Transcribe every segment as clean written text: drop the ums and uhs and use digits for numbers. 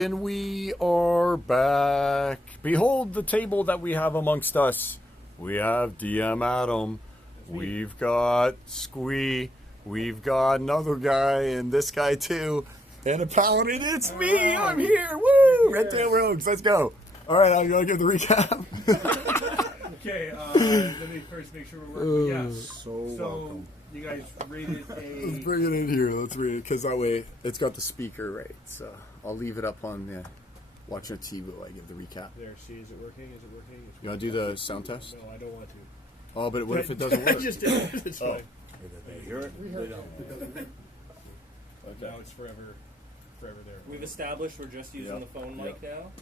And we are back. Behold the table that we have amongst us. We have DM Adam. We've got Squee. We've got another guy and this guy too. And a paladin. It's me. I'm here. Woo! Redtail Rogues. Let's go. All right, I'm going to give the recap. Okay, let me first make sure we're working. Yeah. So welcome. You guys rated a... Let's bring it in here. Let's read it because that way it's got the speaker right. So I'll leave it up on the watching TV while I give the recap. There, see, is it working? Is it working? You want to do the sound test? No, I don't want to. Oh, but what if it doesn't work? Just did it. It's fine. You hear it? Okay. Now it's forever there. We've established we're just using the phone mic now.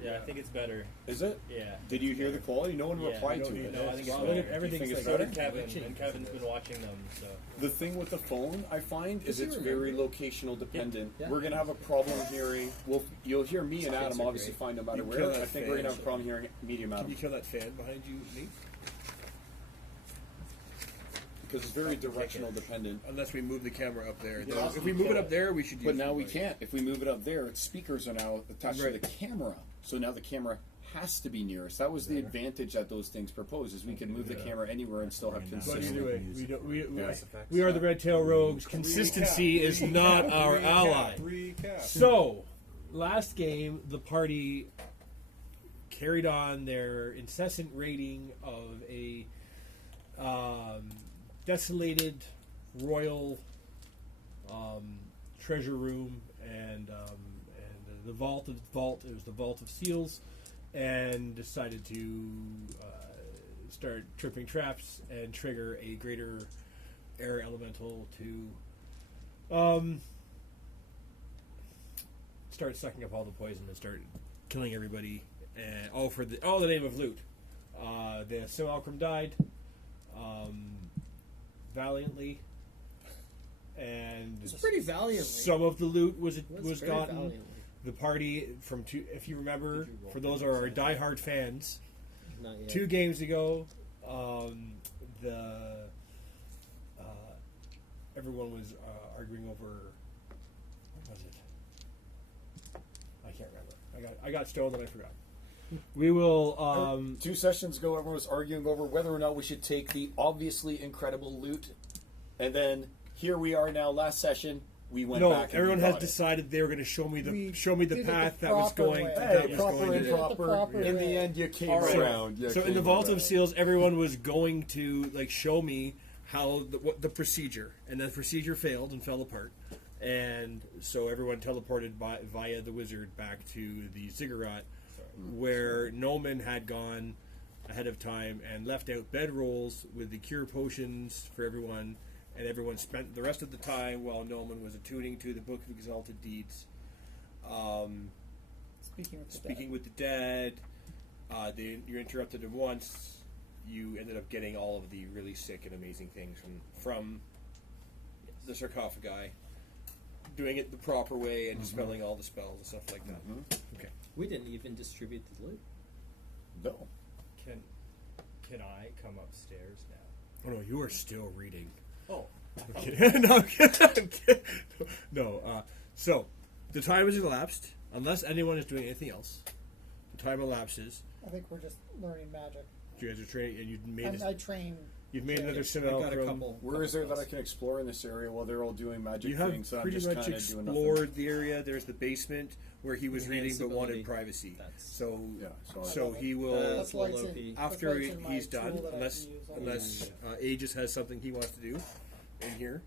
Yeah, I think it's better. Is it? Yeah. Did you hear the quality? No one replied to it. No, I think it's Well, better. everything's it's So better? did Kevin, and Kevin's been watching them. So The thing with the phone, I find, is it's very locational dependent. Yeah. We're gonna have a problem hearing. You'll hear me and Adam obviously fine no matter You where. kill that I think we're fan. gonna have a problem hearing medium Can Adam you kill that fan behind you, Nate? because it's very directional dependent. Unless we move the camera up there. Yeah. If we move it up there, we should use But now the we mic. can't. If we move it up there, its speakers are now attached Right. to the camera. So now the camera has to be near us. That was the advantage that those things propose, is we can move the camera anywhere and still have But consistency. anyway, we Yes. are the Redtail Rogues. Consistency is not our ally. So, last game, the party carried on their incessant raiding of a desolated royal treasure room and the vault. It was the Vault of Seals, and decided to start tripping traps and trigger a greater air elemental to start sucking up all the poison and start killing everybody, and all the name of loot. The Simulacrum died valiantly, and It's pretty valiantly. some of the loot was very gotten. valiantly. The party from if you remember, for those who are diehard fans, Not yet. 2 games ago, everyone was arguing over, what was it? I can't remember. I got stoned and I forgot. We will. 2 sessions ago, everyone was arguing over whether or not we should take the obviously incredible loot, and then here we are now. Last session, we went No, back. And everyone we has got it. decided they were going to show me the We did it path the that was proper going. way. That Hey, was proper going and to. proper. proper In the way. end, you came All right. around. You So in came the Vault of around. Seals, everyone was going to show me how what the procedure, and the procedure failed and fell apart, and so everyone teleported via the wizard back to the ziggurat, where Noman had gone ahead of time and left out bedrolls with the cure potions for everyone, and everyone spent the rest of the time while Noman was attuning to the Book of Exalted Deeds. Speaking with the dead. You interrupted him once. You ended up getting all of the really sick and amazing things from the sarcophagi, doing it the proper way and dispelling all the spells and stuff like that. Okay. We didn't even distribute the loot. No. can I come upstairs now? Oh no, you are still reading. Oh, I'm kidding. No, I'm kidding. No. So the time has elapsed. Unless anyone is doing anything else, the time elapses. I think we're just learning magic. You guys are training, and I train. you've made another I got a simulacrum. couple. Where is there that I can explore in this area while they're all doing magic You have things? So I'm pretty just much kind of doing nothing. explored the area. There's the basement where he was reading but wanted Enhanceability. privacy. That's- So, Yeah, so so he will That's why low it's key. in- after that's why it's in my he's tool done, that I unless can use on Aegis has something he wants to do in here.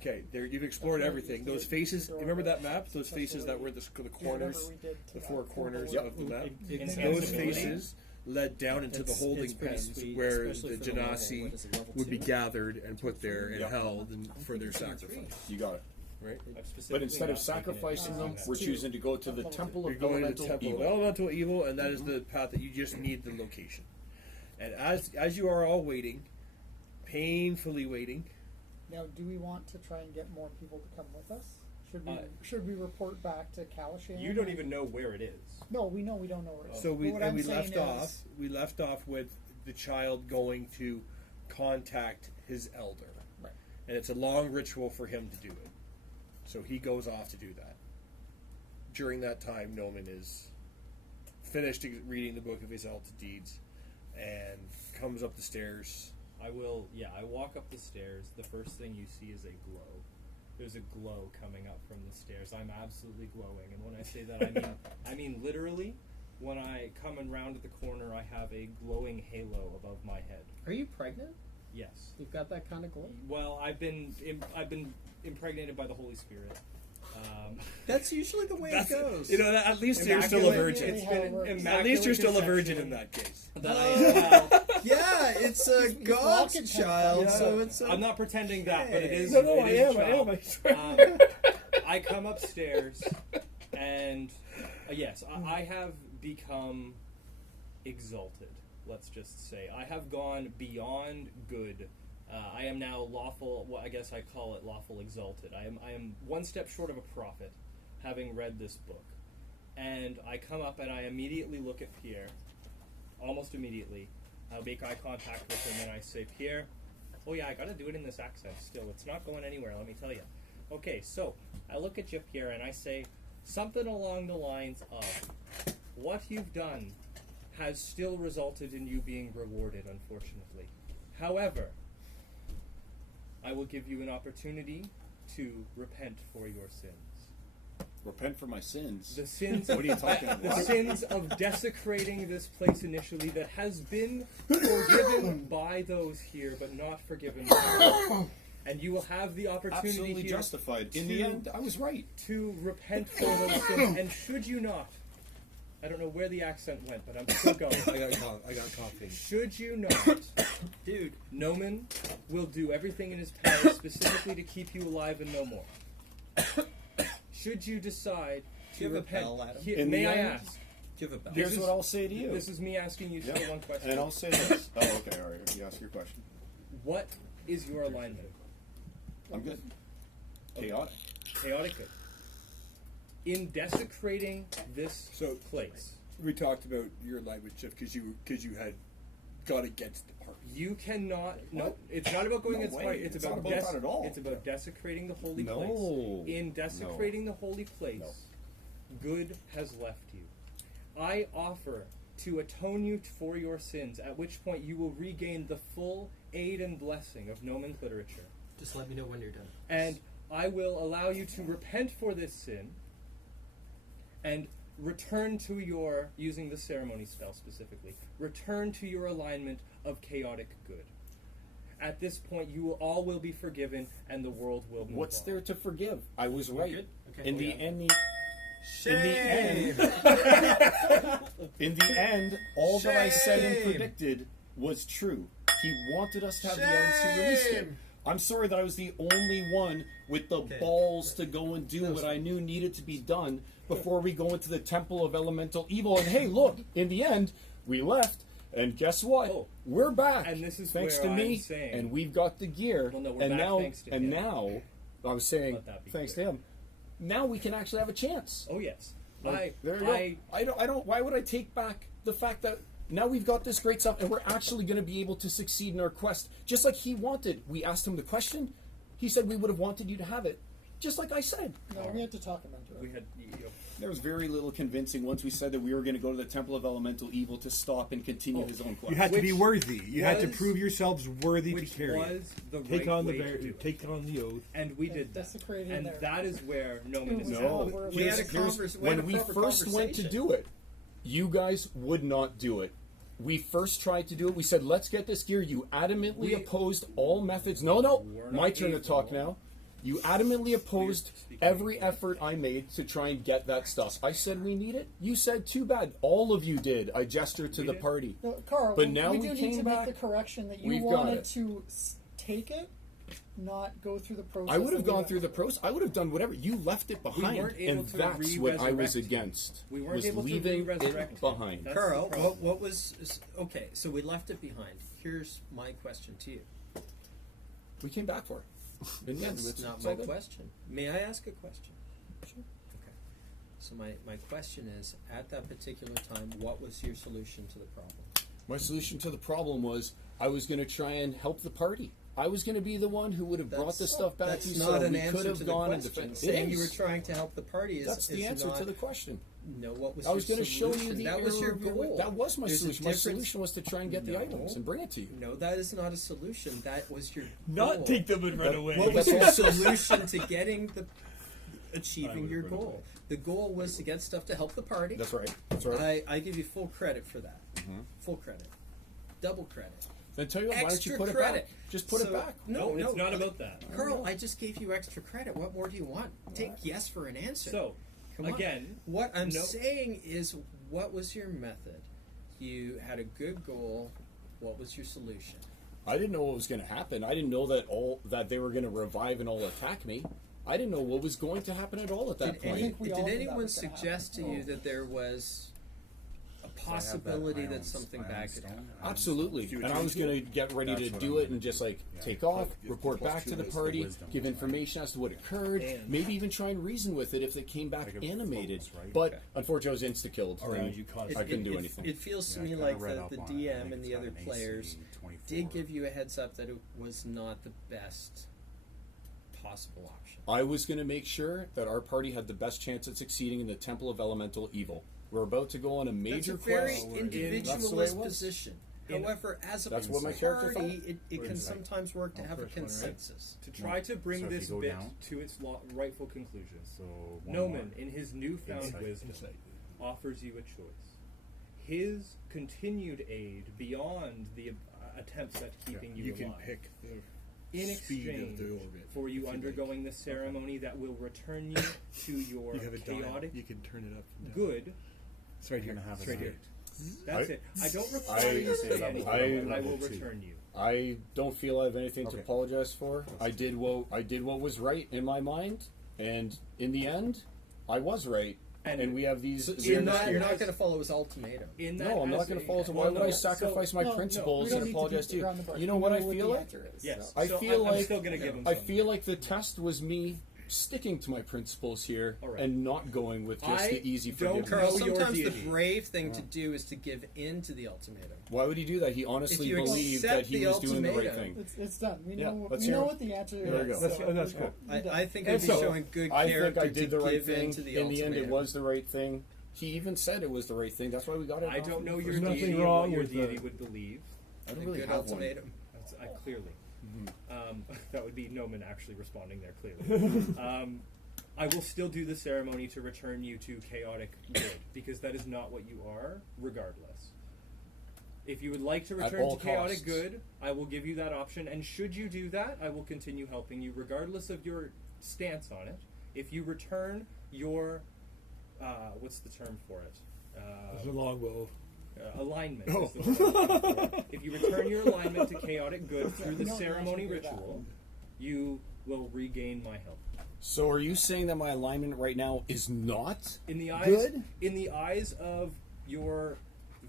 Okay, there you've explored everything. Those faces. Remember that map? Those faces that were in the corners, the 4 corners Yep. of the map. Enhanceability. Those faces led down into the It's holding pretty pens sweet, where especially the for the level. genasi What is it, level would be 2? gathered and put there and Yep. held and for their sacrifice. You got it. Right? But instead of sacrificing them, we're choosing to go to the Temple You're of going to the Elemental temple of Evil. elemental evil, and that is the path that you just need the location. And as you are all waiting, painfully waiting. Now, do we want to try and get more people to come with us? Should we report back to Kalashan? you don't even know where it is. No, we know we don't know where it is. So we But what I'm saying left is- off. We left off with the child going to contact his elder, Right. and it's a long ritual for him to do it. So he goes off to do that. during that time, Noman is finished reading the Book of Exalted Deeds and comes up the stairs. I walk up the stairs. The first thing you see is a glow. There's a glow coming up from the stairs. I'm absolutely glowing. And when I say that, I mean literally. When I come around the corner, I have a glowing halo above my head. Are you pregnant? Yes. You've got that kind of glow? Well, I've been impregnated by the Holy Spirit. That's usually the way it goes. You know, at least you're still a virgin. It's been immaculate At least you're still a virgin conception in that case. that I, Yeah, it's a God's walking child, Yeah. so it's I'm not pretending that, but it is. No, it I is am. child. I swear. I come upstairs, and yes, I have become exalted. Let's just say I have gone beyond good. I am now lawful. Well, I guess I call it lawful exalted. I am one step short of a prophet, having read this book, and I come up and I immediately look at Pierre. Almost immediately, I'll make eye contact with him and I say, Pierre, oh yeah, I gotta do it in this accent still. It's not going anywhere, let me tell you. Okay, so I look at you, Pierre, and I say something along the lines of, what you've done has still resulted in you being rewarded, unfortunately. However, I will give you an opportunity to repent for your sins. Repent for my sins. The sins, What are you talking about? the sins of desecrating this place initially that has been forgiven by those here, but not forgiven by others. And you will have the opportunity Absolutely here justified. In the end, I was right. to repent for those sins. And should you not, I don't know where the accent went, but I'm still going. I got coffee. Should you not, dude. Noman will do everything in his power specifically to keep you alive and no more. Should you decide to Do you have a repent, bell, Adam? In may the I end, ask? Do you have a bell? Here's what I'll say to you. This is me asking you Yeah. one question. And I'll say this. Oh, okay, all right. You ask your question. What is your alignment? I'm good. Chaotic. Chaotic good. In desecrating this place, We talked about your language, Jeff, because you had gone against the party. you cannot. No, it's not about going No against way. party. It's It's about not about that at all. It's about desecrating the holy No. place. In desecrating the holy place, No. good has left you. I offer to atone you for your sins, at which point you will regain the full aid and blessing of Noman's literature. Just let me know when you're done. And I will allow you to repent for this sin and return to your, using the ceremony spell specifically, return to your alignment of chaotic good. At this point, you all will be forgiven and the world will move What's on. there to forgive? I was right. good? Okay. In Oh, the yeah. end, in the end, all that I said and predicted was true. He wanted us to have the items. He released it. I'm sorry that I was the only one with the balls to go and do what I knew needed to be done before we go into the Temple of Elemental Evil. And hey, look, in the end, we left. And guess what? Oh. We're back. And this is thanks where to me, I'm saying- and we've got the gear. Well, no, we're and back now, thanks to and him. now, I was saying, Let that be thanks clear. to him. Now we can actually have a chance. Oh yes. There you go. I don't. Why would I take back the fact that now we've got this great stuff and we're actually going to be able to succeed in our quest, just like he wanted. We asked him the question. He said we would have wanted you to have it, just like I said. No, we had to talk him into it. We had, There was very little convincing once we said that we were going to go to the Temple of Elemental Evil to stop and continue his own quest. You had to be Which worthy. You had to was- prove yourselves worthy to which carry it. was the Take right on the way to do it. take on the oath. And we did that. Desecrating And their- that is where Noman is No, We had a when we first went to do it, you guys would not do it. We first tried to do it. We said, let's get this gear. You adamantly We- opposed all methods. No, We're not my turn to able. talk now. You adamantly opposed Speaking every of- effort I made to try and get that stuff. I said we need it. You said too bad. All of you did. I gestured to We the did. party. No, Carl, But now we we do came need to back. make the correction that you We've got wanted it. to take it, not go through the process. I would have that we gone went through the process. I would have done whatever. You left it behind, weren't able and to that's what I was re-resurrect. against. We weren't was able to leaving re-resurrect it it. behind. That's Carl, the problem. what was okay? So we left it behind. Here's my question to you. We came back for it. In the end, That's it's- not it's my all good. question. May I ask a question? Sure. Okay. So my question is, at that particular time, what was your solution to the problem? My solution to the problem was I was going to try and help the party. I was going to be the one who would have brought this stuff back That's to you. not so an we answer could have to the gone and question. defended. Saying you were trying to help the party is That's the answer not, to the question. No, what was I was your going to show solution? you the That was error your of your goal. That was my There's a solution. My difference- solution was to try and get the No. items and bring it to you. No, that is not a solution. That was your Not goal. take them and run But away. What was That's your all- solution to getting the I achieving would your run away. goal? The goal was to get stuff to help the party. That's right. That's right. I give you full credit for that. Full credit, double credit. Then tell you what, why don't you Extra put it credit. back? Just put it So- back. No, it's not about that. Carl, I just gave you extra credit. What more do you want? Take yes for an answer. So, Come on. again, what I'm no- saying is, what was your method? You had a good goal. What was your solution? I didn't know what was going to happen. I didn't know that they were going to revive and all attack me. I didn't know what was going to happen at all at that Did, point. think we all knew that anyone was gonna suggest to you that there was a possibility that something bad could happen? Absolutely. See what And you I was do? going to get ready That's to what do I'm it and gonna just like Yeah. take off, Plus report plus back two to the is party, wisdom. give information as to what occurred, And- maybe even try and reason with it if it came back Like a animated. focus, right? But Okay. unfortunately, I was insta-killed. Around and you constantly. I couldn't do anything. It feels to Yeah, I me kinda like read the up on it. I DM think and it's the got other an AC players 24. did give you a heads up that it was not the best possible option. I was going to make sure that our party had the best chance at succeeding in the Temple of Elemental Evil. We're about to go on a major That's a very quest. individualist was. position. In- However, as a That's what my character party, thought. it can Where's that? sometimes work to Oh, have a first one, right? consensus. To try to bring So if you this go bit down- to its rightful conclusion, So one Noman, more. in his newfound Insight. wisdom, offers you a choice. His continued aid beyond the attempts at keeping you, You can alive, pick the in speed of exchange the orbit for you if you'd undergoing the ceremony that will return you to your You have a dial. chaotic You can turn it up. And down. good. It's right here. You're gonna have It's a right here. That's I- it. I don't require you to say anything, but I will level two. return you. I don't feel I have anything to Okay. apologize for. I did what was right in my mind, and in the end, I was right. And we have these. You're that- not going to follow his ultimatum. In that No, I'm not as going to a- follow. So why well, would no, I sacrifice my No, principles we don't and need to apologize beat to you? around the bush. You know We what I the feel like? answer is, Yes. so. I So feel I'm like still gonna give him I something. feel like the test was me sticking to my principles here All right. and not going with just I the easy don't forgiveness. Carl, know your sometimes the deity. brave thing to do is to give in to the ultimatum. Why would he do that? He honestly If you believed accept that he the was doing the right ultimatum, thing. It's done. We Yeah, know. let's We hear know it. what the answer There we is. go. so That's we're cool. done. I think And it'd be so, showing good I character think I did the to right give thing. in to the In the end, ultimatum. it was the right thing. He even said it was the right thing. That's why we got it. I don't know your There's nothing deity and wrong what your with deity the- would believe. I a don't really good have one. ultimatum. Clearly. That would be Noman actually responding there clearly. I will still do the ceremony to return you to chaotic good, because that is not what you are, regardless. If you would like to return all to chaotic costs. good, I will give you that option, and should you do that, I will continue helping you, regardless of your stance on it. If you return your, what's the term for it? It's a long bow. Alignment. Is the word I'm looking for. If you return your alignment to chaotic good through the No, ceremony actually do that. ritual, you will regain my help. So are you saying that my alignment right now is not In the eyes, good? in the eyes of your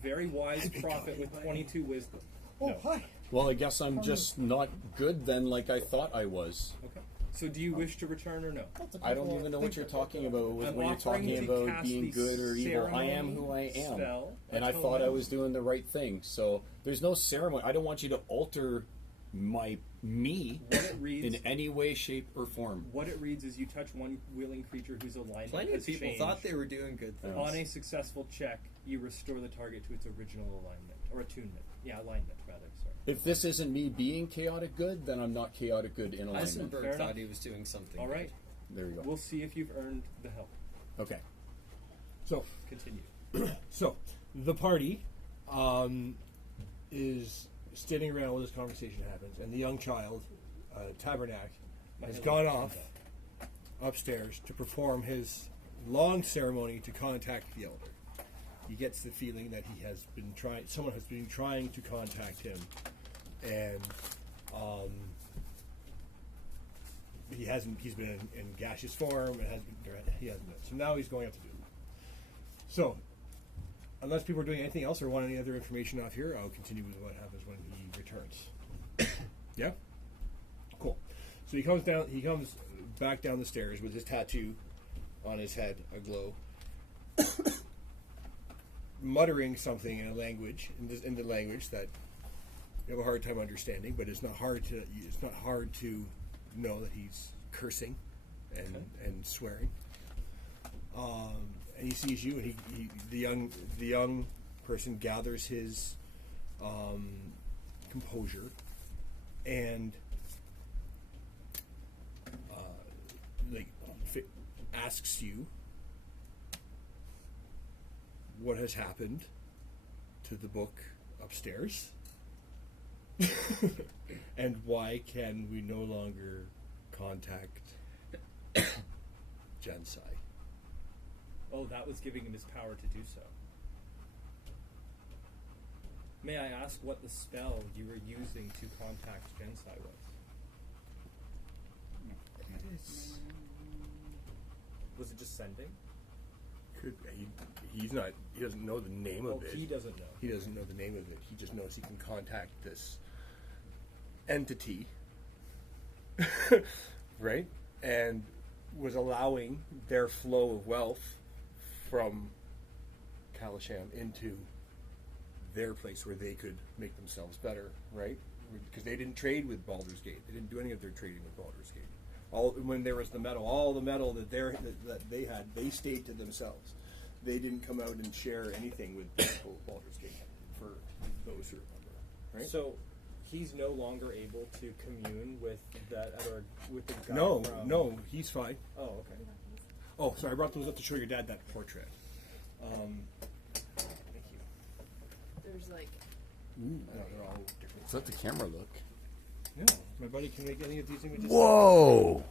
very wise prophet with 22 wisdom. Oh, No. hi. Well, I guess I'm just not good then, like I thought I was. Okay. So do you wish to return or no? That's a I don't cool even know what you're thinker. talking about with I'm when you're offering talking to about cast being the good or evil. I am ceremony who I am, spell, and I atonement. thought I was doing the right thing. So there's no ceremony. I don't want you to alter me What it reads, in any way, shape, or form. what it reads is you touch one willing creature whose alignment Plenty of has people changed. thought they were doing good things. On a successful check, you restore the target to its original alignment or attunement. Yeah, alignment rather. Sorry. If this isn't me being chaotic good, then I'm not chaotic good in alignment. Eisenberg Fair thought enough. he was doing something. All good. right. There you go. We'll see if you've earned the help. Okay. So, Continue. so the party is standing around while this conversation happens, and the young child, Tabernac, has gone off upstairs to perform his long ceremony to contact the elder. He gets the feeling that he has been trying. Someone has been trying to contact him, and he hasn't. He's been in gaseous form, and he hasn't been. So now he's going up to do it. So, unless people are doing anything else or want any other information off here, I'll continue with what happens when he returns. Yeah? Cool. So he comes down. He comes back down the stairs with his tattoo on his head aglow, muttering something in a language, in the language that you have a hard time understanding, but it's not hard to know that he's cursing and swearing. And he sees you, and the young person gathers his composure and asks you what has happened to the book upstairs and why can we no longer contact Jensai. Oh, that was giving him his power to do so. May I ask what the spell you were using to contact Jensai was? Was it just sending? He doesn't know the name of it. He doesn't know. He doesn't know the name of it. He just knows he can contact this entity, right? And was allowing their flow of wealth from Kalasham into their place where they could make themselves better, right? Because they didn't trade with Baldur's Gate. They didn't do any of their trading with Baldur's Gate. When there was the metal, all the metal that they had, they stayed to themselves. They didn't come out and share anything with Baldur's Gate, for those who remember, right? So he's no longer able to commune with that or with the guy. No, he's fine. Oh, okay. Oh, sorry, I brought those up to show your dad that portrait. Thank you. There's like. No, they're all different. Let the camera look. No, my buddy can make any of these images. Whoa!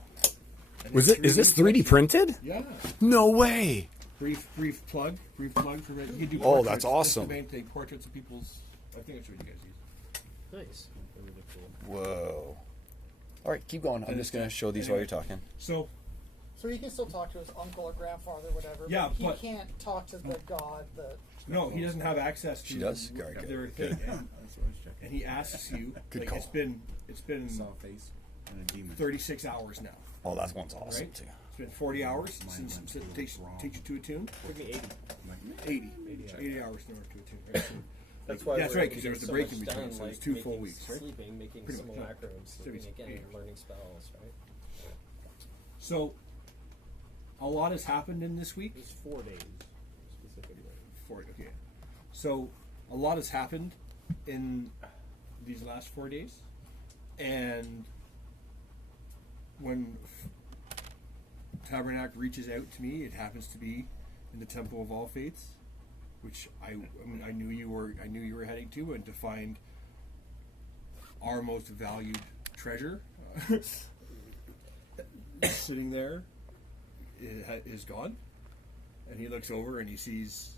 Is this 3D printed? Yeah. No way! Brief plug for that. You can do Oh, portraits. that's awesome. That's the main thing, portraits of people's. I think that's what you guys use. Nice. Really cool. Whoa. All right, keep going. I'm just going to show these while you're talking. So he can still talk to his uncle or grandfather, whatever. Yeah, but he but- can't talk to the god. no, he doesn't have access to. She does? Very good. Their thing, and he asks you. Good like, call. It's been Saw a face and a demon. 36 hours now. Oh, that one's awesome, Right? too. It's been 40 hours since went it takes you to attune. Took me 80. 80 hours in order to attune. Right? So, That's why that's we're right, because there was the so break in much between, done, so it was like 2 full making weeks, right? Sleeping, making Pretty much, simulacrums, yeah. sleeping 30 again, hours. learning spells, right? So, a lot has happened in this week. It was 4 days, specifically. Okay. So, a lot has happened in these last 4 days. And when Tabernacle reaches out to me, it happens to be in the Temple of All Faiths, which I knew you were heading to, and to find our most valued treasure sitting there is gone. And he looks over and he sees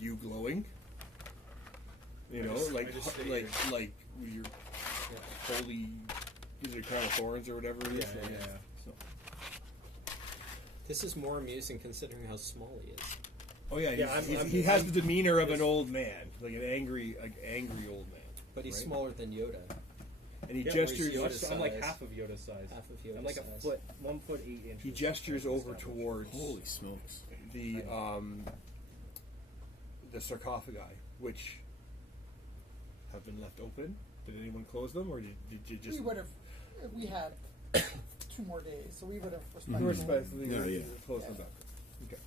you glowing. You know, like your holy, is it a crown of thorns or whatever it is? Yeah. So. This is more amusing considering how small he is. Oh yeah, Yeah, he has the demeanor of an old man, like an angry old man. But he's Right. smaller than Yoda. And he Yeah, gestures. where's Yoda's I'm like size. half of Yoda's size. Half of Yoda's I'm like size. 1 foot 8 inches. He gestures over Established. towards Holy smokes. the sarcophagi, which have been left open. Did anyone close them, or did you just? We had 2 more days, so we would have Respectfully, Yeah. close them back. Okay.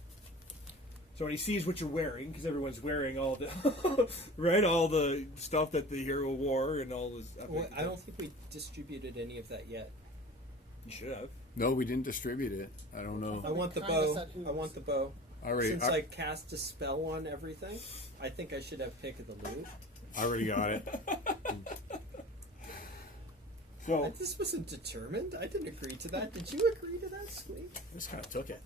So when he sees what you're wearing, because everyone's wearing all the right, all the stuff that the hero wore, and all this. Well, I don't think we distributed any of that yet. You should have. No, we didn't distribute it. I don't know. I want the kinda bow. said who I want the bow. Already, Since I cast a spell on everything, I think I should have pick of the loot. I already got it. So This wasn't determined. I didn't agree to that. Did you agree to that, Squeak? Just kind of took it.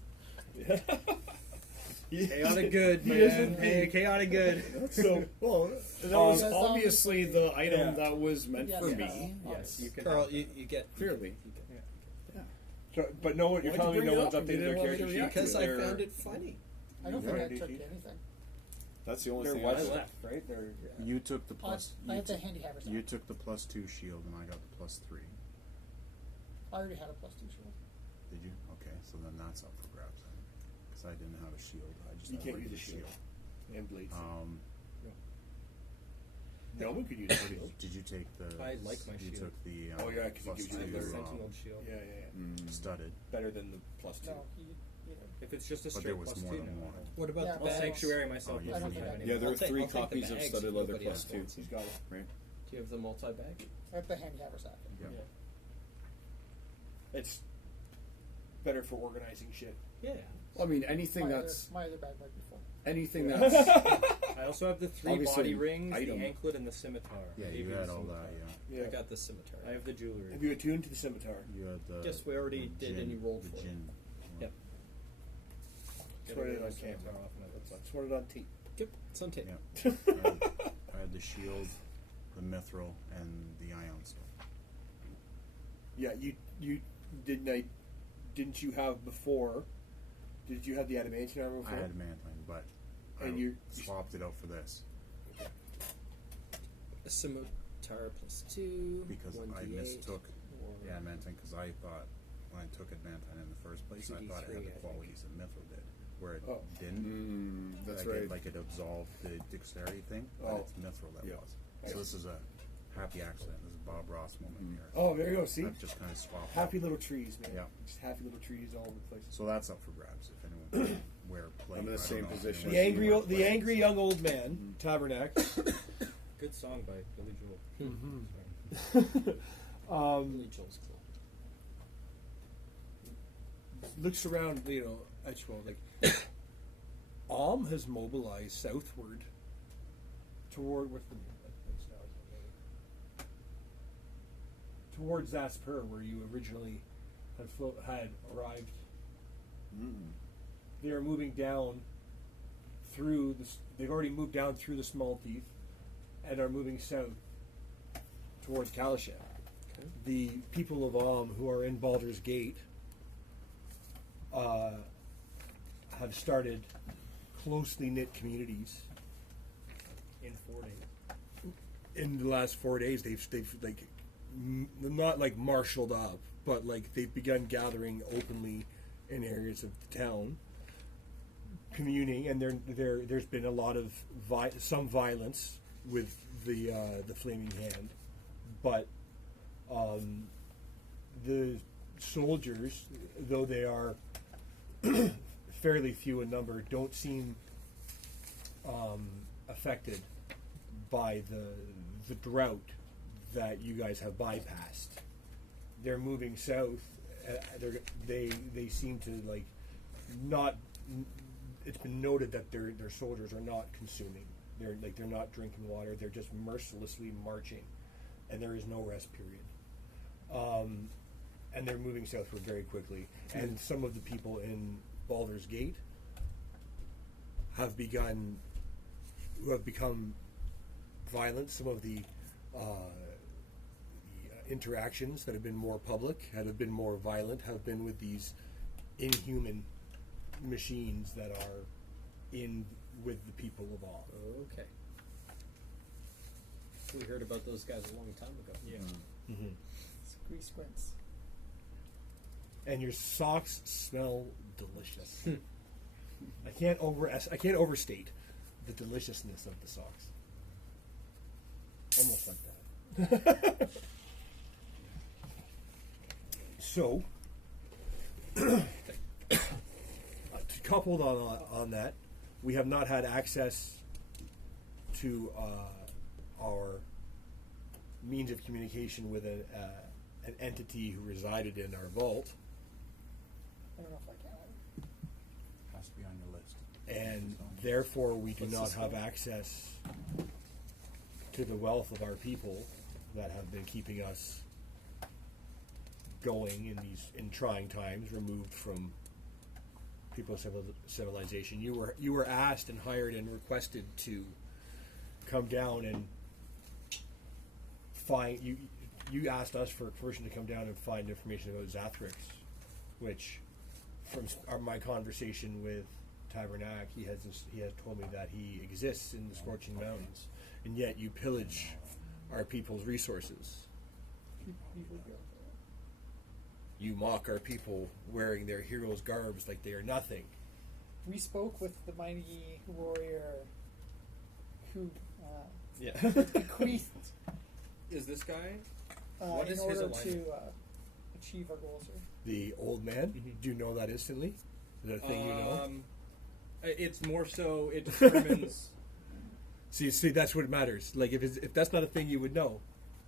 Chaotic good, He is man. indeed. Hey, chaotic good. So, well, that was Um, obviously the item yeah. that was meant Yes, for yes. me. Yes, you can. Carl, you get Clearly. So, but no one, you're Why'd you telling me bring no it one's up? You updated didn't their want me to character sheet? react because I They're- found it funny. I don't think Right. I took anything. That's the only They're thing what's I got. left, right? They're You took the I plus. I You, had the took, handy haver stuff. you took the +2 shield, and I got the +3. I already had a +2 shield. Did you? Okay, so then that's up for grabs then, because I didn't have a shield. I just You had can't a use a regular shield. And blades. No one could use a shield. Did you take the? I like my You shield. took the. Oh, yeah, 'cause it plus gives you I have the the two, Sentinel shield. Yeah, yeah, yeah. studded. Better than the +2. No, you know. If it's just a But straight there was plus more 2 than now. one. What about Yeah, the I'll bags. sanctuary myself. Oh, you if I we don't have think any. Yeah, there I'll are take- 3 I'll take the copies of bags studded if leather nobody plus else 2. wants He's got it. Right? Do you have the multi-bag? At the hand haversack. Yeah. It's better for organizing shit. Yeah. Well, I mean, anything my that's other, my other bag might be full. anything that's I also have the 3 Obviously, body rings, item. the anklet, and the scimitar. Yeah, I you gave had the all scimitar. that. Yeah. I got the scimitar. I have the jewelry. Have you attuned to the scimitar? Yeah. You had the. Guess we already the did gin, and you rolled the for it. gin. Yep. Sweat it on camera. Sweat it on tape. Yep, it's on tape. Yeah. I had the shield, the mithril, and the ion stone. Yeah, you didn't you have before? Did you have the adamantine armor before? I had mantine, but And I you- swapped it out for this A scimitar plus 2. because I 1d8, mistook or- the adamantine because I thought when I took adamantine in the first place, I thought it 2d3, had I the think. qualities that mithril did, where it Oh. didn't. that's like right. Like it absolved the dexterity thing, but Oh. it's mithril that Yeah. was. Right. So this is a happy accident. This is Bob Ross moment here. Oh, there you go. See, I've just kind of swapped. happy out. little trees, man. Yeah. Just happy little trees all over the place. So that's up for grabs if anyone where play. I'm in the I don't same know if position. anyone The angry, wants to play. young old man, Tabernacle. Good song by Billy Joel. Billy Joel's cool. Looks around, at you all like. Has mobilized southward toward what's the towards Zasper, where you originally had arrived. They are moving down through the. They've already moved down through the Small Teeth, and are moving south towards Kalashan. Okay. The people of who are in Baldur's Gate have started closely knit communities. In 4 days. In the last 4 days, they've like not like marshaled up, but like they've begun gathering openly in areas of the town, communing, and there's been a lot of some violence with the Flaming Hand, but the soldiers, though they are fairly few in number, don't seem affected by the drought that you guys have bypassed. They're moving south. They seem to like not. It's been noted that their soldiers are not consuming. They're not drinking water. They're just mercilessly marching, and there is no rest period. And they're moving southward very quickly. And some of the people in Baldur's Gate have become violent. Some of the interactions that have been more public, have been more violent, have been with these inhuman machines that are in with the people of all. Okay. We heard about those guys a long time ago. Yeah. Squeeze squints. And your socks smell delicious. I can't overstate the deliciousness of the socks. Almost like that. So, coupled on that, we have not had access to our means of communication with an entity who resided in our vault, I don't know if I can. Has to be on your list. and therefore we do What's not this have one? access to the wealth of our people that have been keeping us going in trying times, removed from people of civilization. You were asked and hired and requested to come down and find you. You asked us for permission to come down and find information about Zathrix, which, from my conversation with Tabernacle, he has told me that he exists in the Scorching Mountains, and yet you pillage our people's resources. People go. You mock our people wearing their heroes' garbs like they are nothing. We spoke with the mighty warrior who Yeah. bequeathed Is this guy? in is his order alignment? to achieve our goals here. The old man. Do you know that instantly? Is that a thing you know? It's more so it determines. See, that's what matters. Like if that's not a thing you would know,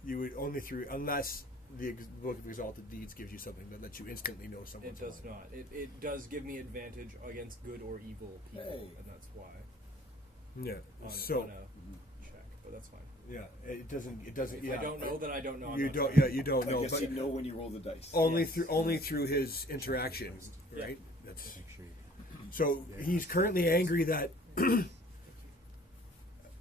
you would only through unless the Book of Exalted Deeds gives you something that lets you instantly know someone. It does not. It does give me advantage against good or evil people, and that's why. Yeah. On So a check, but that's fine. yeah, it doesn't. If Yeah. I don't know, then I don't know. I'm You not don't. saying. Yeah, you don't I know. guess But you know when you roll the dice. only Yes. through his interaction, Yeah. right? That's Make sure you so. He's currently angry that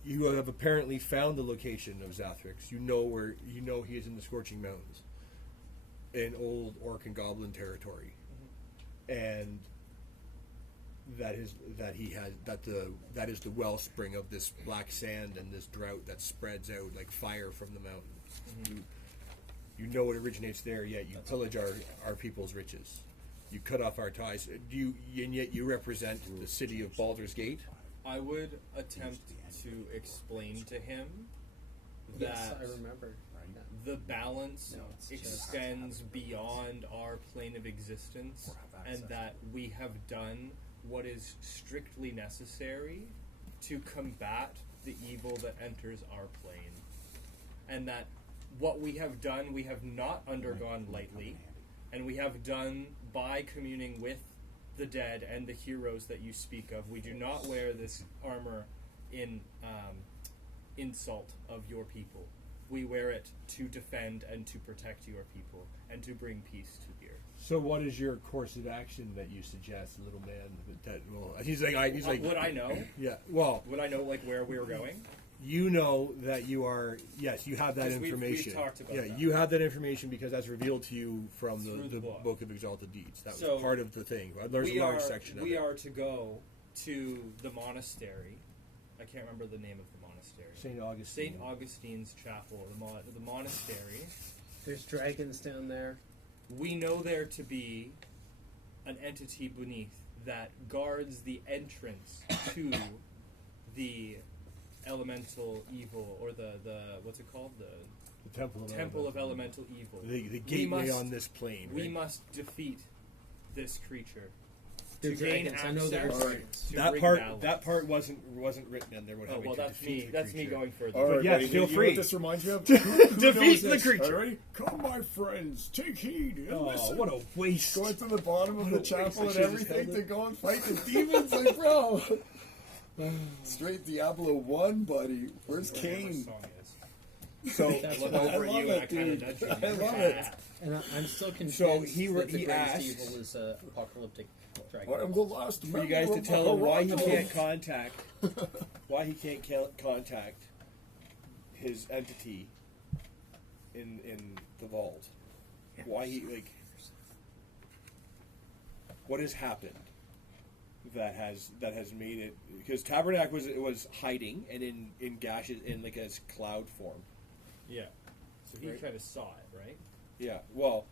you have apparently found the location of Zathrix. You know he is in the Scorching Mountains, in old orc and goblin territory, and that is the wellspring of this black sand and this drought that spreads out like fire from the mountain. You know it originates there, yet you pillage our people's riches. You cut off our ties. And yet you represent the city of Baldur's Gate. I would attempt to explain to him that Yes, I remember. the balance No, it's just- extends beyond our plane of existence, and that we have done what is strictly necessary to combat the evil that enters our plane, and that what we have done, we have not undergone lightly, and we have done by communing with the dead and the heroes that you speak of. We do not wear this armor in insult of your people. We wear it to defend and to protect your people and to bring peace to the earth. So, what is your course of action that you suggest, little man? That will he's like Would I know? yeah. Well, Would I know like where we were going? you know that you are. Yes, you have that Because we've information. talked about yeah, that. you have that information because that's revealed to you from Through the the book. Book of Exalted Deeds. That So, was part of the thing. There's a large section of we it. are to go to the monastery. I can't remember the name of the monastery. St. Augustine. St. Augustine's chapel, the monastery. There's dragons down there. We know there to be an entity beneath that guards the entrance to the elemental evil, or the what's it called? The Temple of Elemental Evil. The gateway must- on this plane. We right? must defeat this creature They're to gain dragons. access. I know they're to dragons. That bring part. balance. That part wasn't written in there. Oh well, that's me. That's me going further. All right, But yes, buddy, feel you know free. what this reminds me of? Defeat the creature. All right? Come, my friends, take heed and Oh, listen. what a waste! Going to the bottom of the chapel and I should've everything held to it. go and fight the demons, like bro. Straight Diablo 1, buddy. Where's Whatever Cain? song is. So That's Look what I over love you, it, and I kind of dude. nudge you. I love it. And I'm still convinced So he that the he greatest asked- evil is apocalyptic dragon. I am the last for you guys to member tell of him why he Toronto. can't contact his entity in the vault. Why he what has happened that has made it, because Tabernacle was hiding and in gashes in like a cloud form. Yeah. So he Right. kind of saw it, right? Yeah. Well,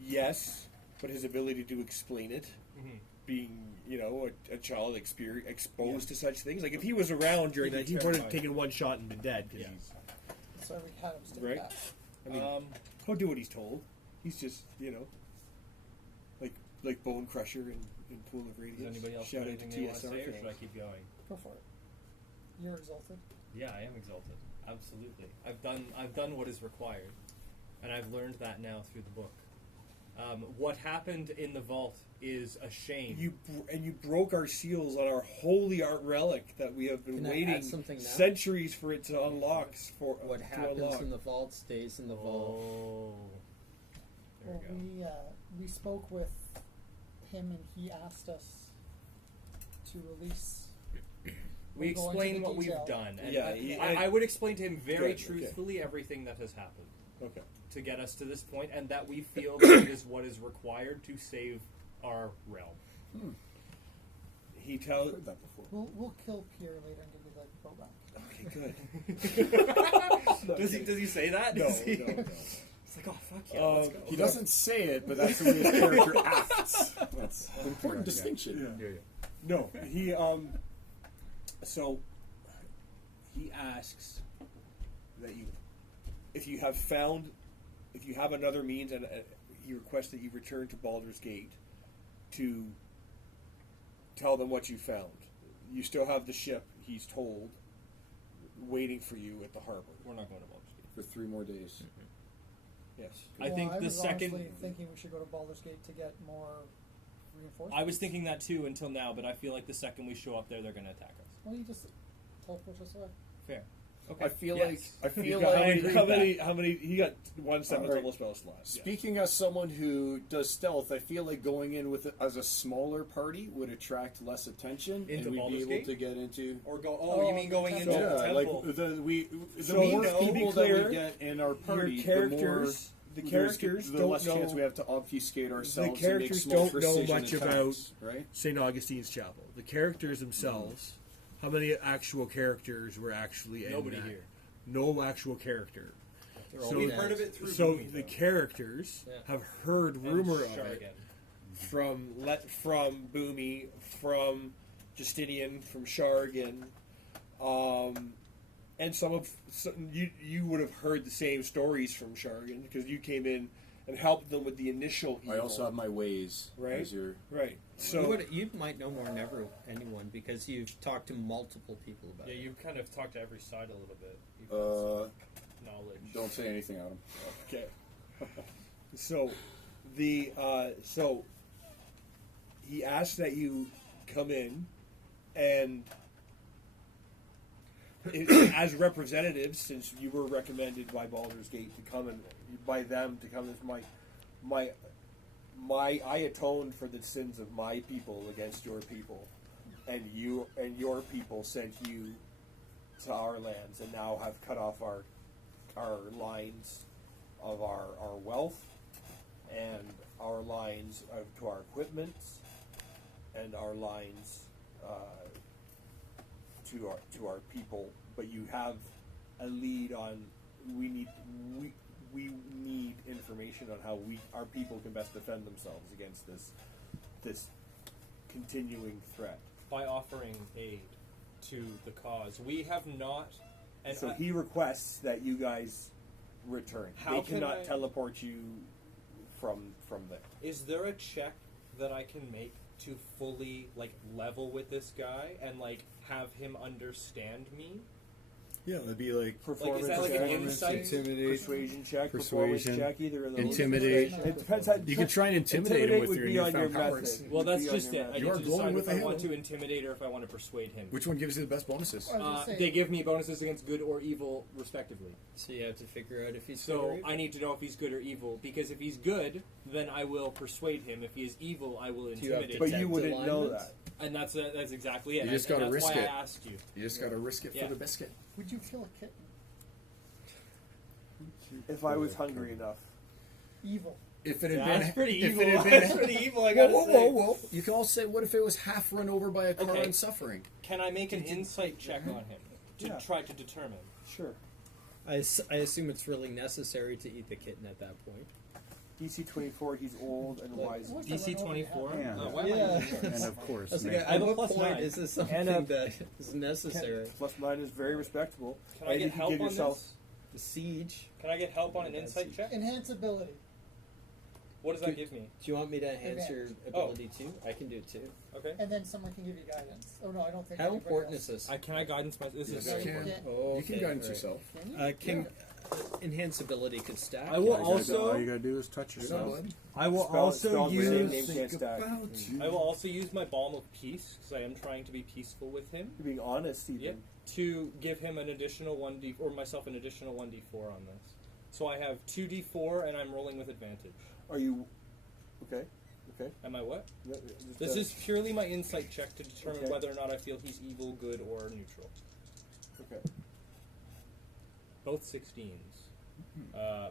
yes, but his ability to explain it, being a child exposed to such things. Like if he was around during He'd that, be he would have terrified. taken one shot and been dead. 'Cause Yeah. he's, So we had him stay Right. back. I mean, he'll do what he's told. He's just like Bone Crusher and Pool of Radiance. Does anybody else Shout have out to anything they want to TSR say, or fans. should I keep going? Go for it. You're exalted. Yeah, I am exalted. Absolutely. I've done what is required, and I've learned that now through the book. What happened in the vault is a shame. You broke our seals on our holy art relic that we have been Can I waiting add something now? centuries for it to unlock. What happens in the vault stays in the vault. Oh. There Well, we go. we spoke with him and he asked us to release. We We'll go into explain the what we've detail. done. And Yeah, I would explain to him very Good, okay. truthfully everything that has happened Okay. to get us to this point, and that we feel that it is what is required to save our realm. He I've tells. heard that before. We'll kill Pierre later and give you the pro back. Okay, good. Does he say that? No, Does he? no, no. It's like, oh fuck yeah, let's go. He doesn't say it, but that's the way his character acts. That's an important distinction. No, he so he asks that you, if you have another means, and he requests that you return to Baldur's Gate to tell them what you found. You still have the ship, he's told, waiting for you at the harbor. We're not going to Baldur's Gate. For 3 more days. Yes. I think I the was second. honestly thinking we should go to Baldur's Gate to get more reinforcements. I was thinking that too until now, but I feel like the second we show up there, they're going to attack us. Well, you just teleport us away. Fair. Okay. I feel Yes. How many? He got 1 7th Alright. level spell slot. Yeah. Speaking as someone who does stealth, I feel like going in with as a smaller party would attract less attention, Into and we'd Baldur's be able Gate? to get into. Or go. Oh, you mean going the into temple. the Yeah, temple? like the So more to be people clear, that we get in our party, Your characters, the the more characters the don't less chance know. we have to obfuscate ourselves. and characters make small don't know precision much attacks, right. St. Augustine's Chapel. The characters themselves. How many actual characters were actually in Nobody that? here. No actual character. They're all So- We've dead. heard of it through So Boomy, the though. characters Yeah. have heard And rumor of Shargan. it from Boomy, from Justinian, from Shargan, and you would have heard the same stories from Shargan because you came in and helped them with the initial evil. I also have my ways, Right. as your right. So So you might know more than anyone because you've talked to multiple people about Yeah, it. you've kind of talked to every side a little bit. You've got Uh, some knowledge. don't say anything, Adam. okay. So so he asked that you come in and as representatives, since you were recommended by Baldur's Gate to come and by them to come as my I atoned for the sins of my people against your people, and your people sent you to our lands and now have cut off our lines of our wealth and our lines to our equipment and our lines to our people, but you have a lead on we need information on how our people can best defend themselves against this continuing threat. By offering aid to the cause, we have not. And So he requests that you guys return. How They can cannot I- teleport you from there. Is there a check that I can make to fully level with this guy and have him understand me? Yeah, it'd be like Is that like an insight? intimidate, Persuasion check, Persuasion, performance check, either of those. intimidate. It depends. How, You can try and intimidate him with would your be on newfound your powers. method. Well, Would that's be on just your it. I method. You need are to going decide with if I a want handle. to intimidate or if I want to persuade him. Which one gives you the best bonuses? I was gonna say, They give me bonuses against good or evil, respectively. So you have to figure out if he's good or So evil. I need to know if he's good or evil, because if he's good, then I will persuade him. If he is evil, I will you have intimidate to But him. you wouldn't know alignment? that. And that's exactly it. You just And gotta that's risk why it. I asked you. You just got to risk it Yeah. for the biscuit. would you kill a kitten? If I was hungry enough. Evil. If it had Yeah, been, that's pretty if evil. it had been, That's pretty evil. I whoa, gotta whoa, say. whoa, whoa! You can also say, what if it was half run over by a car Okay. and suffering? Can I make an insight check on him to Yeah. try to determine? Sure. I assume it's really necessary to eat the kitten at that point. DC 24. He's old and wise. What's DC that one over 24. there? Yeah. Why am I Yeah. using And this? of course, I was like, make- at I have a what plus point 9. is this something And a- that is necessary? +9 is very respectable. Can I And you get help give on yourself. this? The siege. Can I get help on an That's insight it. check? Enhanceability. What does that give me? Do you want me to enhance your Advantage. ability too? I can do it too. Okay. And then someone can give you guidance. Oh no, I don't think. How anybody important else. is this? Can I guidance my? This Yes, is you very can. important. Oh, You can okay, guidance right. yourself. Can you? Can enhanceability could stack? I will all you gotta do- also- all you gotta do is touch You yourself. know, bud. I will Spells with their name can't stack. I will also use my balm of peace because I am trying to be peaceful with him. You're being honest, even. Yep. To give him an additional 1d or myself an additional 1d4 on this. So I have 2d4 and I'm rolling with advantage. Are you okay? Okay. Am I what? No, just, This is purely my insight check to determine Okay. whether or not I feel he's evil, good, or neutral. okay. Both 16s.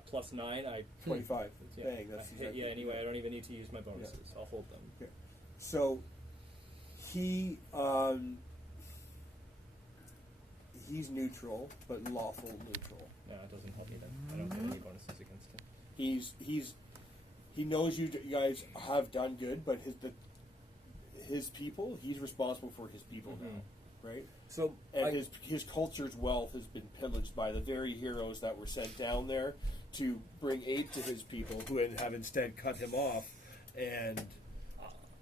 Plus 9, I 25. yeah, Bang. That's I- exactly yeah. Anyway, I don't even need to use my bonuses. I'll hold them. So he's neutral, but lawful neutral. No, it doesn't help me then. I don't get any bonuses against him. He knows you guys have done good, but his people, he's responsible for his people now, right? So And his culture's wealth has been pillaged by the very heroes that were sent down there to bring aid to his people, who have instead cut him off. And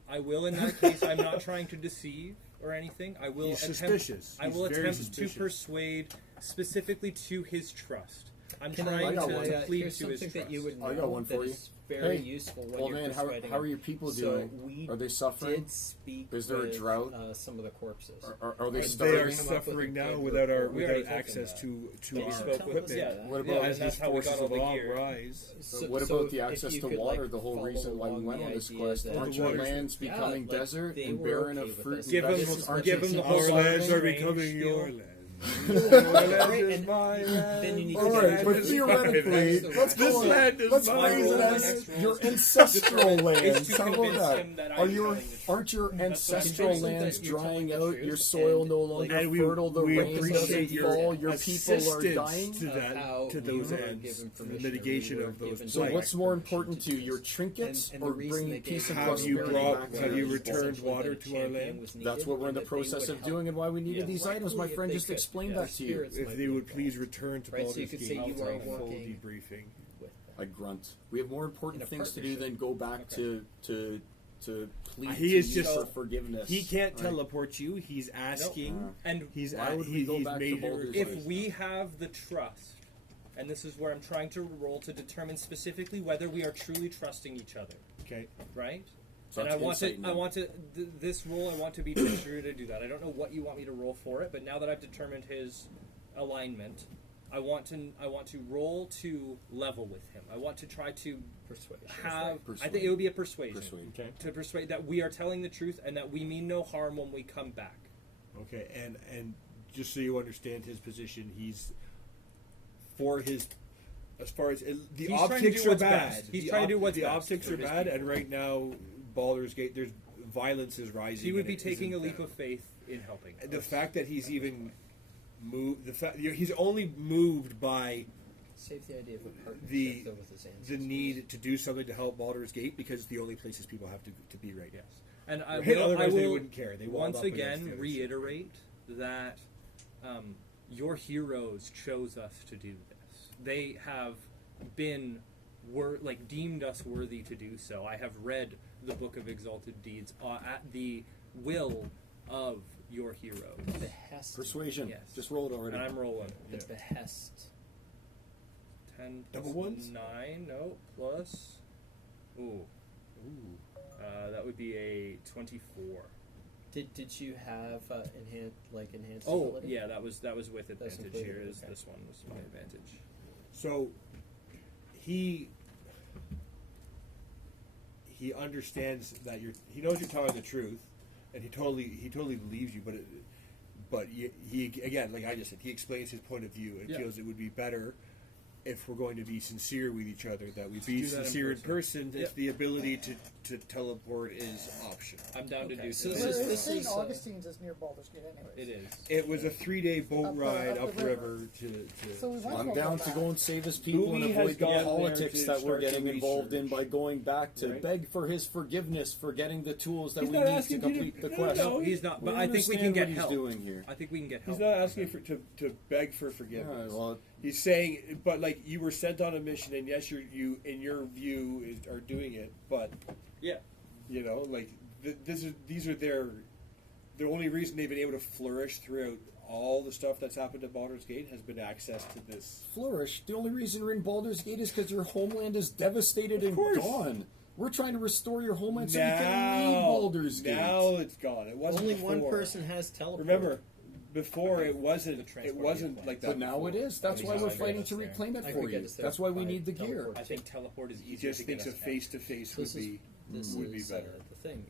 I will, in that case, I'm not trying to deceive or anything. I will he's attempt. suspicious. I He's will very attempt suspicious. to persuade specifically to his trust. I'm Can trying got to one. plead here's to his something trust. that you would know I got one that for you. is very Hey, useful when old you're man, persuading how are them. your people So doing? we Are they suffering? did speak Is there a with, drought? some of the corpses. Are they They are starving? come up with a suffering now good without report. We already without told access them to We our spoke with, equipment. yeah. What about- yeah, As and his that's how we forces got all of the law gear. rise. What So about the if access you to could, water? like, The whole follow reason why we along went the on this idea quest. that- Aren't The your waters- lands Yeah, becoming like, desert they and were barren okay of with fruit us. and Give 'em- vegetables? Aren't give you 'em the people whole Our lands are strange becoming spiel. your lands. Right, and my then you need to Alright, get but back to theoretically, the let's This go. land is Let's mine. phrase it My as next rule your is ancestral is lands. to How about convince that? him that I'm Are your telling the truth. aren't your That's what I'm ancestral convinced that lands you're telling drying the out? truth, Your soil and, no like, longer And fertile. The we rains appreciate doesn't your fall. Your people are assistance dying. to of how to you those were ends, given to the permission, mitigation or you were of those given So blights. what's more important to you, your trinkets And the or reason bringing they peace gave and Have you prosperity brought- back to have your you people? returned essentially water that a to our champion land? was That's needed what we're in and the that they process would of help. doing and why we needed Yeah. these items. My Luckily, if friend they just could, explained yeah, that to you. spirits If might they be would please involved. return to Right, so you Baldur's could Gate, say you I'll are take a full working debriefing. with I grunt. We have more important In a things to do partnership. than go back Okay. to plead He to is you just- for forgiveness. He can't Right? teleport you. He's asking. And He's Why would we he's, go he's back to made Baldur's your- Gate? if we have the trust, and this is where I'm trying to roll to determine specifically whether we are truly trusting each other, Okay. right? So And that's insight I then. want to this roll. I want to be true to do that. I don't know what you want me to roll for it, but now that I've determined his alignment, I want to roll to level with him. I want to try to persuasion. have. I Persuade. think it would be a persuasion Persuade. Okay. to persuade that we are telling the truth and that we mean no harm when we come back. Okay. And just so you understand his position, he's for his. As far as the He's trying to optics do are what's bad. best. He's The trying to do what's the best optics for are his bad, people. and right now, Baldur's Gate, there's violence is rising. He would and be it taking a isn't leap down. of faith in helping. The fact that he's even moved, he's only moved by Save the idea of a partnership the though, with his the ancestors. need to do something to help Baldur's Gate because it's the only places people have to be right now. Yes. And I Right? will, I Otherwise, they will wouldn't care. They walled once up against the again others. reiterate that your heroes chose us to do this. They have been deemed us worthy to do so. I have read the Book of Exalted Deeds at the will of your heroes. Behest. Persuasion. Yes. Just roll it already. And I'm rolling. The Yeah. behest. 10 plus Double ones? 9, no, plus. Ooh. That would be a 24. Did you have enhanced Oh, ability? yeah, that was with That's advantage included, here. okay. This one was my advantage. So he understands that he knows you're telling the truth, and he totally believes you. But he again, like I just said, he explains his point of view and Yeah. feels it would be better if we're going to be sincere with each other that we To be do that in sincere in person. person. If the ability to teleport is optional. I'm down to Okay, do so so. this Well, is- it's this St. is, Augustine's is near Baldur's Gate, anyways. It is. It was a 3-day boat Up the- ride up the river. to So we might I'm as well down go to back. go and save his people and Bowie has avoid the gone there politics to that we're start the getting involved in research. by going back to Right. beg for his forgiveness for getting the tools that He's we not need to asking you to- complete the no, quest. no, He's not, but We I think we can understand get what he's help. doing here. I think we can get He's help. not asking to beg for forgiveness. Yeah, well, He's saying, but like you were sent on a mission, and yes, you in your view are doing it, but Yeah. you know, like these are the only reason they've been able to flourish throughout all the stuff that's happened at Baldur's Gate has been access to this. flourish. The only reason we're in Baldur's Gate is because your homeland is devastated and course. gone. We're trying to restore your homeland so you can leave Now, Baldur's Gate. now it's gone. It wasn't Only before. one person has teleport. Remember, before it The wasn't. transport It wasn't vehicle. like that. But now before. it is. That's why we're Exactly. fighting to There. reclaim it I for could get you. us there That's why we by need the gear. teleport. I think teleport is He easier just to get thinks a us back. face to face would be This would be is better. the thing.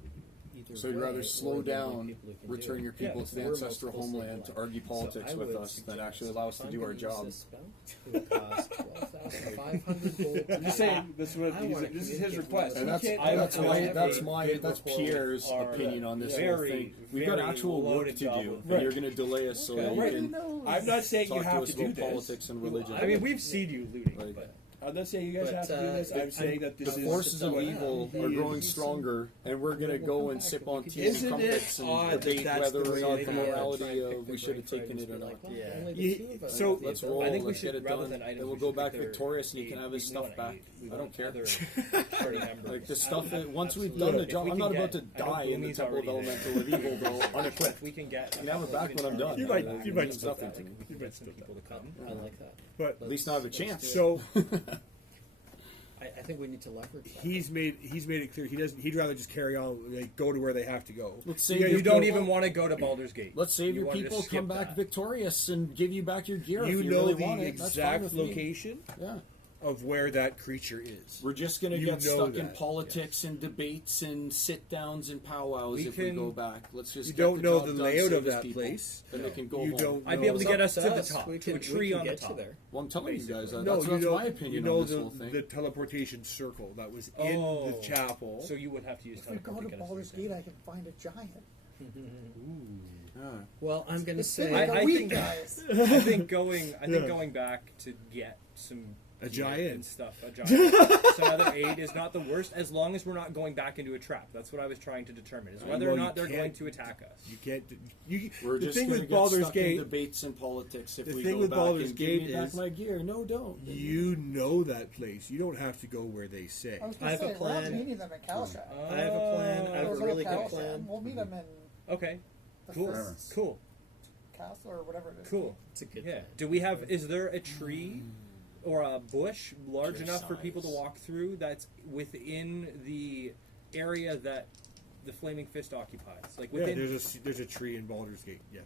Either So you'd way, rather slow we're the only down, people who can return do your it. people Yeah, to the we're most ancestral closely homeland aligned. to argue So politics I with would us than suggest actually allow us to if do I'm our gonna use job. this spell, it would cost 12,500 gold. I'm just saying. This is what I he's, wanna this is his communicate request. with And You that's can't- that's I my have that's a my good that's rapport Pierre's are opinion on this whole very, thing. We've got very actual work loaded to job do, with and Right. you're going to delay us so that Right. you can I'm not saying talk you to have us to do about this. politics and religion. I mean, we've seen you looting, Like, but I'm not saying you guys But, have to do this. I'm saying that this The is forces of evil He are is- growing stronger, and we're gonna go and sip on tea and Isn't crumpets it and odd that debate that's whether the or way not they the do it? morality of we should have taken it or not. So- Let's roll. I think we Let's should, get it rather done. than items, Then we'll we go should back pick their- victorious, and he can have his we stuff want back. we I don't want care. other party members. Like the stuff that once we've Absolutely. done the If job, we I'm can not about get- to I know die in the Boomy's temple of already elemental of evil, though, unequipped. We can get. You can have it back when I'm done. You might- It you might means split nothing that. to me. We can get some people to come. I like that. But At least now I have a chance. so I think we need to leverage that. he's made it clear he doesn't. He'd rather just carry on, like, go to where they have to go. Let's You save guys- your You don't people. even want to go to Baldur's Gate. Let's save You your wanted to people, skip come back that. victorious, and give you back your gear. You if you know really the want it. That's fine exact with me. location Yeah. of where that creature is. We're just gonna You get know stuck in that, politics and debates and sit downs and powwows We if we can- go back. Let's just You get don't the know job the done, layout save of his that people. place. Then they can go You home. don't. I'd be able to know- get us to the Us, top, we to a can- tree we can on the get you top. there. Well, I'm telling you guys, No, that's you know, my opinion you know on this whole thing. the teleportation circle that was in the chapel. So you would have to use If we go teleport to to get us Baldur's there. Gate, I can find a giant. Yeah. Well, I'm going to It's say the I weak think- guys. I think going Yeah. back to get some A gear giant. and stuff. A giant. Some other aid is not the worst, as long as we're not going back into a trap. That's what I was trying to determine: is whether Well, or you not they're can't- going to attack us. You can't. You, We're the just thing gonna with get Baldur's stuck in Gate, debates and politics if the we thing go with back Baldur's and Gate give me back is my gear. No, don't. you know that place. You don't have to go where they say. I was I going have to a say, we're not plan. meeting them at Kalashak. I have a plan. I have a We'll go to really good Kalashak. plan. We'll meet them in Okay, the cool, Fist cool, Castle or whatever it is. cool. It's a good Yeah. plan. Do we have? Is there a tree or a bush large Your enough for people to size. walk through that's within the area that the Flaming Fist occupies? Like Yeah, within. there's a tree in Baldur's Gate. Yes.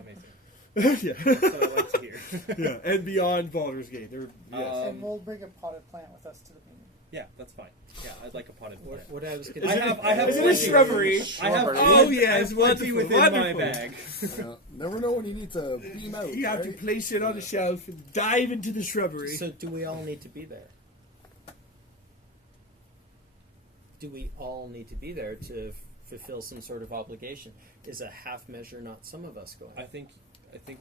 Amazing. yeah. That's what I like to hear. yeah, and beyond Baldur's Gate. There. Yes. And we'll bring a potted plant with us to the meeting. Yeah, that's fine. Yeah, I'd like a potted plant. What I was going I to have Is it a plenty- shrubbery? I have Shrubbery. Oh, yes, plenty wonderful, within my wonderful. bag. Yeah. Never know when you need to beam out. You have to right? place it on the shelf and dive into the shrubbery. So do we all need to be there? Do we all need to be there to fulfill some sort of obligation? Is a half measure not some of us going? I think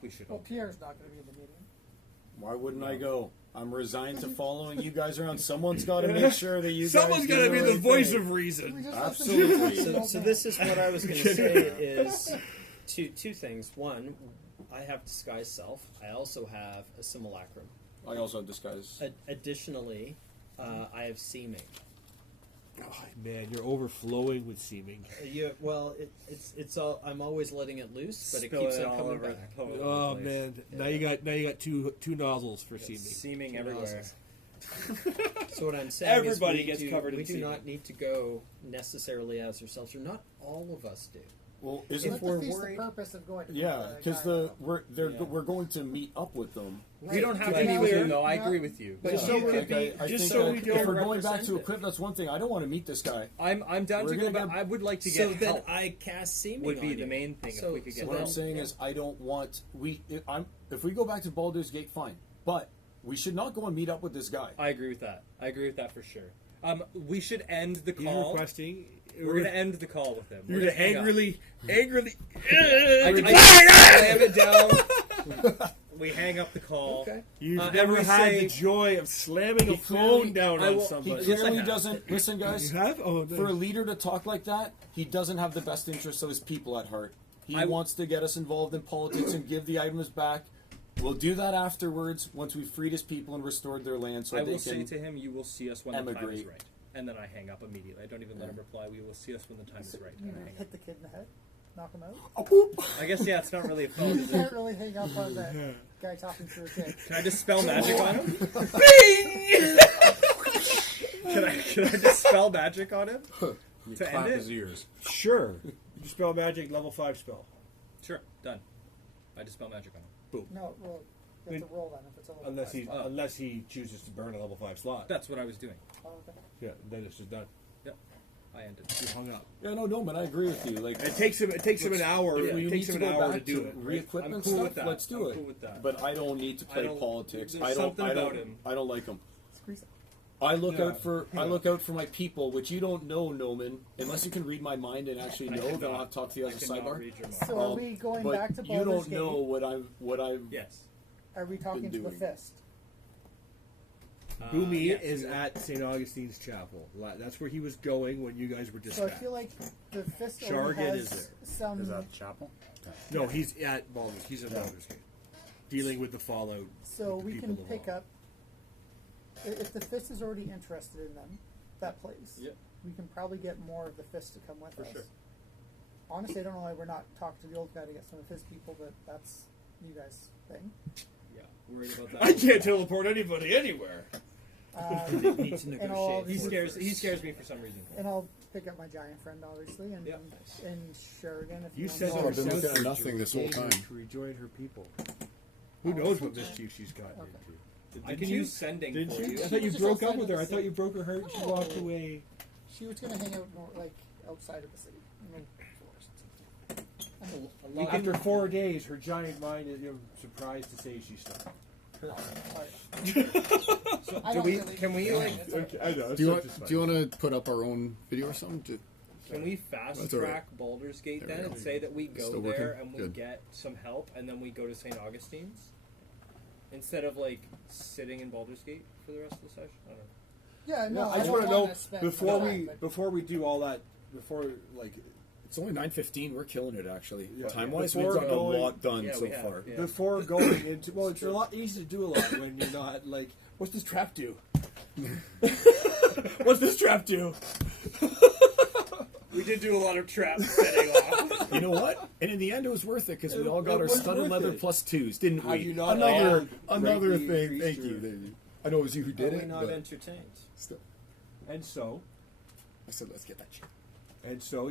we should. Well, Pierre's not going to be in the meeting. Why wouldn't I go? I'm resigned to following you guys around. Someone's got to make sure that you Someone's guys got to do be the the right voice thing. of reason. We just Absolutely. So this is what I was going to say is two things. One, I have disguised self. I also have a simulacrum. I also have disguise. Additionally, I have seeming. Oh, man, you're overflowing with seeming. Well, it's all. I'm always letting it loose, but it Spill keeps it on all coming over back. the place. Oh man, now you got two nozzles for seeming. Seeming everywhere. Nozzles. So what I'm saying Everybody is gets we covered in We do semen. not need to go necessarily as ourselves, or not all of us do. Well, If isn't we're That defeats the worried- purpose of going to yeah? the Because guy. we're going to meet up with them. We don't have To to be meet with clear- them, though. I Yeah. agree with you. But Yeah, you could like, be I just think so that we if don't we're going back to represent it. equip, that's one thing. I don't want to meet this guy. I'm down We're to go gonna back. get- I would like to So get then help. I cast seeming Would be on the you. main thing if So- we could get so What I'm then- saying is, I don't want if we go back to Baldur's Gate, fine, but we should not go and meet up with this guy. I agree with that. I agree with that for sure. We should end the He's call. requesting. We're gonna end the call with him. You're We're gonna hang up. angrily. I slam it down. We hang up the call. Okay. You've and never we had say- the joy of slamming a He clearly- phone down I on will- He somebody. Yes, I clearly have. doesn't listen, guys. You have? Oh, For a nice. leader to talk like that, he doesn't have the best interests of his people at heart. He I- wants to get us involved in politics and give the items back. We'll do that afterwards once we've freed his people and restored their land, so I they will say can. to him, "You will see us when the time is emigrate. right." And then I hang up immediately. I don't even let him reply. We will see us when the time is right. You And I hang up. hit the kid in the head, knock him out. Oh, boop. I guess it's not really a phone. You Is can't it? really hang up on that guy talking to a kid. Can I just spell magic on him? Can I just spell magic on him? You To clap end it? his ears. Sure. You spell magic, level 5 spell. Sure, done. I just spell magic on him. No, well, you have to roll then if it's a little Unless he chooses to burn a level 5 slot. That's what I was doing. Oh, okay. Yeah, then it's just done. Yep, I ended. You hung up. Yeah, no, man, I agree with you. Like, It takes him an hour. if we It need takes to him go an hour back to do it. re-equip I'm and cool stuff, with that. let's do I'm it. cool with that. But I don't need to play don't- politics. there's I don't. something I about don't. him. I don't like him. Squeeze it. I look Yeah. out for I look out for my people, which you don't know, Noman. Unless you can read my mind and actually I know, then cannot. I'll have to talk to you I as a cannot sidebar. read your mind. So are we going but back to you Baldur's don't know Gate? what I'm. Yes. Are we talking to the doing. fist? Boomy yes, is we will. at St. Augustine's Chapel. That's where he was going when you guys were So I dispatched. feel like the fist already Shargan has is there. some. Is that the chapel? No, he's at Baldur's. He's at Baldur's Gate, dealing with the fallout. So with the we people can involved. pick up. If the fist is already interested in them, that place. Yep. We can probably get more of the fist to come with For us. sure. Honestly, I don't know why we're not talking to the old guy to get some of his people, but that's you guys' thing. Yeah, worried about that. I can't teleport anybody anywhere. Need to And all negotiate. the- He scares me for some reason. And I'll pick up my giant friend, obviously, and Yeah. and Shargan if You want said to. Oh, I've been yourself looking at to nothing this whole regain- time. to rejoin her people. Who knows what mischief she's gotten Okay. into? I can use sending Didn't for you? you. I thought you Just broke outside up with of her. the I thought city. you broke her heart. She No. walked away. She was going to hang out like outside of the city, in the forest. After 4 days, her giant mind is surprised to say she's still. I don't really Can we like? I know. Do you want to put up our own video or something? Can we fast That's all right. track Baldur's Gate There we then go. and say that we go Still there working? and we Good. get some help and then we go to St. Augustine's instead of like sitting in Baldur's Gate for the rest of the session? I don't know. Yeah, no, I just don't want to know wanna spend before time, we but- before we do all that. Before like It's only 9:15. We're killing it, actually. Yeah. Time-wise, Before we've got a going- lot done Yeah, so we have, far. yeah. before going into it's a lot easier to do a lot when you're not like what's this trap do? What's this trap do? We did do a lot of trap setting off. You know what? And in the end, it was worth it because we all got It our was studded worth leather it. +2s, didn't Have we? you not another all another greatly thing. increased Thank your- you. Thank you. I know it was you who did Are we it. not but entertained? still, And so I said, let's get that shit.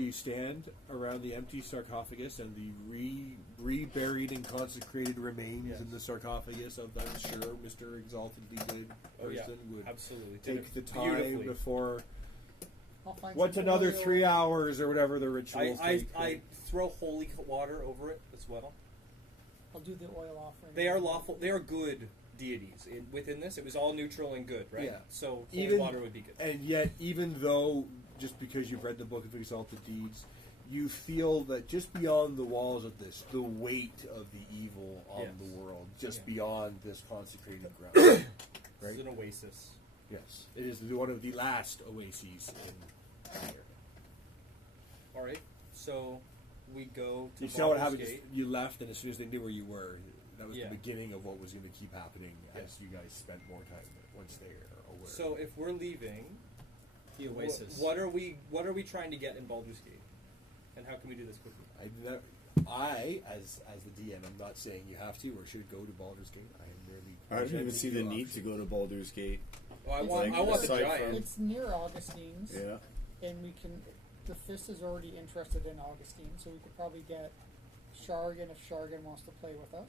you stand around the empty sarcophagus and the reburied and consecrated remains Yes. in the sarcophagus of, I'm sure, Mr. Exalted Be Good Oh yeah, person would absolutely. take the Did it time beautifully. before I'll find what's some another oil. 3 hours or whatever the rituals I take. throw holy water over it as well. I'll do the oil offering. They are lawful. They are good deities. Within this, it was all neutral and good, right? Yeah. So holy Even- water would be good. And yet, even though, just because you've read the Book of Exalted Deeds, you feel that just beyond the walls of this, the weight of the evil on Yes. the world, just Yeah. beyond this consecrated ground. This is an oasis. Yes, it is one of the last oases in here. All right. So we go to You saw what Baldur's happened. Gate. You left, and as soon as they knew where you were, that was Yeah. the beginning of what was going to keep happening Yeah. as you guys spent more time once they were aware. So if we're leaving, The Oasis. what are we trying to get in Baldur's Gate, and how can we do this quickly? as the DM, I'm not saying you have to or should go to Baldur's Gate. I am merely. I didn't even see the presenting you need to go to Baldur's Gate. Well, I It's want like I want the aside giant. from- It's near Augustine's, Yeah. and we can. The fist is already interested in Augustine, so we could probably get Shargan if Shargan wants to play with us.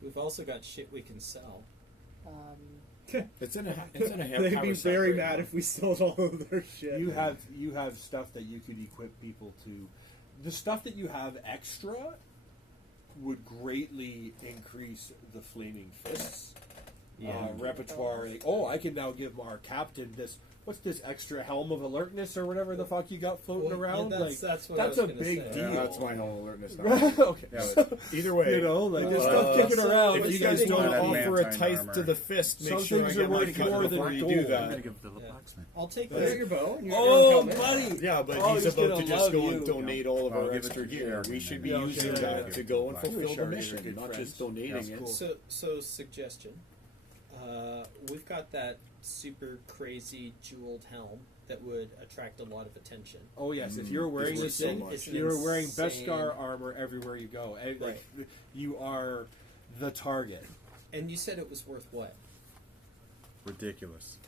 We've also got shit we can sell. It's in a They'd be very mad if we sold all of their shit. You Yeah. have stuff that you could equip people to. The stuff that you have extra would greatly increase the flaming fists repertoire. Like, I can now give our captain this. What's this extra helm of alertness or whatever the fuck you got floating Well, yeah, around? that's what I that's was a gonna big say. deal. Yeah, that's my whole alertness. okay. Yeah, but either way, You know, like there's Uh, stuff kicking so around. if but you some guys things don't are- offer a adamantine tithe armor. to the fist, make Some sure I things get are my worth cut more than before you gold. do I'm that. gonna give it to the Yeah. blacksmith. I'll take Is that. that your bow? And you're Oh, gonna come in? buddy! Yeah, but Oh, he's he's about gonna to just love go you. and donate all of I'll our give it extra to gear. Shargan We and should be then- Yeah, using okay, that yeah. to go and Fine. fulfill the Shargan are mission, good not friends. just donating That's it. cool. So suggestion. We've got that super crazy jeweled helm that would attract a lot of attention. Oh yes, if you're wearing It's this worth so thing, much. It's if an you're wearing insane- Beskar armor everywhere you go. And, like, you are the target. And you said it was worth what? Ridiculous.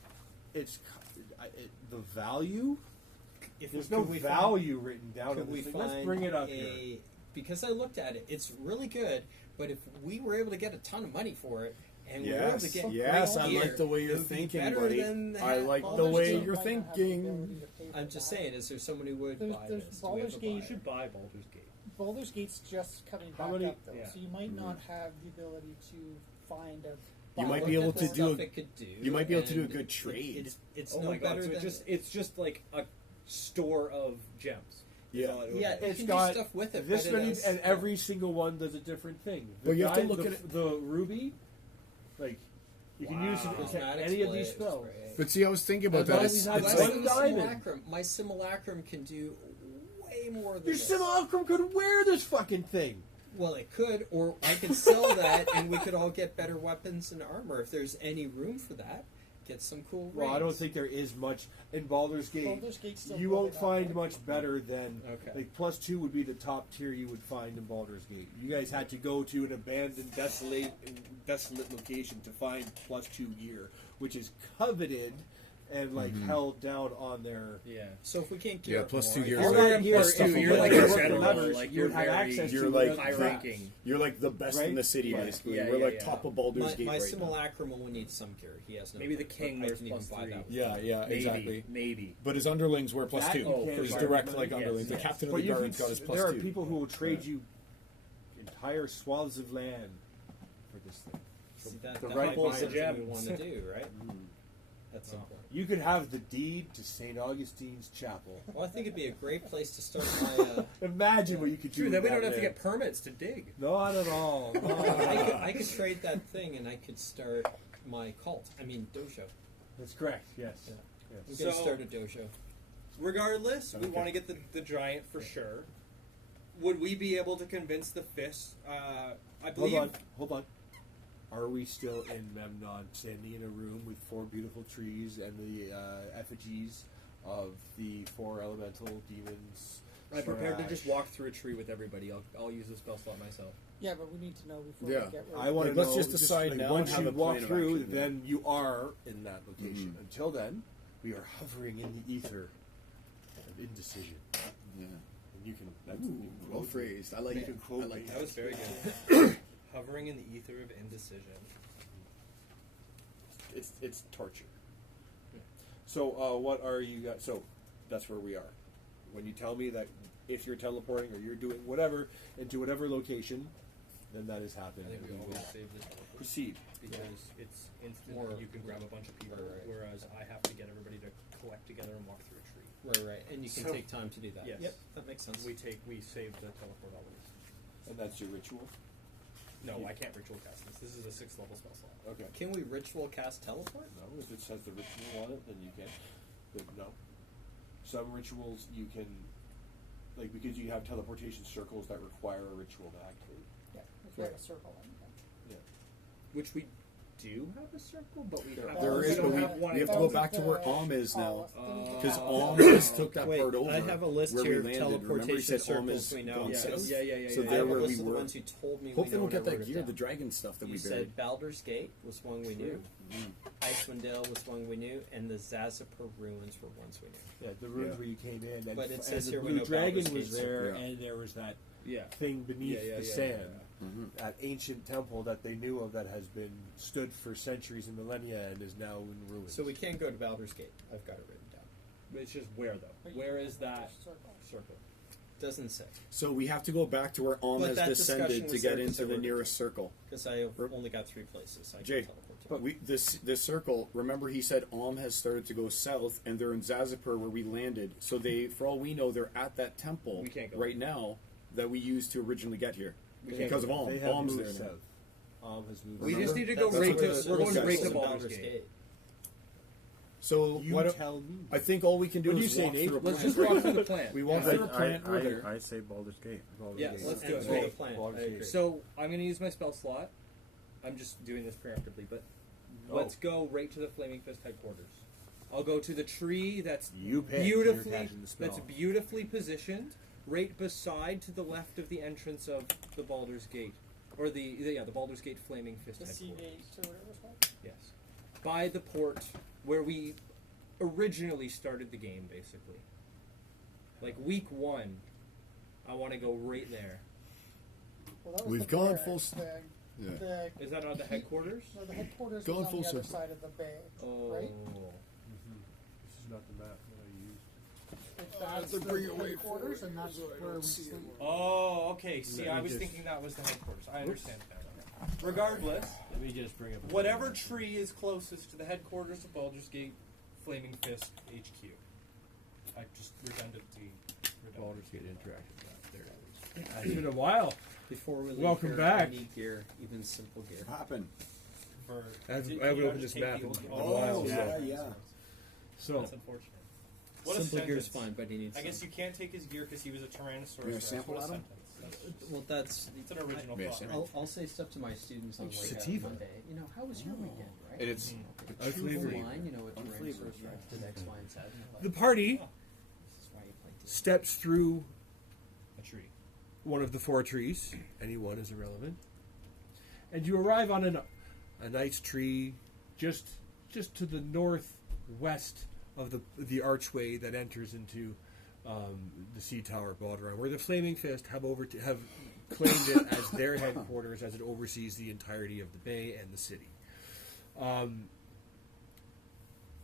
It's the value. If There's could no we value written down Find, on could we this thing. find Let's bring it up a, here. Because I looked at it, it's really good. But if we were able to get a ton of money for it, and we were able to get Yes, great I gear, like the way it you're would be thinking, better buddy. than I that. like Baldur's the way Gate you're might not have the thinking. ability to pay for I'm just that. saying, is there someone who would There's- buy there's this? Do we have Baldur's a Gate- buyer? You should buy Baldur's Gate. Baldur's Gate's just coming How back many- up though, yeah. so you might not have the ability to find a. You might Look be at able the to do stuff a- it could do, you might be able to do a and good trade. It's Oh no my god! better So than it's just like a store of gems. Yeah. yeah. You It's can got do stuff with it. this but many, it has- and every single one does a different thing. But you have to look the, at it- the ruby, like You can use Cosmetic any of these spray, spells. spray. But see, I was thinking about As that. long It's, as you have it's one like, diamond. Simulacrum. My simulacrum can do way more than Your this. simulacrum could wear this fucking thing. Well, it could, or I could sell that, and we could all get better weapons and armor if there's any room for that. Get some cool. Well, I don't rings. think there is much in Baldur's Gate. Baldur's Gate's still You probably won't not find right. much better than Okay. like +2 would be the top tier you would find in Baldur's Gate. You guys had to go to an abandoned, desolate location to find +2 gear, which is coveted and like held down on their. Yeah. So if we can't get Yeah, plus more, 2 years. You're You're not here plus stuff to- You're like you're a working general, levers, like you you're have very access to you're like high the- ranking. You're like the best Right? in the city, Yeah. basically. Yeah, We're yeah, like yeah. top of Baldur's my, Gate my right now. simulacrum will need some gear. He has no. Maybe the gear, king but I wears can even plus buy 3. that. Yeah, exactly. Maybe. But his underlings wear plus That 2. you can't His buy. direct like Yes, underlings. The yes. captain of But the you guards could, got his plus there 2. are people who will trade Yeah. you entire swaths of land for this thing. See, that, The that right might be buyer. something we want to do, right? At some point. You could have the deed to St. Augustine's Chapel. Well, I think it'd be a great place to start my. Imagine what you could do. True, with then we that don't have to land. get permits to dig. Not at all. I could trade that thing, and I could start my cult. I mean, dojo. That's correct. Yes. Yeah. Yes. We're gonna So- start a dojo. Regardless, we Okay. want to get the giant for sure. Would we be able to convince the fist? I believe. Hold on. Are we still in Memnon, standing in a room with 4 beautiful trees and the effigies of the 4 elemental demons? I'm prepared to Sarash? just walk through a tree with everybody. I'll use the spell slot myself. Yeah, but we need to know before Yeah. we get rid I of want to Let's know. just decide now Once and have you a walk plan of through, action, yeah. then you are in that location. Mhm. Until then, we are hovering in the ether of indecision. Yeah. And you can. That's Ooh, you can well quote phrased. I like You it. can quote I like me. That was very good. Hovering in the ether of indecision. It's torture. So what are you guys? So that's where we are. When you tell me that if you're teleporting or you're doing whatever into whatever location, then that is I happening. think we We always will save this proceed. because it's instant. More- You can grab a bunch of people, Right. whereas I have to get everybody to collect together and walk through a tree. Right, and you can So- take time to do that. Yes. Yep, that makes sense. We save the teleport always. And that's your ritual. No, I can't ritual cast this. This is a 6th level spell slot. Okay. Can we ritual cast teleport? No, if it says the ritual on it, then you can. But no. Some rituals you can, like because you have teleportation circles that require a ritual to activate. Yeah, if you have a circle, then you can. Which we do have a circle, but we have There we is, don't but have we have to go back to where the- Om is now. Because Oh, Om just took that Wait, part over. I have a list where here we of landed. Remember he teleportation said Om circles is we know. gone Yeah. south? Yeah, yeah, yeah, So yeah. I there have a where list we of the were. ones you told me. Hopefully we we'll know get that and I gear, wrote it the down. dragon stuff that You we said buried. Baldur's Gate was one we knew. Icewind Dale was one we knew, and the Zazapur ruins were ones we knew. Yeah, the rooms Yeah. where you came in, and, But it and says the here we blue know dragon Baldur's was Gate's there, yeah. and there was that Yeah. thing beneath the sand, Mhm. that ancient temple that they knew of that has been stood for centuries and millennia and is now in ruins. So we can go to Baldur's Gate. I've got it written down. But it's just where though? But you Where can is go that circle. circle? Doesn't say, So we have to go back to where Om But has that discussion descended to was get there 'cause into there the were- nearest circle. because I have Rip. only got 3 places I Jay, can teleport to. But this circle, remember he said Om has started to go south, and they're in Zazapur where we landed. So they, for all we know, they're at that temple We can't go right now that we used to originally get here. They Because have- of Om. they have Om's moved there now. south. Om has moved. We south. just need to go That's right where to. the- We're going the right to circle Baldur's Gate. So You what? tell me. I think all we can do What do is you say, walk Nate? through a Let's plan. just walk through the plan. We walk Yeah. through the plan. We're there. I say Baldur's Gate. Baldur's Yeah, Gate. let's And do it. so Okay. the plan. Baldur's I Gate. agree. So I'm going to use my spell slot. I'm just doing this preemptively, but let's go right to the Flaming Fist headquarters. I'll go to the tree that's You pick. You're beautifully casting the spell. that's beautifully positioned, right beside to the left of the entrance of the Baldur's Gate, or the Baldur's Gate Flaming Fist The headquarters. Seagate or whatever it's called. Yes, by the port where we originally started the game, basically. Like week 1, I want to go right there. Well, that was We've the gone barracks. full Yeah. The Is that on the headquarters? no, the headquarters Going was on full the other circle. side of the bay, Oh, right? This is not the map that I used. That's to the bring it away headquarters, forward and that's so I where don't we see sleep. Oh, okay. See, Let I me was just- thinking that was the headquarters. I understand now. Regardless, Let me just bring up. whatever tree is closest to the headquarters of Baldur's Gate, Flaming Fist HQ. I just redundancy. Baldur's Gate interactive. There it is. It's been a while. Before we leave Welcome here, back. I need gear, even simple gear. Happen. For I haven't did you opened not this take map the in old- a Oh, while. yeah. So That's unfortunate. What a Simple gear's sentence. fine, but he needs. I guess you can't take his gear because he was a Tyrannosaurus You Rex. sample What a at him? sentence. Well, that's. It's an original May I thought. sample? I'll say stuff to my students on Sativa. Monday. You know, how was your weekend, right? And it's I flavor you. Line, you know, what Unflavored, Tyrannosaurus Rex did X, Y, and Z. And I'm the like, party this is why you play D&D. steps through A tree. one of the 4 trees. Any one is irrelevant. And you arrive on a nice tree just to the northwest of the archway that enters into the Sea Tower Balderine, where the Flaming Fist have claimed it as their headquarters, as it oversees the entirety of the bay and the city.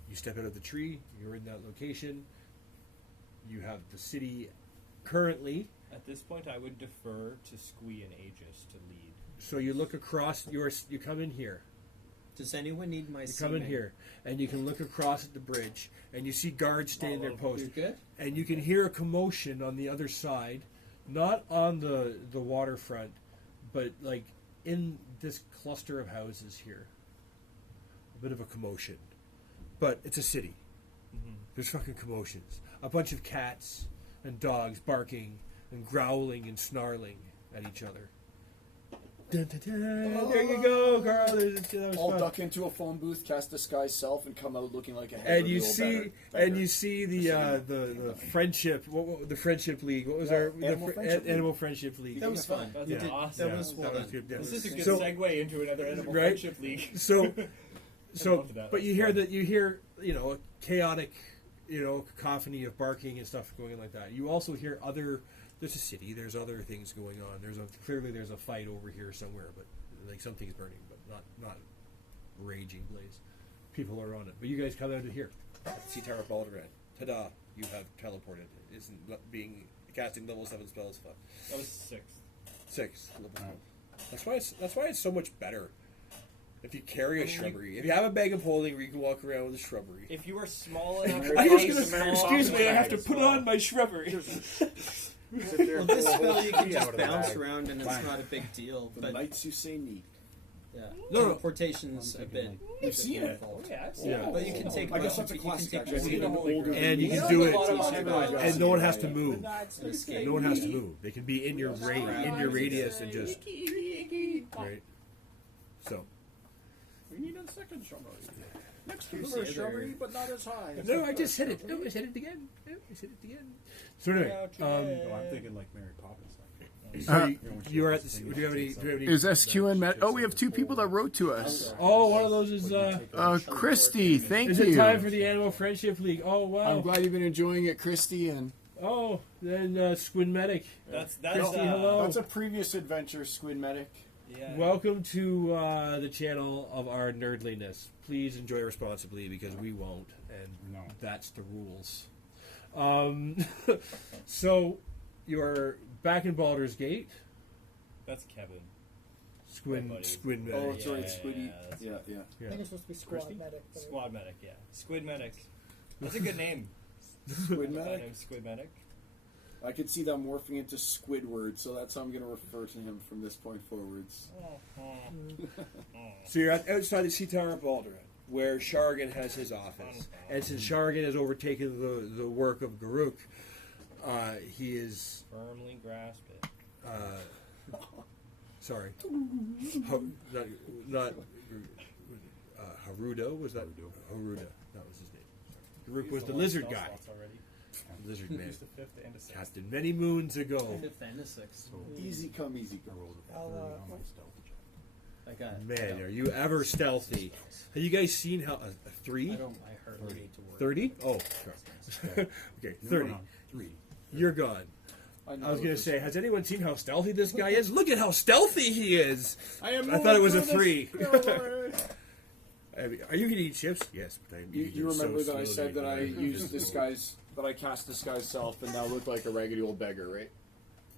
You step out of the tree. You're in that location. You have the city currently. At this point, I would defer to Squee and Aegis to lead. So you look across. You come in here. Does anyone need my You come in here, and you can look across at the bridge, and you see guards standing their post, You're good? and you can hear a commotion on the other side, not on the waterfront, but like in this cluster of houses here. A bit of a commotion, but it's a city. There's fucking commotions. A bunch of cats and dogs barking and growling and snarling at each other. Dun, dun, dun. There you go, Carl. That was I'll fun. duck into a phone booth, cast disguise self, and come out looking like a And you heavy see, old and you see the friendship, the friendship league. What was Yeah, our Animal Friendship League. Animal friendship league? That was fun. That's You did- awesome. That was well That was done. good. Yeah. This is a good So- segue into another Animal Right? Friendship League. So, loved that. but you That's hear a chaotic, cacophony of barking and stuff going on like that. You also hear other. There's a city. There's other things going on. Clearly there's a fight over here somewhere, but like something's burning, but not raging blaze. People are on it. But you guys come out of here. Sea Tower Balderine. Ta-da! You have teleported. Isn't casting level 7 spells fun? That was 6. 6 level 1. That's why it's so much better. If you carry a shrubbery, if you have a bag of holding where you can walk around with a shrubbery. If you are small enough, Excuse me, I have to put on my shrubbery. Well, this spell you can just bounce around and it's not a big deal. The But knights you say need. yeah, No. teleportation's a bit. You've seen it. Oh, yeah, I've seen Yeah. it. But you can take. I guess much- that's a you can classic. take Actually, I've much seen an of it. older. And you can do it, and no one has to move. Escape. No one has to move. They can be in your radius and just right. So We need a second shrubbery. Next to Here's the the other- shrubbery, but not as high. as no, the I just first said it. shrubbery. No, I said it again. No, I said it again. So anyway, No, I'm thinking like Mary Poppins. Like, so you are at the. Do you have any? Is SQN Matt? Oh, we have 2 people that wrote to us. Oh, one of those is. Christy, thank Is you. it time for the Animal Friendship League? Oh wow. I'm glad you've been enjoying it, Christy. And Oh, then Squid Medic. That's Christy, hello. that's a previous adventure, Squid Medic. Yeah. Welcome to the channel of our nerdliness. Please enjoy responsibly because we won't, and No. that's the rules. So you're back in Baldur's Gate. That's Kevin. Squid My buddy. Medic. Oh, it's right, Yeah, Squiddy. that's Yeah, yeah. I think it's supposed to be squad Christy? medic. But Squad Medic, yeah. Squid Medic. That's a good name. Squid My Medic. name's Squid Medic. I could see that morphing into Squidward, so that's how I'm going to refer to him from this point forwards. So you're outside the Sea Tower of Balderine, where Shargan has his office. And since Shargan has overtaken the work of Garuk, he is Firmly grasp it. sorry, not Haruda, was that Haruda? That was his name. Garuk was the lizard guy, Already. lizard man, He's the 5th and the 6th. captain many moons ago. Fifth and a sixth. Easy come, easy go. I rolled a I'll, 30 on my stealth check. I got it. Man, are you ever stealthy? Have you guys seen how a 3? I hardly need to work. 30? Oh, sorry. Okay, No, 30. no, 3. You're gone. know I was going to this. say, has anyone seen how stealthy this guy is? Look at how stealthy he is! I am thought it was a moving 3. through Are you eating chips? Yes, but I'm You eating remember so that I said that slowly. I used disguise, that I cast disguise self, and now look like a raggedy old beggar, right?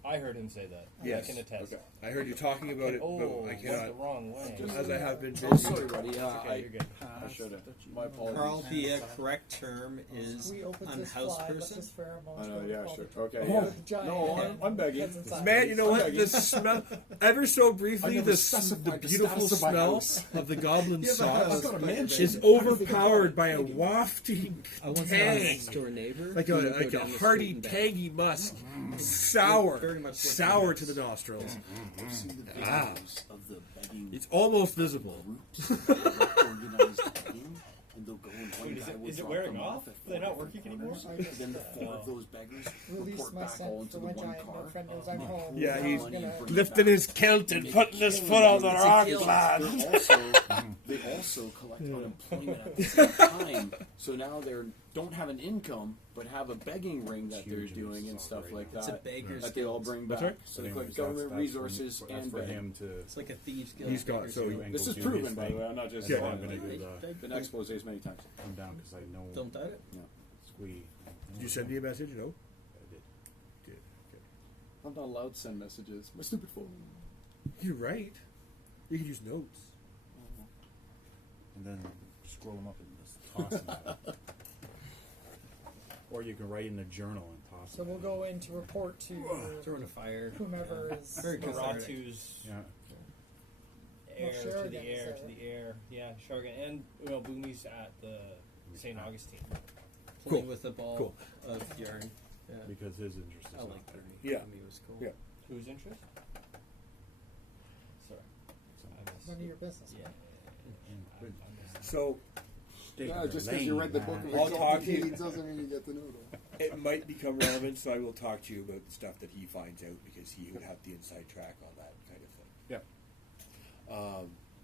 I heard him say that. Yes. I can attest. Okay. I heard you talking about it, Oh, but I went cannot. the wrong way. As I have been Oh, busy. sorry, buddy. Okay, you're good. I should have. My apologies. Carl, the correct term is We opens his unhouse fly, person. lets his pheromones I know, go, yeah, call sure. the- Okay, the yeah. giant No, head I'm begging. heads inside. Man, you know what? I'm The smell, ever so briefly, I never the specified the beautiful status of my smell house. of the goblin You have a sauce house, got a but mansion. is overpowered by a wafting I once had a tang, next door neighbor. like who would a go down the hearty, street and bang. tangy musk, sour, Very much like sour my to the nostrils. I've seen the Ah. videos of the begging It's almost visible. groups that have organized begging, and they'll go and one Wait, guy will is it drop wearing them off? at They're not four working different anymore? corners, and then the four of those beggars Release report my back all scent into for the when one giant car. no friend knows I'm home. Yeah, So he's I'm gonna- lifting his kilt and putting his foot on the rock, lad. They also collect unemployment at the same time. So now they don't have an income, but have a begging ring that they're Huge in doing and Mississauga stuff right like now. It's a that. beggar's That they all guild. bring That's back. right. So they Anyways, collect government that's resources for, and that's for begging. him to. It's like a thieves guild. He's got- beggars so guild. This go is do proven, his by the thing. way. I'm not just Yeah, So I'm saying gonna it. do Don't- Been exposés many times. come down because I know. Don't doubt it. Squee. Did you send me a message? No. I did. Good. Okay. I'm not allowed to send messages. My stupid phone. You're right. You can use notes. And then scroll them up and just toss them at him. Or you can write in a journal and toss So them. we'll at go him. in to report Throw in a to fire. whomever is Very cathartic. Maratu's Yeah. air to Shargan the is air there. to the air. Yeah, Shargan. And, Boomy's at the St. Augustine. Playing Cool. with a ball Cool. of yarn. Yeah. Because his interest is I not like there. that. Yeah. It was cool. Yeah. Whose interest? Sorry. I missed. none of your business. Yeah. Good. So Yeah, just because you read the book of I'll talk to you. Exalted doesn't mean you get to know them. it might become relevant, so I will talk to you about stuff that he finds out because he would have the inside track on that kind of thing. Yeah.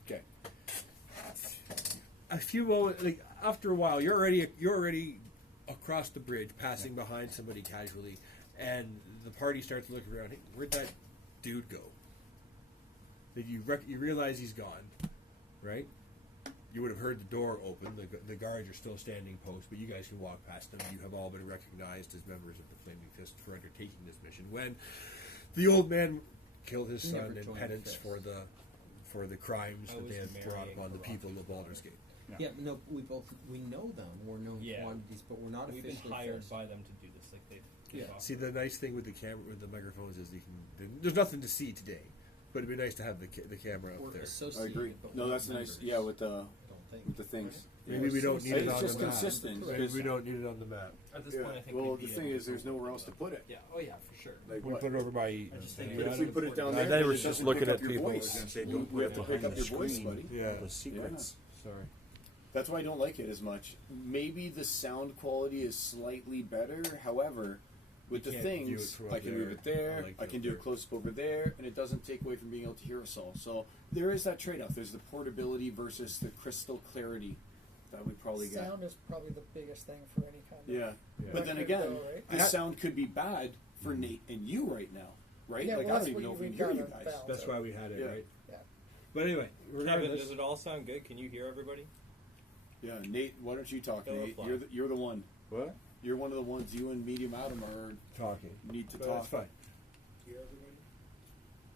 Okay. A few moments, like after a while, you're already across the bridge, passing behind somebody casually, and the party starts to look around. Hey, where'd that dude go? That you realize he's gone, right? You would have heard the door open. The guards are still standing post, but you guys can walk past them. You have all been recognized as members of the Flaming Fist for undertaking this mission. When the old man killed his He son never in joined penance the Fist. for the crimes I that was they had brought marrying upon the a people of Rothschild. Baldur's Gate. Yeah, no, we know them. We're known Yeah. quantities, but we're not We've been officially hired Fist. by them to do this. Like they've Yeah. talked. See, the nice thing with the camera, with the microphones, is you can. There's nothing to see today, but it'd be nice to have the camera up We're there. I associated, agree. but No, we're that's not nice. members. Yeah, with the I don't think. with the things. Maybe we don't need it It's on just the map. consistent. Maybe we don't need it on the map. At this Yeah. point, I think. Well, we'd the be thing able is, to there's go nowhere else to put it. Yeah. Oh yeah, for sure. Like We what? put it over by. I just think But if we put it down there, they then were it just doesn't looking pick up at your people. voice. I was gonna say, We don't put have it to pick behind up the your voice, screen. buddy. Yeah. The secrets. Sorry. That's why I don't like it as much. Maybe the sound quality is slightly better. However, with the can't view it things, from up I can move there. it there. I like I can the- do a close up over there, and it doesn't take away from being able to hear us all. So there is that trade-off. There's the portability versus the crystal clarity that we probably get. Sound is probably the biggest thing for any kind of Yeah. Yeah. But then record, again, though, right? the sound could be bad for Nate and you right now, right? Yeah, like well, I that's don't even know what if we we've can hear you got on guys. balance. That's why we had it, Yeah. right? Yeah. But anyway, Kevin, regardless, does it all sound good? Can you hear everybody? Yeah, Nate, why don't you talk, Go Nate? fly. You're the one. what? You're one of the ones. You and Medium Adam are Talking. need to But talk. that's fine. Hear everybody?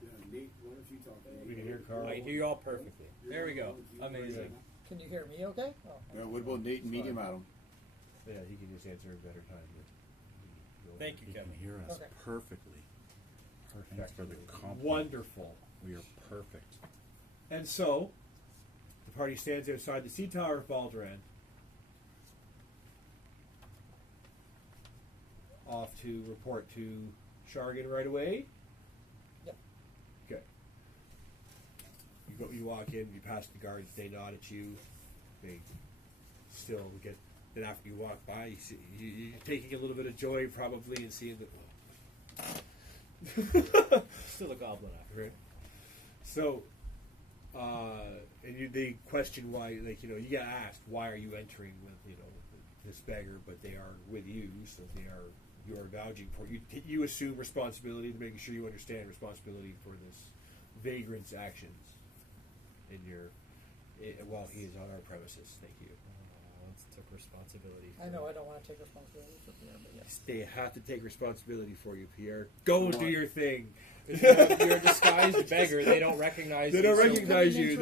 Yeah, Nate, why don't you talk? We can hear Carl. I hear you all perfectly. There we go. Amazing. Can you hear me okay? Oh. Yeah, what about Nate and Medium Adam? Yeah, he can just answer a better time. Thank you, You can Kevin. hear us Okay. perfectly. Thanks for the compliment. Wonderful. We are perfect. And so, the party stands outside the sea tower of Balduran, off to report to Shargan right away. Yep. Okay. You walk in, you pass the guards, they nod at you. They still get. Then after you walk by, you see, you're taking a little bit of joy probably in seeing that. Still a goblin after. Right. So, and they question why, like, you get asked, why are you entering with, this beggar, but they are with you, so you are vouching for you assume responsibility to making sure you understand responsibility for this vagrant's actions while he is on our premises. Thank you. once took responsibility. I know I don't want to take responsibility for Pierre, but yes. They have to take responsibility for you, Pierre. Go do your thing. You're a disguised beggar. They don't recognize They you. don't so recognize you.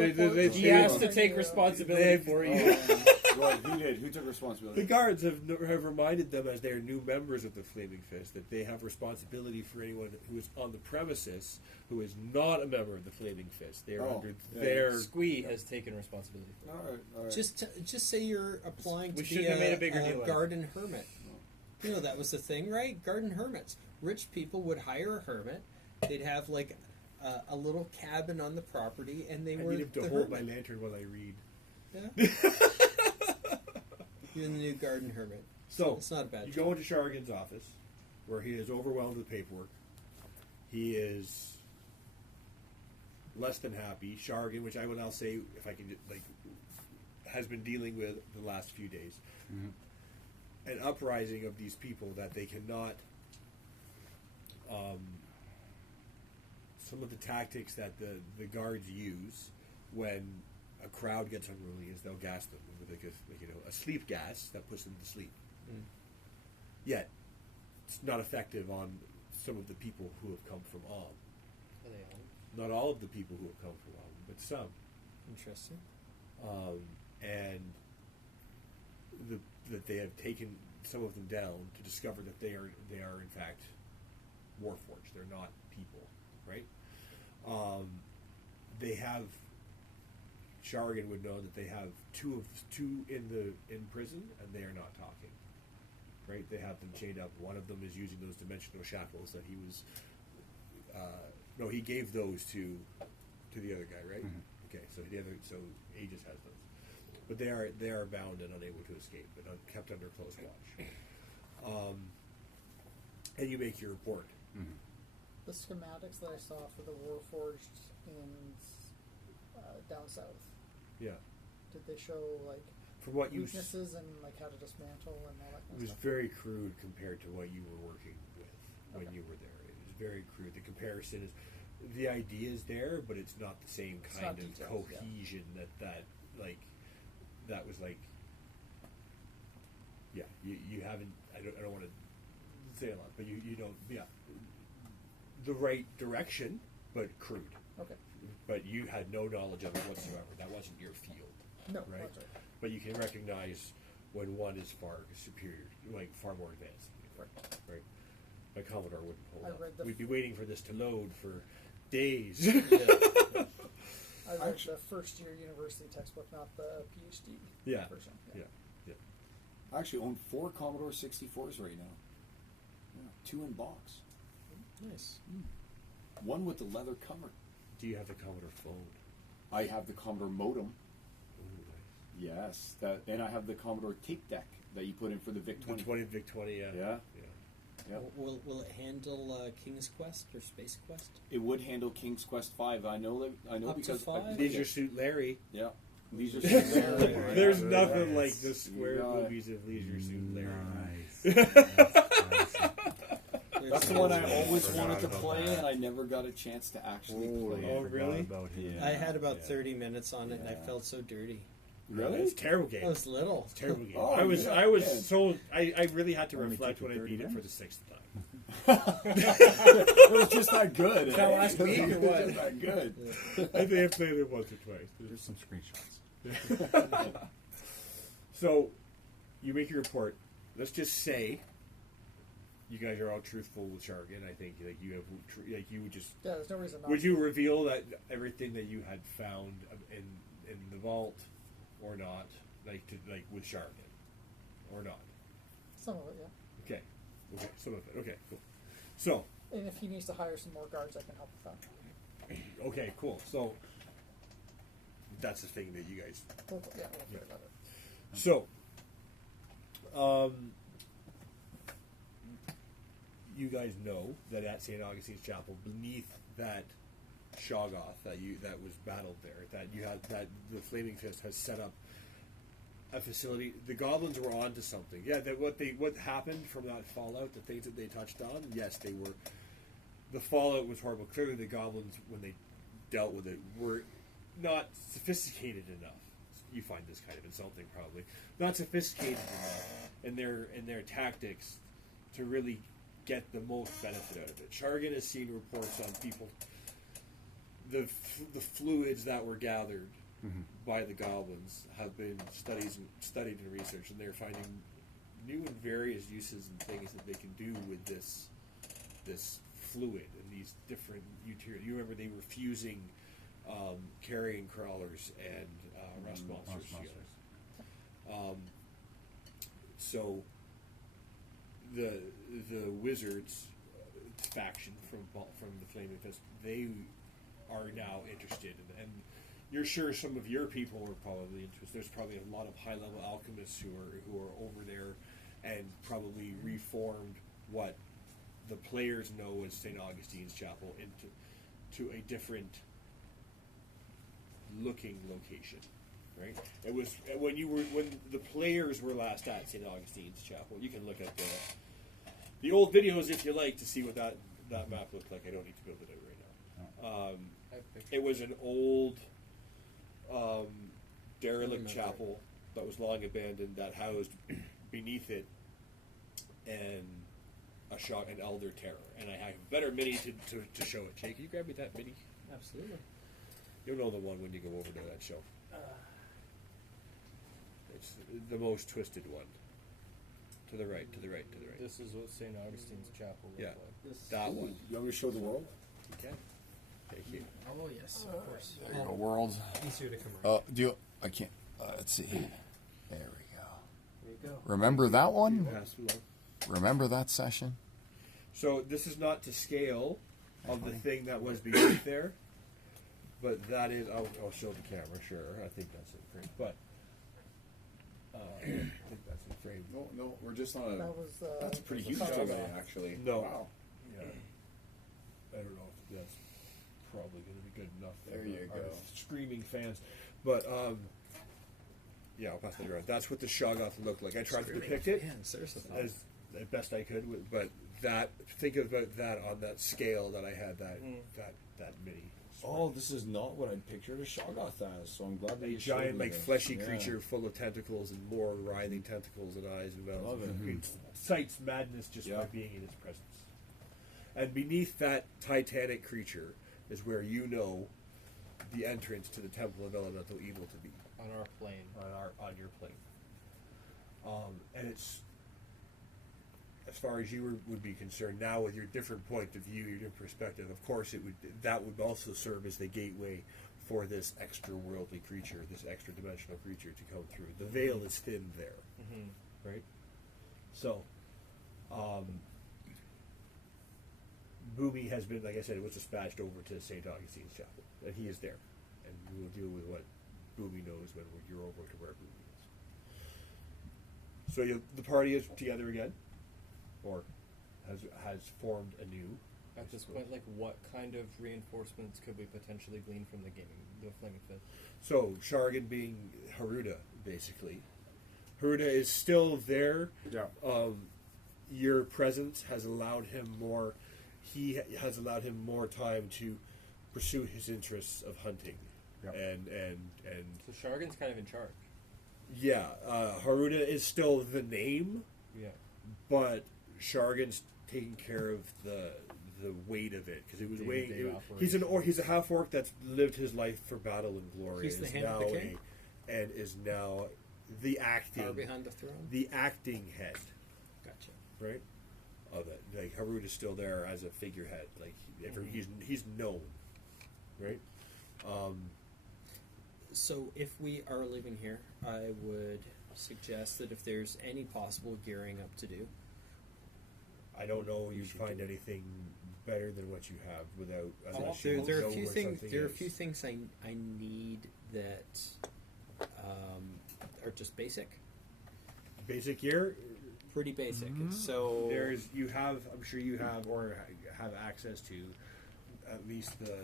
he has to take responsibility for you. Right, who did? Who took responsibility? The guards have reminded them, as they are new members of the Flaming Fist, that they have responsibility for anyone who is on the premises who is not a member of the Flaming Fist. They are under their... Squee has taken responsibility for you. All right. Just say you're applying We to be shouldn't have made a bigger deal out of it. garden hermit. You know, that was the thing, right? Garden hermits. Rich people would hire a hermit. They'd have like a little cabin on the property, and they I were need him to the hold my hermit. lantern while I read. Yeah. You're the new garden hermit. So, It's not a bad you job. go into Shargan's office, where he is overwhelmed with paperwork. He is less than happy. Shargan, which I will now say, if I can, has been dealing with the last few days. An uprising of these people that they cannot. Some of the tactics that the guards use when a crowd gets unruly is they'll gas them with a sleep gas that puts them to sleep. Yet, it's not effective on some of the people who have come from Om. Are they on? Not all of the people who have come from Om, but some. Interesting. And that they have taken some of them down to discover that they are in fact Warforged. They're not people, right? They have. Shargan would know that they have two in prison, and they are not talking. Right? They have them chained up. One of them is using those dimensional shackles that he was. No, he gave those to the other guy, right? Okay, so Aegis has those. But they are bound and unable to escape, but kept under close watch. And you make your report. The schematics that I saw for the Warforged in down south, Yeah. did they show like From what you weaknesses and like how to dismantle and all that it kind was of stuff? very crude compared to what you were working with when you were there. It was very crude. The comparison is the idea is there, but it's not the same It's kind not of detailed, cohesion that was like. Yeah, you haven't. I don't want to say a lot, but you don't. Yeah, the right direction, but crude. Okay. But you had no knowledge of it whatsoever. That wasn't your field. No, Right. that's right. But you can recognize when one is far superior, like far more advanced. Right. My Commodore wouldn't hold I up. read the We'd be waiting for this to load for days. I read the first year university textbook, not the PhD Yeah. version. Yeah. I actually own 4 Commodore 64s right now. Yeah, 2 in box. Nice. One with the leather cover. Do you have the Commodore phone? I have the Commodore modem. Ooh, nice. Yes, and I have the Commodore tape deck that you put in for the VIC 20. The 20 Vic 20. Yeah. Yeah. Yep. Will it handle King's Quest or Space Quest? It would handle King's Quest 5. I know Up to because 5? Leisure Suit Larry. Yeah. Leisure Leisure Suit Suit Larry. Larry. There's Very nothing nice. like the square got it. movies of Leisure Suit Larry. That's the one I always Forgot wanted to about play, that. and I never got a chance to actually play Oh, it. really? Yeah. I had about Yeah. 30 minutes on it, and I Yeah. felt so dirty. Really? It's a terrible game. I was little. It's a terrible game. Oh, I was yeah. so I really had to Only reflect took when you I beat 30 it for the minutes? 6th time. It was just not good. Is that last week or It was what? just not good. I think I played it once or twice. There's some screenshots. So, you make your report. Let's just say you guys are all truthful with Shargan. I think like you have you would just Yeah, there's no reason not. would you reveal that everything that you had found in the vault or not, like with Shargan or not? Some of it, yeah. Okay, some of it. Okay, cool. So. And if he needs to hire some more guards, I can help with that. Okay, cool. So that's the thing that you guys. We'll figure that out. So, you guys know that at St. Augustine's Chapel, beneath that Shoggoth that was battled there, that the Flaming Fist has set up a facility. The goblins were onto something. Yeah, that what happened from that fallout, the things that they touched on. Yes, they were. The fallout was horrible. Clearly, the goblins, when they dealt with it, were not sophisticated enough. you find this kind of insulting, probably not sophisticated enough in their tactics to really get the most benefit out of it. Shargan has seen reports on people, the fluids that were gathered by the goblins have been studied and researched, and they're finding new and various uses and things that they can do with this fluid and these different materials. You remember they were fusing carrion crawlers and rust monsters together. So the wizards faction from the Flaming Fist, they are now interested and you're sure some of your people are probably interested. There's probably a lot of high level alchemists who are over there and probably reformed what the players know as St. Augustine's Chapel to a different looking location. Right? It was when the players were last at St. Augustine's Chapel. You can look at the old videos if you like to see what that map looked like. I don't need to build it out right now. It was an old derelict chapel that was long abandoned that housed beneath it an elder terror. And I have a better mini to show it. Jake, can you grab me that mini? Absolutely. You'll know the one when you go over to that show. It's the most twisted one. To the right. This is what St. Augustine's Chapel looked like. That one. You want me to show the world? You can. Thank you. Oh yes, of course. There you go, world. Easier to come around. I can't. Let's see. There we go. There you go. Remember that one? Pass along. Remember that session? So this is not to scale of the thing that was beneath there, but that is. I'll show the camera. Sure, I think that's in frame. But I think that's in frame. No, we're just on a. That was. That's a pretty huge the photo, photograph. actually. No. Wow. Yeah. I don't know if that's probably going to be good enough for There you our go. screaming fans. But, yeah, I'll pass that around. That's what the Shoggoth looked like. I tried to depict it as best I could, but think about that on that scale that I had, that mini. Oh, this is not what I pictured a Shoggoth as, so I'm glad that A you showed giant, me like, this. fleshy Yeah. creature full of tentacles and more writhing tentacles and eyes and mouths. Love it. It excites madness just by Yeah. being in its presence. And beneath that titanic creature is where you know the entrance to the Temple of Elemental Evil to be On our plane. on your plane. And it's, as far as you would be concerned, now with your different point of view, your different perspective, of course, that would also serve as the gateway for this extra worldly creature, this extra dimensional creature to come through. The veil is thin there, right? So, Boomy has been, like I said, it was dispatched over to St. Augustine's Chapel, and he is there, and we will deal with what Boomy knows when you're over to where Boomy is. So the party is together again, or has formed anew. At this point, like, what kind of reinforcements could we potentially glean from the Flaming Fist? So Shargan being Haruda, basically. Haruda is still there. Yeah. Your presence has allowed him more. He has allowed him more time to pursue his interests of hunting, Yep. and So Shargan's kind of in charge. yeah, Haruda is still the name, Yeah. but Shargan's taking care of the weight of it because it was Day-to-day weighing. operation. He's a half orc that's lived his life for battle and glory. He's the is hand of now the king? and is now the acting Power behind the throne. the acting head, Gotcha. right? Of it, like Haruda's still there as a figurehead, like he's known, right? So if we are leaving here, I would suggest that if there's any possible gearing up to do, I don't know you'd should find do. anything better than what you have without. unless you there are know a few where things. something There are a is. few things I need that are just basic, Basic gear. pretty basic. So You have, I'm sure you have, or have access to, at least the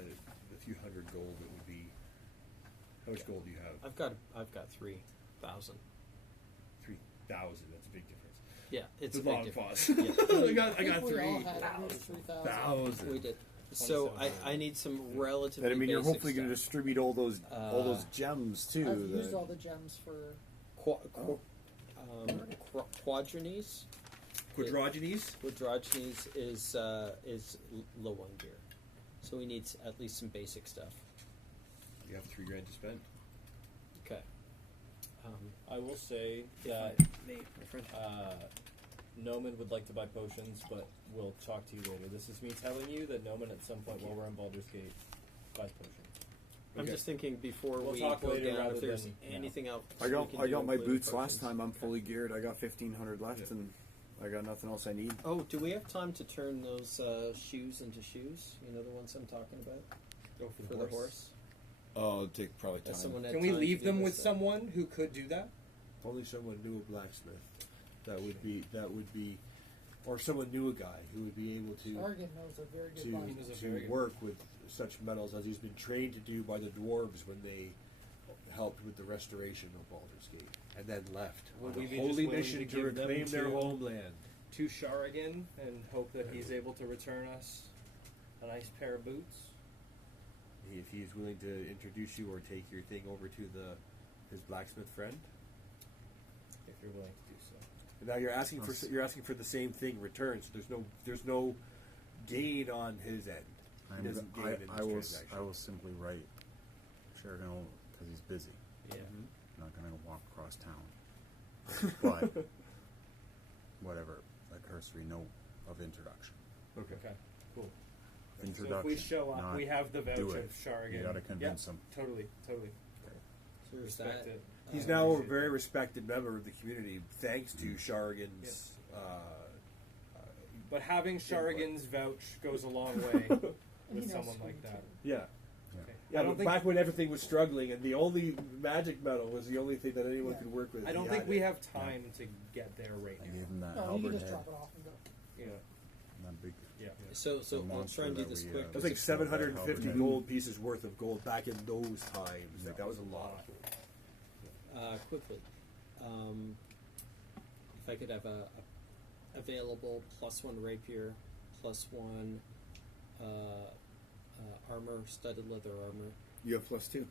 few hundred gold that would be. How much gold do you have? I've got 3,000. 3,000. That's a big difference. Yeah, it's It's a a big long difference. pause. Yeah. I got I think we all three. had at least 3,000. Thousand. We did. So I need some relatively. And I mean, you're basic hopefully going to stuff. distribute all those gems too. I've used that- all the gems for. Quadrines. Quadrogenes. Quadrogenes is low on gear, so we need at least some basic stuff. You have $3 grand to spend. Okay. I will say that Noman would like to buy potions, but we'll talk to you later. This is me telling you that Noman at some point while we're in Baldur's Gate buys potions. I'm Okay. just thinking before We'll we talk go later down rather if there's than now. anything else. I we got can I do, got my including boots last potions. time. I'm fully geared. I got 1,500 left, and I got nothing else I need. Oh, do we have time to turn those shoes into shoes? You know the ones I'm talking about Go for the horse. Oh, it'll take probably time. Has someone had Can we time to leave do them this with then? someone who could do that? Only someone knew a blacksmith. That would be, or someone knew a guy who would be able to Sargon knows a very good blacksmith. to work with such metals as he's been trained to do by the dwarves when they helped with the restoration of Baldur's Gate, and then left Would on we a be holy just willing mission to to give them reclaim their to- homeland. To Sharigan and hope that he's able to return us a nice pair of boots. If he is willing to introduce you or take your thing over to his blacksmith friend. If you're willing to do so. And now you're asking for the same thing returned. So there's no gain on his end. He doesn't gain in this transaction. I will simply write Sheridan because he's busy. Yeah. I'm not going to walk across town. But whatever, a cursory note of introduction. Okay. Okay. Cool. Introduction. So if we show up, not we have the vouch do of it. Sharigan. You got to convince him. Totally. So there's Respect that. it. He's now a very respected member of the community thanks to Sharigan's. But having Sharigan's vouch goes a long way He with knows someone who like to that. Yeah. Okay. Yeah, I don't but think back when everything was struggling and the only magic metal was the only thing that anyone could work with. I don't he think had we it. have time to get there right I now. gave him that No, you halberd can just head, drop it off and go. Yeah. that big. Yeah. So The I'll monster try and do that this we, quick. It was like Just throw that 750 halberd gold pieces worth of gold back in those times. Like that was a lot. Quickly. If I could have a available +1 rapier, +1 armor, studded leather armor. You have +2.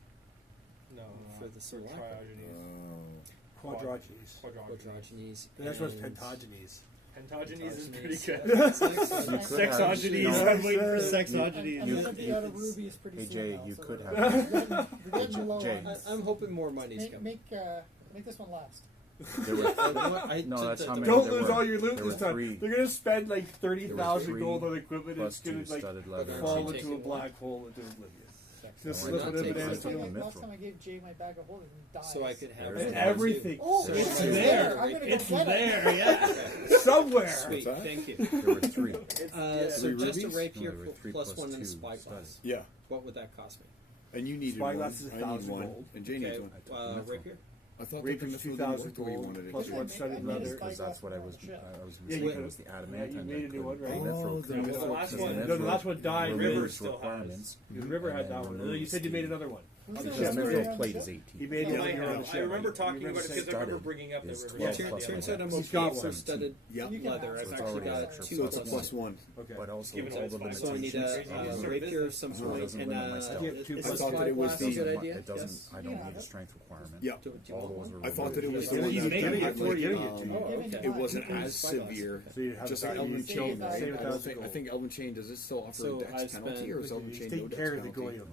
No, For the select. Triogenes. Quadrogenes. Quadrogenes. The next one's and- pentagenes. Pentagenes is Pentagenes. pretty good. You could have- Sexogenes. no, I'm waiting for I'm sexogenes. gonna be out of rubies pretty Hey soon. Jay, now, you so could we're have. we're getting low Jay. on I'm hoping more money's make, coming. make this one last. There were, no, that's how many. Don't there lose were. all your loot There this were time. three. They're gonna spend like There 30,000 were gold three on equipment. plus It's gonna two like studded leather. fall Actually into a taking black hole into oblivion. Just We're look not at taking it it. as Taking a- the Last mithril. time I gave Jay my bag of holding, he died. So I could have There's that everything. Oh, So it's two there. rapier. I'm gonna go It's get it. there, yeah. Somewhere. Sweet, What's that? thank you. There were three. So Three just a rubies? rapier No, there were three plus plus 1 and a two spyglass. studded. Yeah. What would that cost me? And you needed Spyglass one. is I need 1,000 one. gold. And Jay needs Okay, one. I took the mithril. rapier? I thought Raping the 2,000 the way you gold wanted it plus to. one I studded made a leather. Because that's what I was. Shit. I was Yeah, you mistaken. could- It was the yeah, adamantine. you made a new one, right? The Oh, mithril the couldn't- mithril. the last one- no, the mithril last one died. removes River still has. requirements. Because River had that one. You said you made another one. Who's Yeah, the Yeah, last mithril one? plate is He 18. made No, the I other one. have. I remember talking You about it because I remember studded bringing up the is river. 12 Turns plus turns one. out I'm He's okay got for one. studded Yep. You can leather. have I've So it's actually already got extra. 2 So It's a plus 1. +1. Okay. But also Given all all the his So I need limitations. a rapier of some It sort, doesn't and limit my stealth. is I a thought that it was spyglass the- a good idea? It doesn't. Yes. I don't need a strength requirement. Yeah. Do you All want those one? were I thought that it was He's the one giving that it had, before like, you give it to you. Oh, okay. it wasn't Mm-hmm. as severe. So you have Just that like Elven you Chain. save I don't 1,000 think. I gold. think Elven Chain does it still offer So a dex I penalty, spent- or is Elven He's Chain taking no dex care of the penalty? goyim.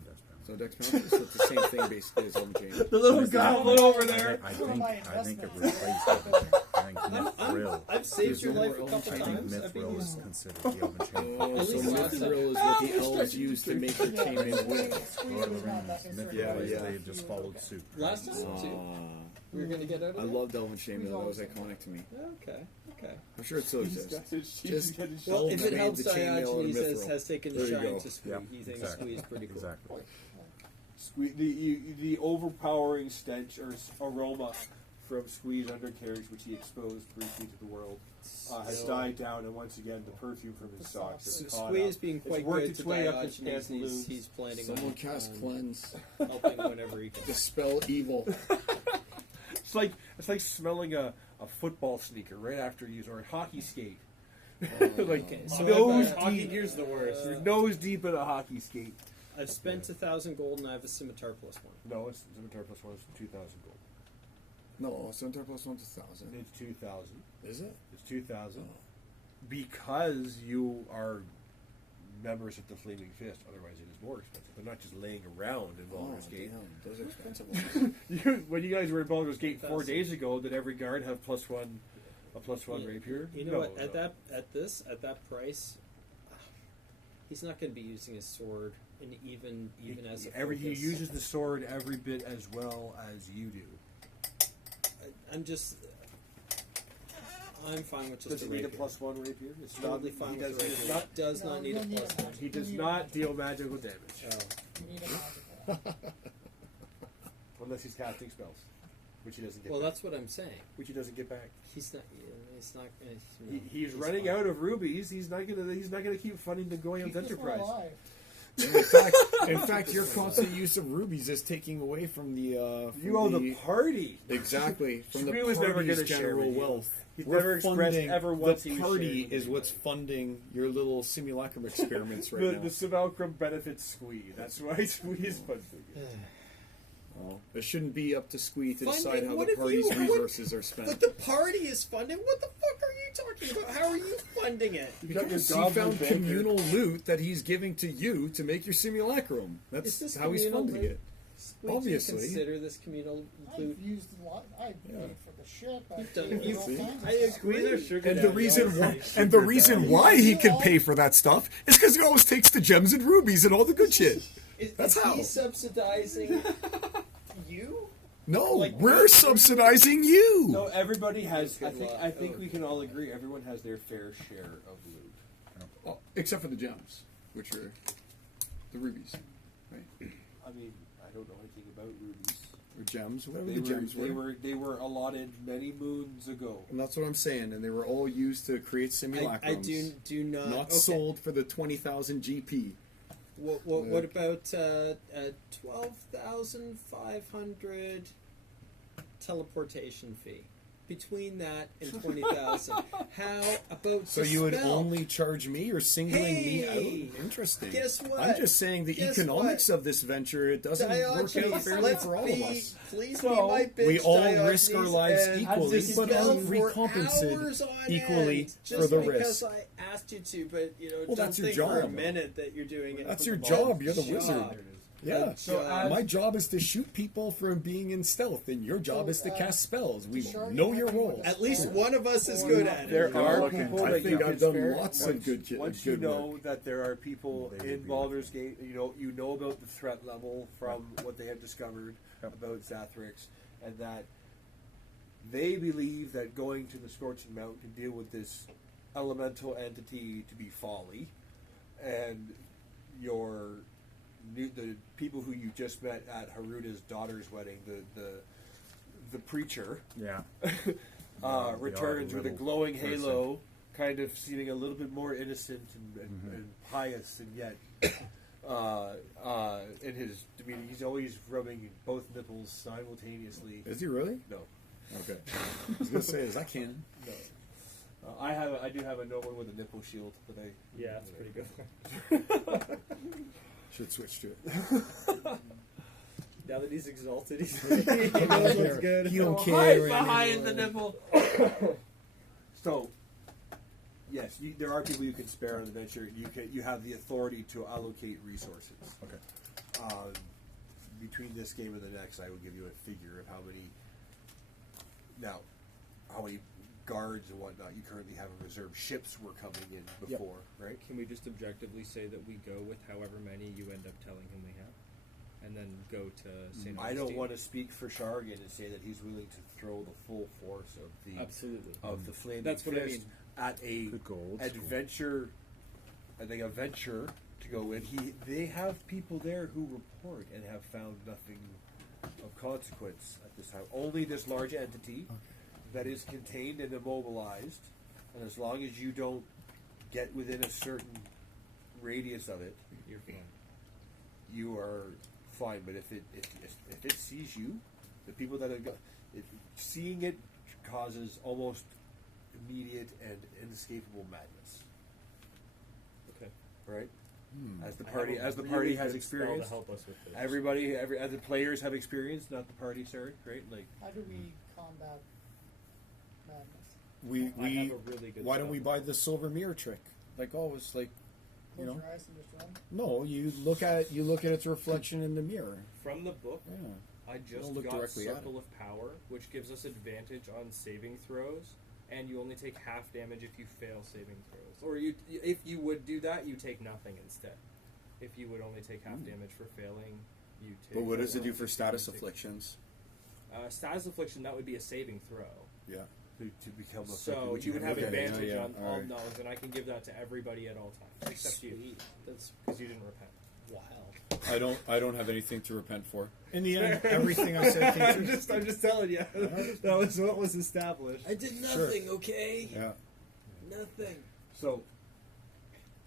So dex penalty. So it's the same thing basically as Elven Chain. The little goblin over there. I Some of think. my I think it investments. replaced it. I think mithril. I've saved your no life more a couple Elven I think times. I've been mithril is using considered the Elven chain. Oh, so least last mithril is what the elves use to make their chainmail with. Lord of the Rings. Mithril Yeah, is yeah. they just followed suit. last time too. We were gonna get out of I it. loved Elven Chain though. That was iconic to me. Okay, okay. I'm sure it still He's exists. got his- he's Just- got his Well, shoulder. if it made helps, the chainmail Diogenes and has, mithril. has taken There the you shine go. to Squee. Yeah, He thinks exactly. Squee is pretty cool. Exactly. The overpowering stench or aroma from Squee's undercarriage, which he exposed briefly to the world, has died down, and once again the perfume from his socks has caught Squee up. is being It's quite worked good its to way up his Diogenes. pantaloons. He's planning Someone on cast cleanse. helping whenever he can. Dispel evil. It's like smelling a football sneaker right after you use or a hockey skate. like Okay, so nose I've, deep. Here's the worst. You're nose deep in a hockey skate. I've spent 1,000 gold and I have a scimitar plus 1. No, it's Scimitar plus 1 is 2,000 gold. No, Centaur plus 1 to 1,000. It's 2,000. Is it? It's 2,000 because you are members of the Flaming Fist. Otherwise, it is more expensive. They're not just laying around in Baldur's Gate. Oh, Those are expensive. When you guys were in Baldur's Gate 4 days ago, did every guard have a plus one rapier? You know No, what? no. At that price, he's not going to be using his sword, and even as a He focus. uses the sword every bit as well as you do. I'm fine with just Does a he need a rapier. plus one rapier? It's Totally not. fine He with does, a he does rapier. not. Does not need a you need plus a 1. He does not deal magical damage Oh. You need a magical. unless he's casting spells, which he doesn't get. Well, back. that's what I'm saying. Which he doesn't get back. He's not. It's not. He's running fine. out of rubies. He's not gonna keep funding the Goyam's Keep this one enterprise. alive. In fact, your constant use of rubies is taking away from the. From You owe the party. Exactly from the Scree was never party's gonna share general with you. wealth. He's We're never expressed funding- ever once he The was party sharing with is what's anybody. funding your little simulacrum experiments right The now. simulacrum benefits Squee. That's why Squee is funding it. Well, it shouldn't be up to Squee to Funding? decide how What the if party's you- what- resources are spent. But the party is funding. What the fuck are you talking about? How are you funding it? Because he goblin found banker. communal loot that he's giving to you to make your simulacrum. Is That's this how he's communal funding loot? it. Would you Obviously. consider this communal I've loot? used a lot. I've paid for the ship. I've done- paid for you all see? kinds of I stuff. agree. And the reason why he can pay for that stuff is because he always takes the gems and rubies and all the good shit. That's is how. he subsidizing you? No, Like, we're subsidizing you. No, everybody has. Good luck. I think we can all agree. Everyone has their fair share of loot. Oh, except for the gems, which are the rubies, right? I mean, I don't know anything about rubies. Or gems, whatever They the were, gems they were. were they were allotted many moons ago. And that's what I'm saying. And they were all used to create simulacrums. I do not. Not okay. sold for the 20,000 GP. What about 12,500 teleportation fee? Between that and 20,000, how about So the you would spell? only charge me or singling me Hey! out? Interesting. Guess what? I'm just saying the Guess economics what? of this venture, it doesn't work out Diogenes, fairly let's for all be, of us. please So, be my bitch, We all Diogenes, risk our lives and equally, you but spell are for recompensated hours on equally end, for just the because risk. I asked you to, but Well, don't that's your think for a job. minute that you're doing it. That's for your the job. money. You're the Job. wizard. Yeah. So My job is to shoot people from being in stealth, and your job is to cast spells. We Sure, know you your have roles. At least one of us is good at it. There You're are looking- people I that think you I've can done spare. lots of once, good Once good you know work. that there are people They would in be Baldur's Gate, you know about the threat level from what they have discovered about Zathrix, and that they believe that going to the Scorching Mountain can deal with this elemental entity to be folly, and the people who you just met at Haruda's daughter's wedding, the preacher, Yeah. They are returns with a little glowing person. halo, kind of seeming a little bit more innocent and pious, and yet in his demeanor, he's always rubbing both nipples simultaneously. Is he really? No, Okay. I was gonna say, is that canon? no. I do have a no one with a nipple shield, but I Yeah, it's pretty good. Should switch to it. Now that he's exalted, he's He knows what's good. He don't care behind the anymore. nipple. So, yes, there are people you can spare on an adventure. You have the authority to allocate resources. Okay. Between this game and the next, I will give you a figure of how many guards and whatnot you currently have in reserve. Ships were coming in before, right? Can we just objectively say that we go with however many you end up telling him we have? And then go to St. I don't want to speak for Shargan and say that he's willing to throw the full force of the Absolutely. of the Flaming That's what I Fist mean. at a Could go old school. adventure. I think a venture to go in. They have people there who report and have found nothing of consequence at this time. Only this large entity that is contained and immobilized, and as long as you don't get within a certain radius of it, You're fine. you are fine. But if it sees you, the people that have got seeing it causes almost immediate and inescapable madness. Okay. Right? As the I party have a has really good spell experienced, to help us with this. as the players have experienced, not the party, sorry, right? Like How do we combat madness? We I have a really good why don't we spell. buy the silver mirror trick? Like always, like Close you know. your eyes and just run. No, you look at its reflection in the mirror. From the book, Yeah. I just Don't look got directly at Circle of Power, which gives us advantage on saving throws, and you only take half damage if you fail saving throws. Or if you would do that, you take nothing instead. If you would only take half damage for failing, you take. But what does it do or for you status take- afflictions? Status affliction, that would be a saving throw. Yeah. to become a So you would have Okay, advantage yeah, on all all right. those, and I can give that to everybody at all times, except you, Sweet. That's because you didn't repent. wild. I don't have anything to repent for. In the end, everything I said came true. I'm just telling you. That was what was established. I did nothing, okay? Yeah. Nothing. So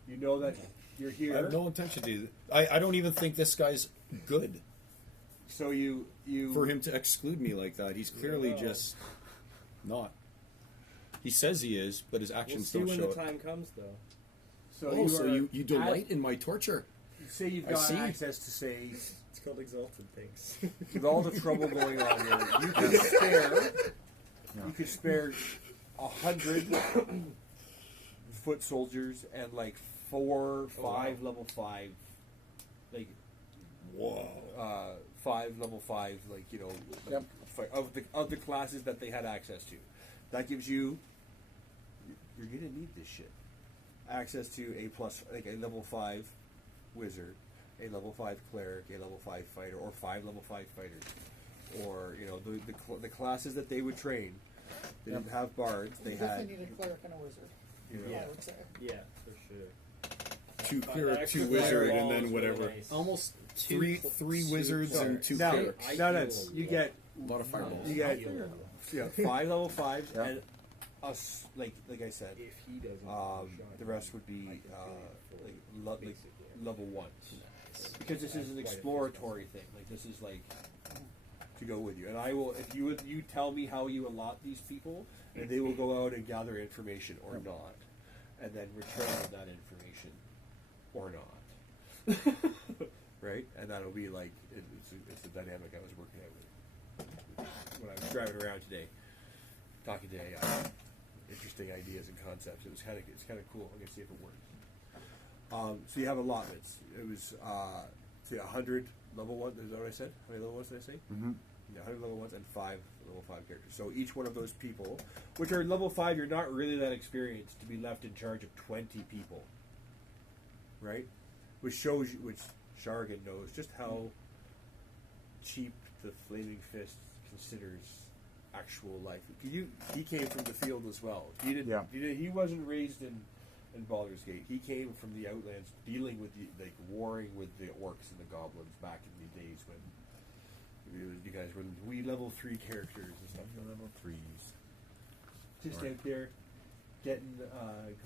you know that you're here. I have no intention to. I don't even think this guy's good So you for him to exclude me like that. He's clearly No. just not. He says he is, but his We'll actions see don't when show the it. time comes, though. So So are you delight in my torture. say you've I got see. access to say It's called exalted things. with all the trouble going on here, you could spare. You could spare 100 foot soldiers and like 4, 5 level 5, like Whoa. 5 level 5, like Yep. of the classes that they had access to. That gives you. You're gonna need this shit. Access to a plus, like a level 5 wizard, a level 5 cleric, a level 5 fighter, or 5 level 5 fighters, or the classes that they would train. They didn't have bards. They We had. definitely need a cleric and a wizard. Yeah. I would say. Yeah, for sure. 2 cleric, Extra 2 wizard, fireball and then is whatever. really nice. Almost Three wizards and 2 Now, clerics. now that's you get A lot of fireballs. you get 5 level 5s Yeah. and us like I said. If he doesn't, The rest would be level 1s. Because this is an exploratory thing. Like this is like to go with you. And I will if you tell me how you allot these people, and they will go out and gather information or not, and then return that information or not. Right? And that'll be like it's the dynamic I was working out with when I was driving around today, talking to AI. Interesting ideas and concepts. It's kind of cool. I'm gonna see if it works. So you have allotments. It was 100 level 1. Is that what I said? How many level 1s did I say? Mm-hmm. Yeah, 100 level 1s and 5 level 5 characters. So each one of those people, which are level 5, you're not really that experienced to be left in charge of 20 people, right? Which shows you, which Shargan knows just how cheap the Flaming Fist considers actual life. He came from the field as well. He didn't. Yeah. He wasn't raised in Baldur's Gate. He came from the Outlands, dealing with warring with the orcs and the goblins back in the days when you guys were level 3 characters and stuff. Level 3s. Just Right. out there getting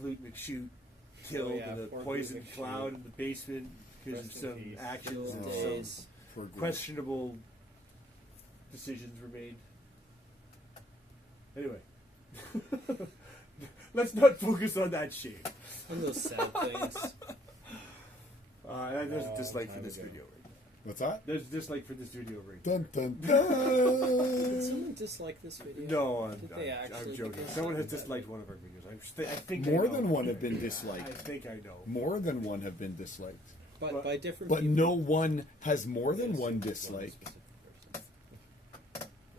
Glute McShoot killed Oh, yeah, in a poor poison Glute McShoot. cloud in the basement because of Rest in some peace. actions and Those some days. Poor Goose. questionable decisions were made. Anyway, let's not focus on that shit. And those sad things. There's a dislike for time this ago. video. Right What's that? There's a dislike for this video right Dun dun Did dun. someone dislike this video? No, Did they actually? I'm joking. Because Someone has that- disliked one of our videos. I think I More know. than one have been I disliked. think I know. More than one have been disliked. But by different But people. no one has more than one dislike.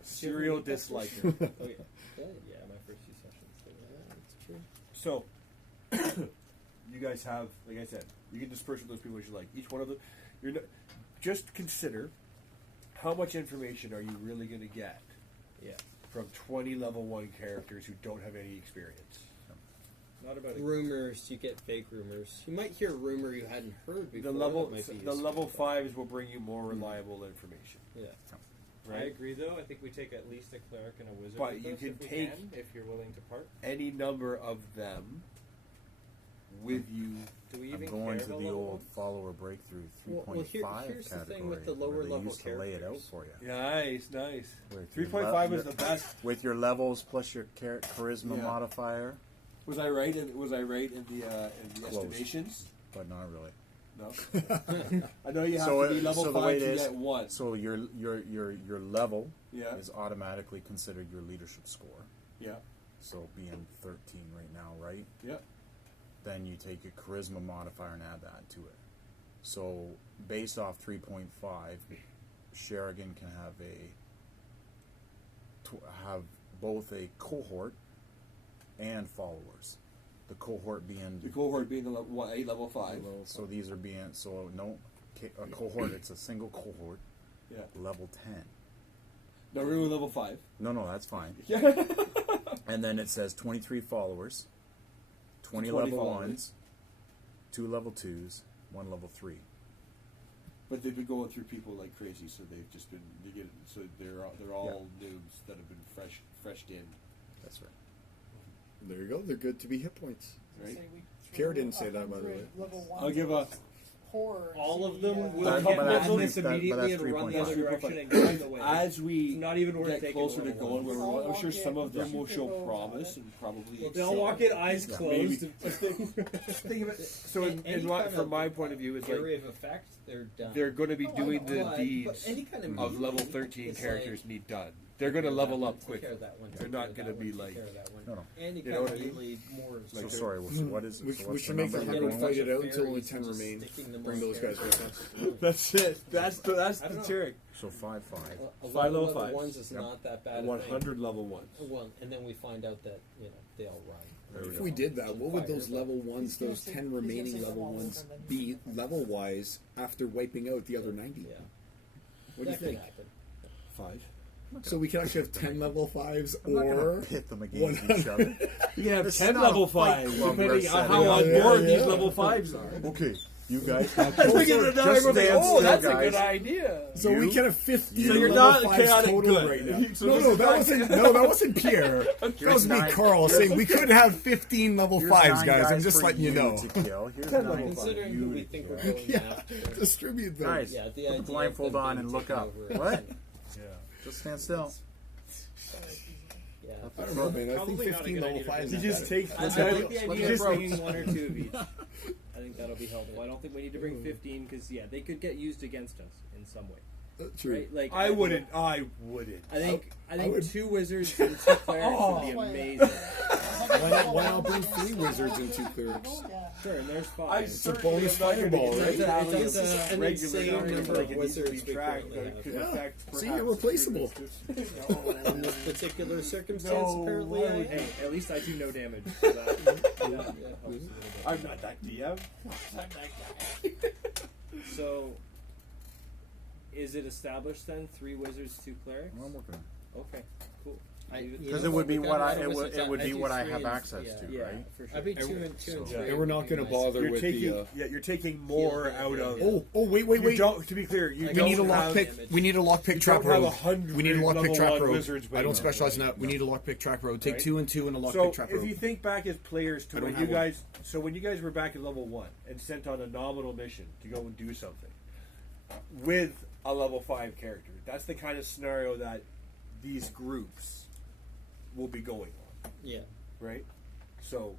Serial dislike. Oh, yeah. Yeah, my first few sessions. Yeah, that's true. So, you guys have, like I said, you can disperse with those people as you like. Each one of them, just consider how much information are you really going to get Yeah. from 20 level 1 characters who don't have any experience. Not about a Rumors, you get fake rumors. You might hear a rumor you hadn't heard before. The level, that might be the useful. level 5s will bring you more reliable information. Yeah. I Right? agree, though. I think we take at least a cleric and a wizard. But with you us can if we take- can, if you're willing to part. Any number of them with you. Do we I'm even going care to about the level old ones? follower breakthrough 3.5 Well, here's the category thing with the where lower they level used to lay it out characters. for you. Nice. With 3.5 your was the best. With your levels plus your charisma Yeah. modifier, Was I right? Was I right in the Close. estimations? but not really. No. I know you have So to be level so the 5 way it to is, get 1. so your level Yeah. is automatically considered your leadership score. Yeah. So being 13 right now, right? Yeah. Then you take your charisma modifier and add that to it. So based off 3.5, Sherigan can have both a cohort and followers. The cohort being The cohort being the level 5. so these are being a cohort. It's a single cohort, Yeah. level 10. No, we're doing level 5. No, that's fine. Yeah. And then it says 23 followers, 20 20 level followers. 1s, 2 level 2s, 1 level 3. But they've been going through people like crazy, so they've just been they're all noobs that have been freshed in. That's right. There you go. They're good to be hit points. Right. Say we Pierre threw didn't say that, by the 100 way. Level I'll give a horror. All of them will But get that's madness three- but immediately that's and run the 3.5. other direction and go the way. As we It's not even worth get taking closer to level going, ones. where I'm sure I'll some of get them will show people promise on and probably. They'll excel. walk in eyes Yeah. closed. Think of it. So, Any kind from my point of view, is area like of effect, they're done. they're going to be Oh, I doing know. the But deeds any kind of level melee, 13 it's characters like, need done. They're going to take level care up of quicker. that, take care of that one, They're take not care of going that to be one, like. take care of that one. No. Any You kind know of what I mean? melee more is Like So they're- sorry. What is? We, so we what's should the make number them we're go going fight with? it out until only Fairies 10 and just remain. sticking them Bring on those guys characters. with us. That's it. That's I don't the know. trick. So 5-5. A 5 lot of level level 5s. ones is Yep. not that bad. a 100 level ones. thing. Well, and then we find out that they all run. There we If go. we did that, what would Fire, those but- level ones, He's gonna those say- 10 he's gonna remaining say level them all ones, over and be level wise after wiping out the other 90? Yeah, What do you that could think? happen. 5. So we can actually have 10 level 5s I'm not or gonna pit them against each 100. other. You can have This is 10 not a level fight 5s, club we're depending on setting how up. on Yeah, board yeah. these level 5s are. Okay, you guys. As we get to Just go, stand oh, that's still, a good guys. idea. So You- we can have 15 So you're level not 5s chaotic total good. right now. So No, this no, is that not- wasn't Pierre. That was me, 9 Carl, saying we could have 15 level Here's 5s, 9 guys. I'm just for letting you know. to kill. Here's 9 for Considering you who we to think kill. we're going Yeah, after. distribute them. Guys, Yeah, the put the idea blindfold of them on and being look taken up. over What? and- Just stand still. Yeah. I don't know, man. I think Probably not a 15 good level idea to 5s You is just better. take I like the Let idea me of approach. bringing 1 or 2 of each. I think that'll be helpful. I don't think we need to bring 15 because they could get used against us in some way. True. Right? Like I wouldn't. I think I would- 2 wizards and 2 clerics would be Oh. amazing. Why not bring 3 wizards and 2 clerics? Yeah. Sure, and there's 5. I It's a bonus fireball, right? It's an regular insane numbers, number like of it needs to be wizards we tracked, currently that could have. affect See, perhaps you're replaceable. In this particular circumstance, apparently, I am. Hey, at least I do no damage. So that, that helps a little bit. I'm not that DM. So, is it established then? 3 wizards, 2 clerics? Well, I'm working on it. Okay, cool. Because it would be what I it would be what I have access to, Yeah, right? for sure. I'd be 2 and 2 and So- 3. And we're not going to bother You're with taking, the. you're taking more out of. Wait, You don't. To be clear, you We We don't need a have. lockpick. We need a lockpick trap don't have road. 100 We need a level lockpick trap 1 road. wizards I don't waiting. specialize in that. We need a lockpick trap road. Take Right. 2 and 2 and a So lockpick trap if road. you think back as players to I don't when have you one. guys, so when you guys were back at level 1 and sent on a nominal mission to go and do something with a level 5 character, that's the kind of scenario that these groups will be going on, Yeah. right? So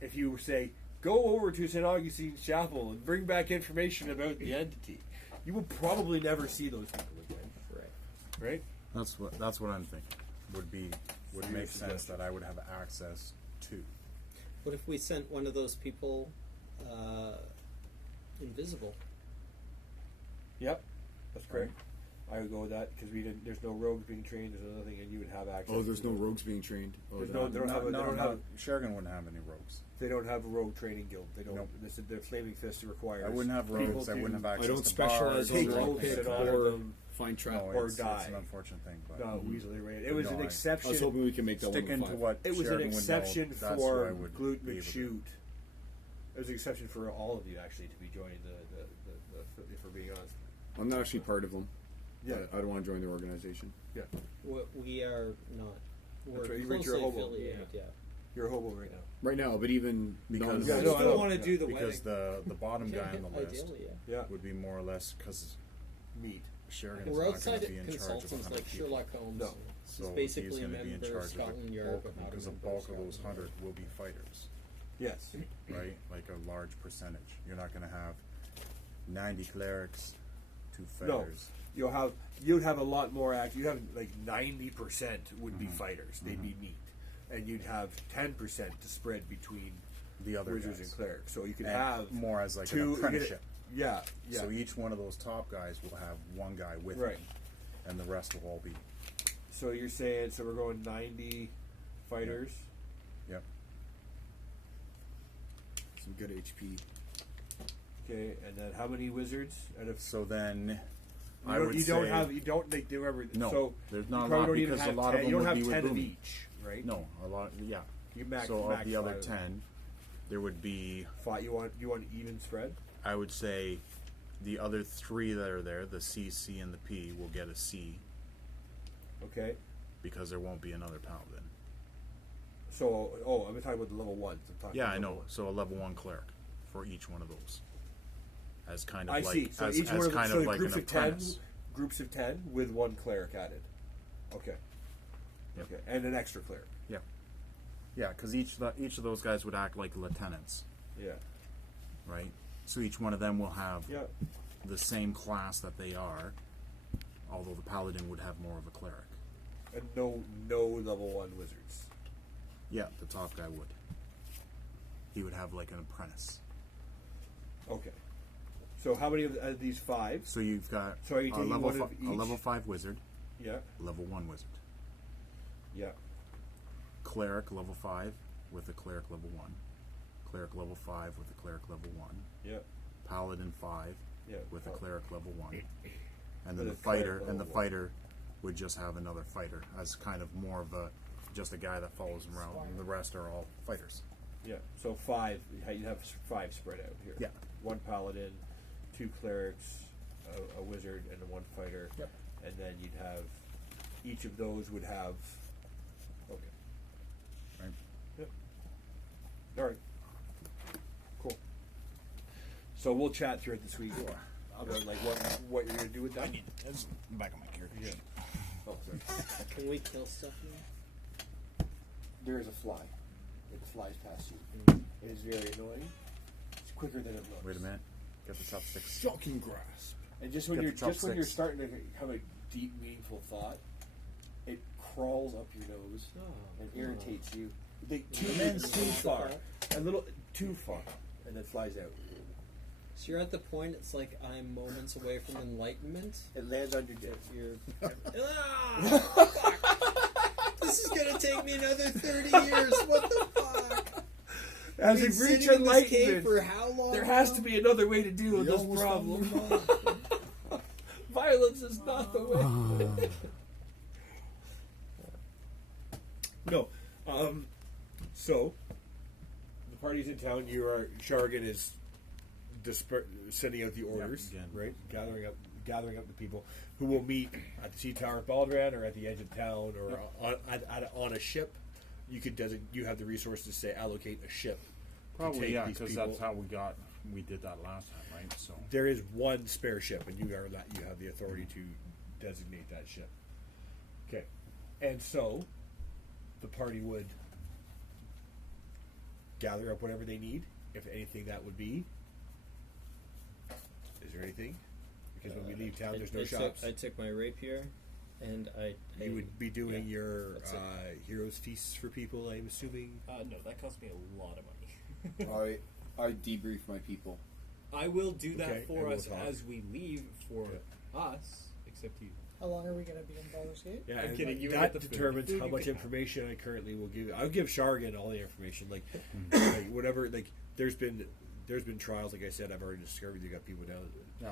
if you say go over to St. Augustine's Chapel and bring back information about the entity, you will probably never see those people again, Right. right? That's what I'm thinking. Would make sense that I would have access to. What if we sent one of those people invisible? Yep, that's correct. I would go with that because we didn't. There's no rogues being trained. There's nothing, and you would have access. Oh, there's to no them. rogues being trained. Oh, There's no. They don't have. A, they don't have. Sherigan wouldn't have any rogues. They don't have a rogue training guild. They don't. Nope. This is their flaming fist requires. I wouldn't have people rogues. I to wouldn't have access I don't to specialize bars, on take or oaths lockpick and honor or them. find trap. No, or it's die. an unfortunate thing, but No, easily rated. It was No, an I- exception. I was hoping we could make that stick one into 5. what It was Sheridan an would exception know. That's for what I would glute be able to do. McShoot. It was an exception for all of you actually to be joining the if we're being honest. I'm not actually part of them. Yeah. I don't want to join their organization. Yeah. We are not. We're That's right, you're closely a hobo. affiliated, yeah. You're a hobo right now. Right now, but even Because- non- Yeah, I no, I still know. want to do the because wedding. the bottom guy on the list Ideally, yeah. Yeah. would be more or less because Meat. Sheridan's We're not going outside to be in charge of consultants 100 like people. Sherlock Holmes. No. He's So basically he's a going to be in member charge of Scotland of Yard, bulk, but not because a the member of bulk of those Scotland 100 will be fighters, Yes. right? Like a large percentage. You're not going to have 90 clerics, 2 No. fighters. You'd have a lot more you have like 90% would be fighters. They'd be meat. And you'd have 10% to spread between The other wizards guys. and clerics. So you could And have more as like two an apprenticeship. Yeah. So each one of those top guys will have one guy with Right. him, and the rest will all be. So you're saying we're going 90 fighters. Yep. some good HP. Okay, and then how many wizards? And if So then, you I don't, would you say don't have you don't like remember No, so there's not you a probably lot don't even because a have lot 10, of you them don't would have be 10 with of Boomy. each, right? No, a lot. Yeah. You max So max of the other 5. 10, there would be. You want even spread? I would say, the other 3 that are there, the C, C, and the P, will get a C Okay. because there won't be another paladin. So I'm talking about the level ones. I'm talking Yeah, about I level know. ones. So a level 1 cleric for each one of those, as kind of I like see. So as, each as one of kind so of like groups an of 10, apprentice. groups of 10 with 1 cleric added. Okay. Yep. Okay, and an extra cleric. Yeah, yeah, because each of those guys would act like lieutenants, Yeah. right? So each one of them will have Yeah. the same class that they are, although the paladin would have more of a cleric. And no level 1 wizards. Yeah, the top guy would. He would have like an apprentice. Okay. So how many of these 5? So you've got So are you taking one of a each? level 5 wizard, Yeah. level 1 wizard, Yeah. cleric level 5 with a cleric level 1, cleric level 5 with a cleric level 1, Yeah. paladin 5 Yeah. with a cleric level 1, and With then a the fighter cleric and the level 1. fighter would just have another fighter as kind of more of a just a guy that follows him around, and the rest are all fighters. Yeah. So 5. You have 5 spread out here. Yeah. 1 paladin, 2 clerics, a wizard, and 1 fighter. Yep. And then you'd have each of those would have. Okay. Right. Yep. All right. Cool. So we'll chat through it this week about like what you're gonna do with that. That's the back of my character sheet. Oh, sorry. Can we kill stuff now? There is a fly. It flies past you. It is very annoying. It's quicker than it looks. Wait a minute. Get the chopsticks. Shocking grasp. And just when Get you're the just when you're chopsticks. starting to have a deep, meaningful thought, it crawls up your nose and irritates you. Too far, a little too far, and then flies out. So you're at the point. It's like I'm moments away from enlightenment. It lands on your dick. You're. Fuck. This is gonna take me another 30 years. What the fuck? As We've we been reach sitting in this cave enlightenment, for how long? there has now? to be another way to deal with You this almost problem. found your mind. Violence is not the way. No. So, the party's in town. Shargan is sending out the orders, again. right? Gathering up the people who will meet at the Sea Tower of Baldran or at the edge of town or on a ship. You have the resources to say allocate a ship. to Probably take yeah, these because people. that's how we did that last time, right? So There is 1 spare ship, and you have the authority to designate that ship. Okay, and so the party would gather up whatever they need, if anything that would be. Is there anything? Because when we leave town, there's no shops. I took my rapier, and You would be doing yeah, your that's it. heroes feasts for people. I'm assuming. No, that cost me a lot of money. I debrief my people. I will do that Okay, for and we'll us talk. as we leave for us, except you. How long are we going to be in Baldur's Gate? Yeah, I'm and kidding, you that get the food. determines The food how you much can have. information I currently will give. I'll give Shargan all the information, like whatever. Like there's been trials. Like I said, I've already discovered you got people down. Yeah.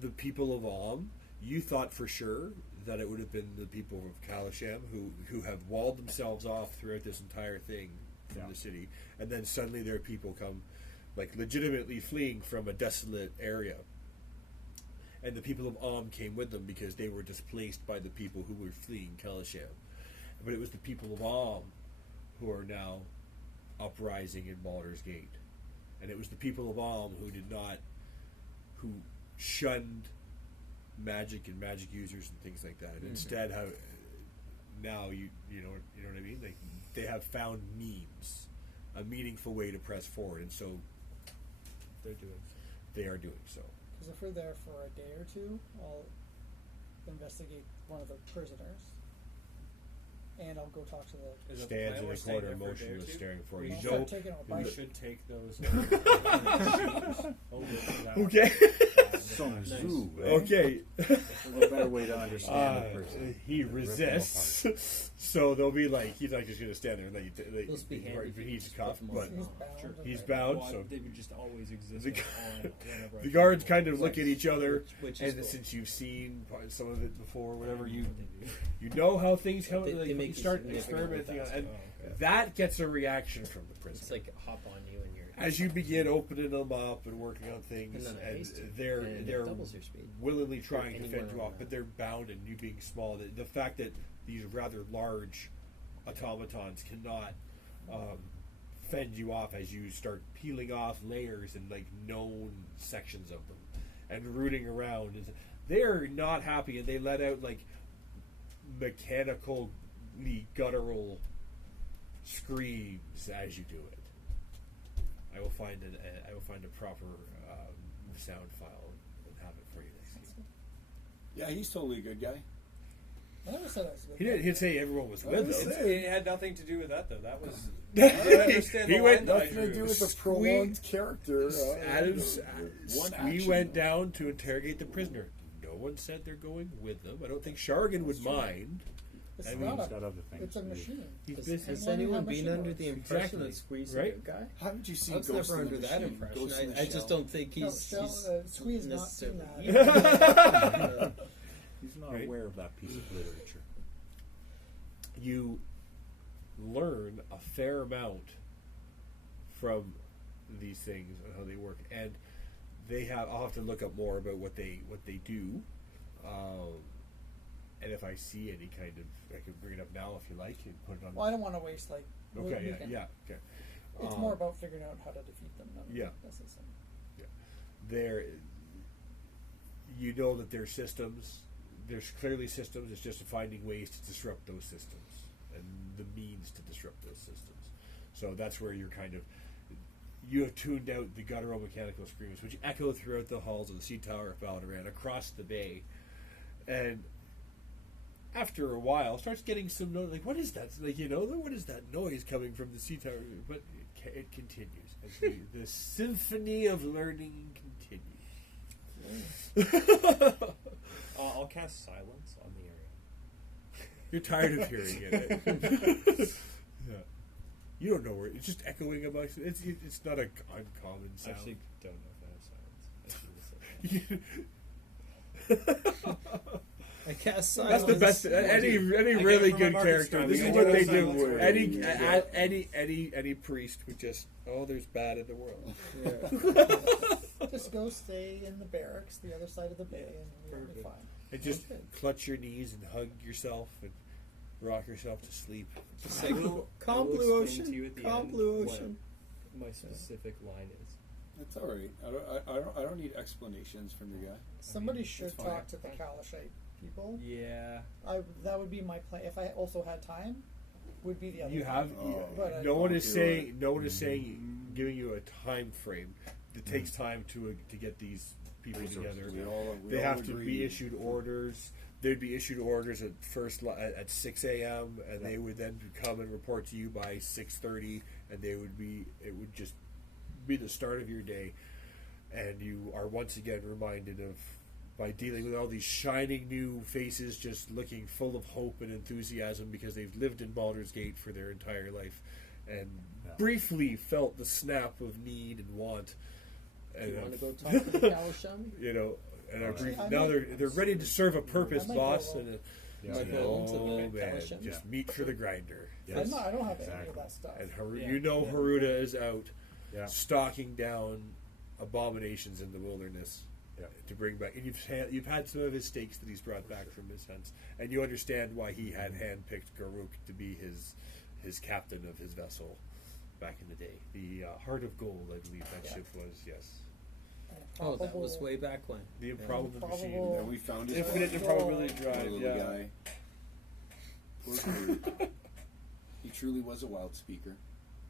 The people of Alm. You thought for sure that it would have been the people of Kalasham who have walled themselves off throughout this entire thing from Yeah. the city, and then suddenly their people come, like legitimately fleeing from a desolate area. And the people of Alm came with them because they were displaced by the people who were fleeing Kalasham. But it was the people of Alm who are now uprising in Baldur's Gate, and it was the people of Alm who shunned magic and magic users and things like that, and instead have now you know what I mean. They have found memes, a meaningful way to press forward, and so they are doing so. Because if we're there for a day or two, I'll investigate one of the prisoners, and I'll go talk to the. Is it Stands plan in we're the staying corner, there for a day or motionless, two? staring for We you. I'll should- start taking a We bite. should take those over to that. Okay. Some zoo. Okay. A better way to understand the person. He Rip them resists, so they'll be like he's not just going to stand there and let you. Those be handy if you He's just cuffed, flip 'em but off. He's bound. Sure. and he's like- bound. Well, So they would just always exist The- on whenever I the see guards them. kind of look at each other, Which and is cool. since you've seen some of it before, whatever you know how things come. They like, make you you start significantly experimenting, faster. and Oh, okay. that gets a reaction from the prisoner. It's like hop on you and you're. As you begin opening them up and working on things, And then and haste, they're and it they're doubles your speed. willingly trying to anywhere fend you on off, that. but they're bound and you being small. The fact that these rather large automatons cannot fend you off as you start peeling off layers and like known sections of them and rooting around, they're not happy, and they let out like mechanically guttural screams as you do it. I will find a proper sound file and have it for you next week. Yeah, he's totally a good guy. I never said I was good. He didn't. He'd say everyone was with him. It had nothing to do with that, though. That was. I don't understand He the went- line that I Nothing to do drew. with the prolonged character. Adams, one we action. went down to interrogate the prisoner. No one said they're going with them. I don't think Shargan would mind. It's I mean, not He's a. got other things. It's a to do. machine. He's Has, busy. has learning anyone how been machine under works. the impression Exactly. that Squee's Right? a good guy? Haven't you seen I was Ghost never in the under that Machine? impression. Ghost in the I just Shell? don't think No, he's Squeeze not seen necessarily that. He's not Right. aware of that piece of literature. You learn a fair amount from these things and how they work, and they have. I'll have to look up more about what they do. And if I see any kind of, I can bring it up now if you like, and put it on. Well, I don't want to waste like. Okay, we can- yeah. It's more about figuring out how to defeat them. Not Yeah. necessarily. There, you know that there's systems. There's clearly systems. It's just finding ways to disrupt those systems and the means to disrupt those systems. So that's where you're kind of. You have tuned out the guttural mechanical screams, which echo throughout the halls of the Sea Tower of Baldoran across the bay, and after a while, starts getting some noise. Like, what is that? Like, what is that noise coming from the Sea Tower? But it continues. And the symphony of learning continues. I'll cast silence on the area. You're tired of hearing it. Yeah. You don't know where it's just echoing about. It's not a uncommon I sound. actually don't know if I have silence. I cast That's silence. the best. Any I really get it from good my character. market This is strategy. what I they get do. silence from Any priest would just there's bad in the world. Just go stay in the barracks, the other side of the bay, and you'll be Perfect. fine. And just clutch your knees and hug yourself and rock yourself to sleep. Just like, I will calm blue explain to you ocean. at the Calm end blue what ocean. my specific line is. That's all right. I don't need explanations from your guy. Somebody should it's fine. talk to the Kalashite people. Yeah. That would be my plan. If I also had time, would be the other. You thing. have But I no one is do saying no one is saying giving you a time frame. It takes time to get these people together. We They all have to agree. be issued orders. They'd be issued orders at at 6 a.m. and they would then come and report to you by 6:30, and it would just be the start of your day, and you are once again reminded of by dealing with all these shining new faces, just looking full of hope and enthusiasm because they've lived in Baldur's Gate for their entire life, and briefly felt the snap of need and want. And You want to go talk to the Kalashami? And are brief, I now might- they're ready to serve a purpose, I might go boss. along. And Might go along to the man, Kalashami. just meat for the grinder. I don't have any of that stuff. And Yeah. Haruda is out, Yeah. stalking down abominations in the wilderness to bring back. And you've had some of his steaks that he's brought back from his hunts, and you understand why he had handpicked Garuk to be his his captain of his vessel back in the day. The Heart of Gold, I believe that ship was. Yes, Oh, that was way back when. the improbable machine. Improbable. And we found his Infinite body. improbability Poor drive. little Yeah. guy. Poor dude. He truly was a wild speaker.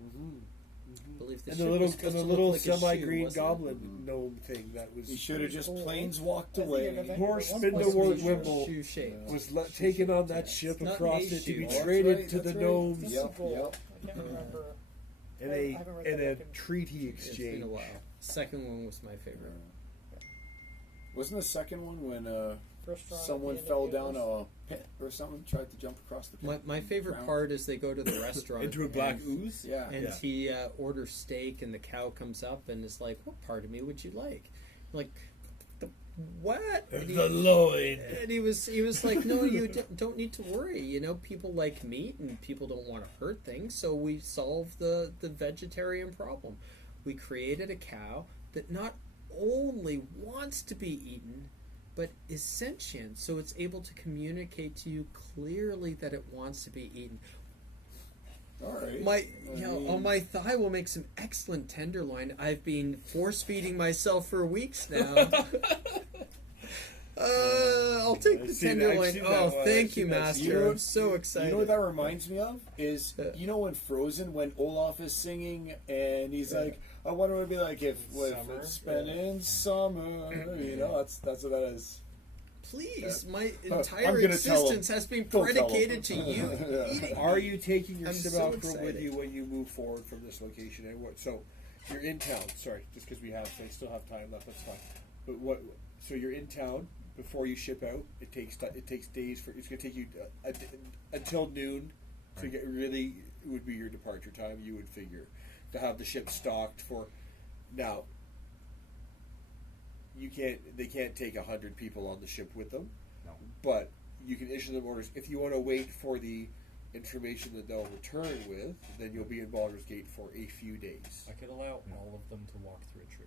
I believe the And ship the little, was supposed to look little like a shoe, semi-green wasn't it? goblin gnome thing that was. He should have just Oh, planes walked I think away. it eventually- Poor at one Spindle point Ward it was Wimble Shoe shaped. was taken on that ship It's not across a it to be shoe. That's traded right, to the that's right. gnomes This Yep, is gold. yep. I can't remember. in I a haven't read in the a book in- treaty It's been exchange. a while. Second one was my favorite. Wasn't the second one when First round someone at the end fell of down Gables. a pit or something, tried to jump across the pit? My favorite Ground. part is they go to the restaurant Into a black and, ooze. Yeah. and Yeah. he orders steak and the cow comes up and is like, "What part of me would you like?" Like, the what? And The loin. And he was like, "No, you don't need to worry. You know, people like meat and people don't want to hurt things. So we solved the vegetarian problem. We created a cow that not only wants to be eaten, but is sentient. So it's able to communicate to you clearly that it wants to be eaten. All right. On my thigh will make some excellent tenderloin. I've been force feeding myself for weeks now." I'll take I've the seen that- tenderloin. I've seen that Oh, one. thank I've you, seen that. Master. You know- I'm so excited. You know what that reminds me of? Is Yeah. you know in Frozen when Olaf is singing and he's like, I wonder what it'd be like if Summer? it's spent in summer. You know, that's what that is. Please, my I'm entire gonna tell existence has been Don't tell predicated to him. you Yeah. eating. Are you taking your I'm so simulacrum with excited. you when you move forward from this location? And what? So you're in town. Sorry, just because we still have time left. That's fine. But what? So you're in town before you ship out. It takes days for. It's going to take you until noon. So you get really it would be your departure time. You would figure to have the ship stocked for. Now you can't. They can't take 100 people on the ship with them. No. But you can issue them orders. If you want to wait for the information that they'll return with, then you'll be in Baldur's Gate for a few days. I could allow all of them to walk through a tree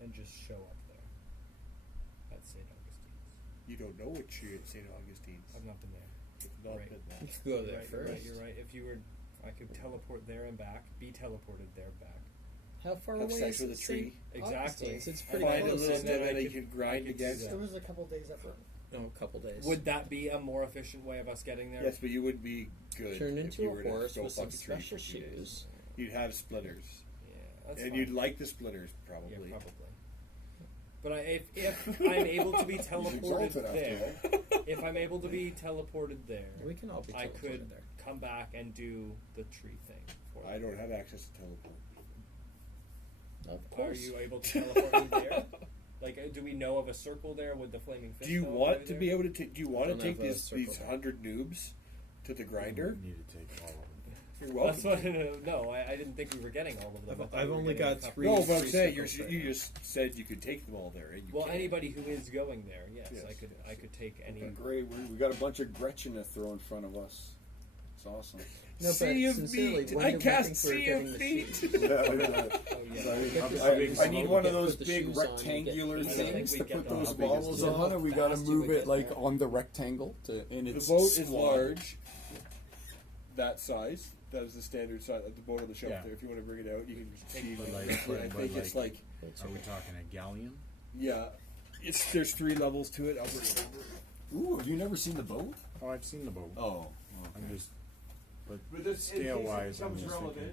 and just show up there at St. Augustine's. You don't know what you're at St. Augustine's. I've not been there. You've not Right. been there. You could go there Right, first. You're right. If you were, I could teleport there and back. Be teleported there back. How far Have away sex is with it? a tree. St. Exactly. Augustine's? It's pretty Find a close. little isn't bit it? that I you could- can grind I could against. do that. There was a couple days effort. No, a couple days. Would that be a more efficient way of us getting there? Yes, but you would be good. Turn if into you a were to horse go with some fuck a tree special for 2 days. shoes. You'd have splinters, Yeah, that's and fine. you'd like the splinters probably. Yeah, probably. But if I'm able to be teleported exalted after there, if I'm able to be teleported there, We can all be I teleported could there. come back and do the tree thing. For I don't have access to teleport. Of Are course. you able to teleport me there? Like, do we know of a circle there with the flaming fish? Do you know want over to there? be able to? Do you want to Don't take have a these circle. 100 noobs to the grinder? You need to take all of them. You're welcome. That's what, no, I didn't think we were getting all of them. I thought I've we were only getting got a couple. three. No, but I'm three saying circles right you now. just said you could take them all there, and you Well, can't. anybody who is going there, yes, Yes, I could take any. Great. We got a bunch of Gretchen to throw in front of us. It's awesome. No, but Sea of sincerely, meat. when I do we cast think we're sea getting of the meat. shoes? Yeah, Oh, yeah. Get the I shoes need on, one get of those the big shoes on, you get rectangular the I don't think things we to get put them. those How big is bottles the on. boat? We gotta fast you move would it get like there. on the rectangle in The its boat is squad. large, that size. That is the standard size of the boat on the shelf Yeah. there. If you want to bring it out, you can see. But I like- think it's like Are we talking a galleon? yeah, there's 3 levels to it. I'll bring it over. Ooh, have you never seen the boat? Oh, I've seen the boat. Oh, I'm just, but But this scale wise, I'm just thinking.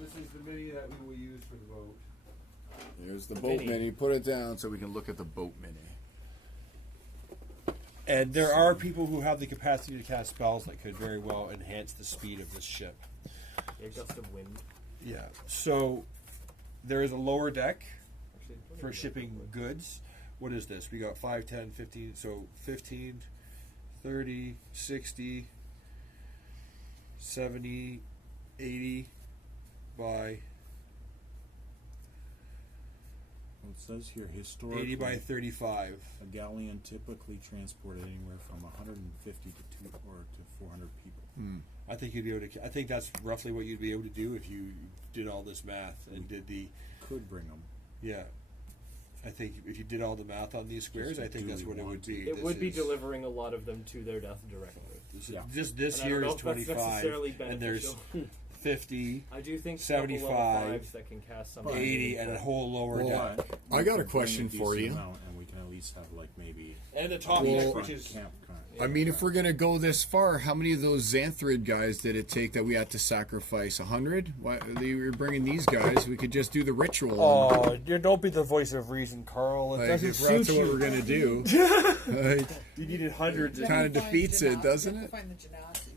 This is the mini that we will use for the boat. there's the boat mini. Put it down so we can look at the boat mini. And there are people who have the capacity to cast spells that could very well enhance the speed of this ship. A gust of wind. Yeah. So there is a lower deck Actually, what for is that? shipping goods. What is this? We got 5, 10, 15. So 15, 30, 60, 70, 80 by Well, it says here historically 80 by 35. a galleon typically transported anywhere from 150 to 400 people. I think you'd be able to. I think that's roughly what you'd be able to do if you did all this math and did the Could bring them. yeah. I think if you did all the math on these squares, I think that's what it would be. It This would be is- delivering a lot of them to their death directly. This And I here don't know is if that's 25, necessarily and there's beneficial. 50, I do think 75, double level 5s that can cast some 80, and a whole lower Well, deck. I got a question for you. And we can at least have like maybe And a top Well- deck, which is camp kind of. I mean, if we're gonna go this far, how many of those Xanthrid guys did it take that we had to sacrifice? 100? Why they were bringing these guys? We could just do the ritual. Oh, don't be the voice of reason, Carl. It Like, doesn't if that's suit what you. we're gonna do. Like, You needed hundreds. Kinda You find defeats it, Genasi- doesn't you have it? to find the Genasi,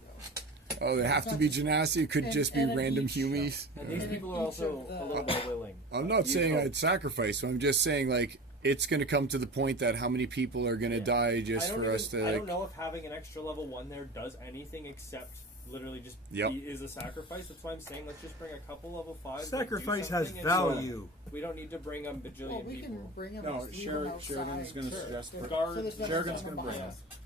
though. oh, they have to be Genasi. It could And- just be and at random each- humies. And these And people each are also of the- a little more willing. I'm not saying go. I'd sacrifice. I'm just saying like it's gonna come to the point that how many people are gonna die just for us to I like. don't know if having an extra level 1 there does anything except literally just Yep. is a sacrifice. That's why I'm saying let's just bring a couple level 5s. Sacrifice that do has something, and value. We don't need to bring a bajillion Well, we people. can bring them. No, leave Sheridan's them outside. going to suggest They're- guards. so there's no Sheridan's someone going to bring behind us. us.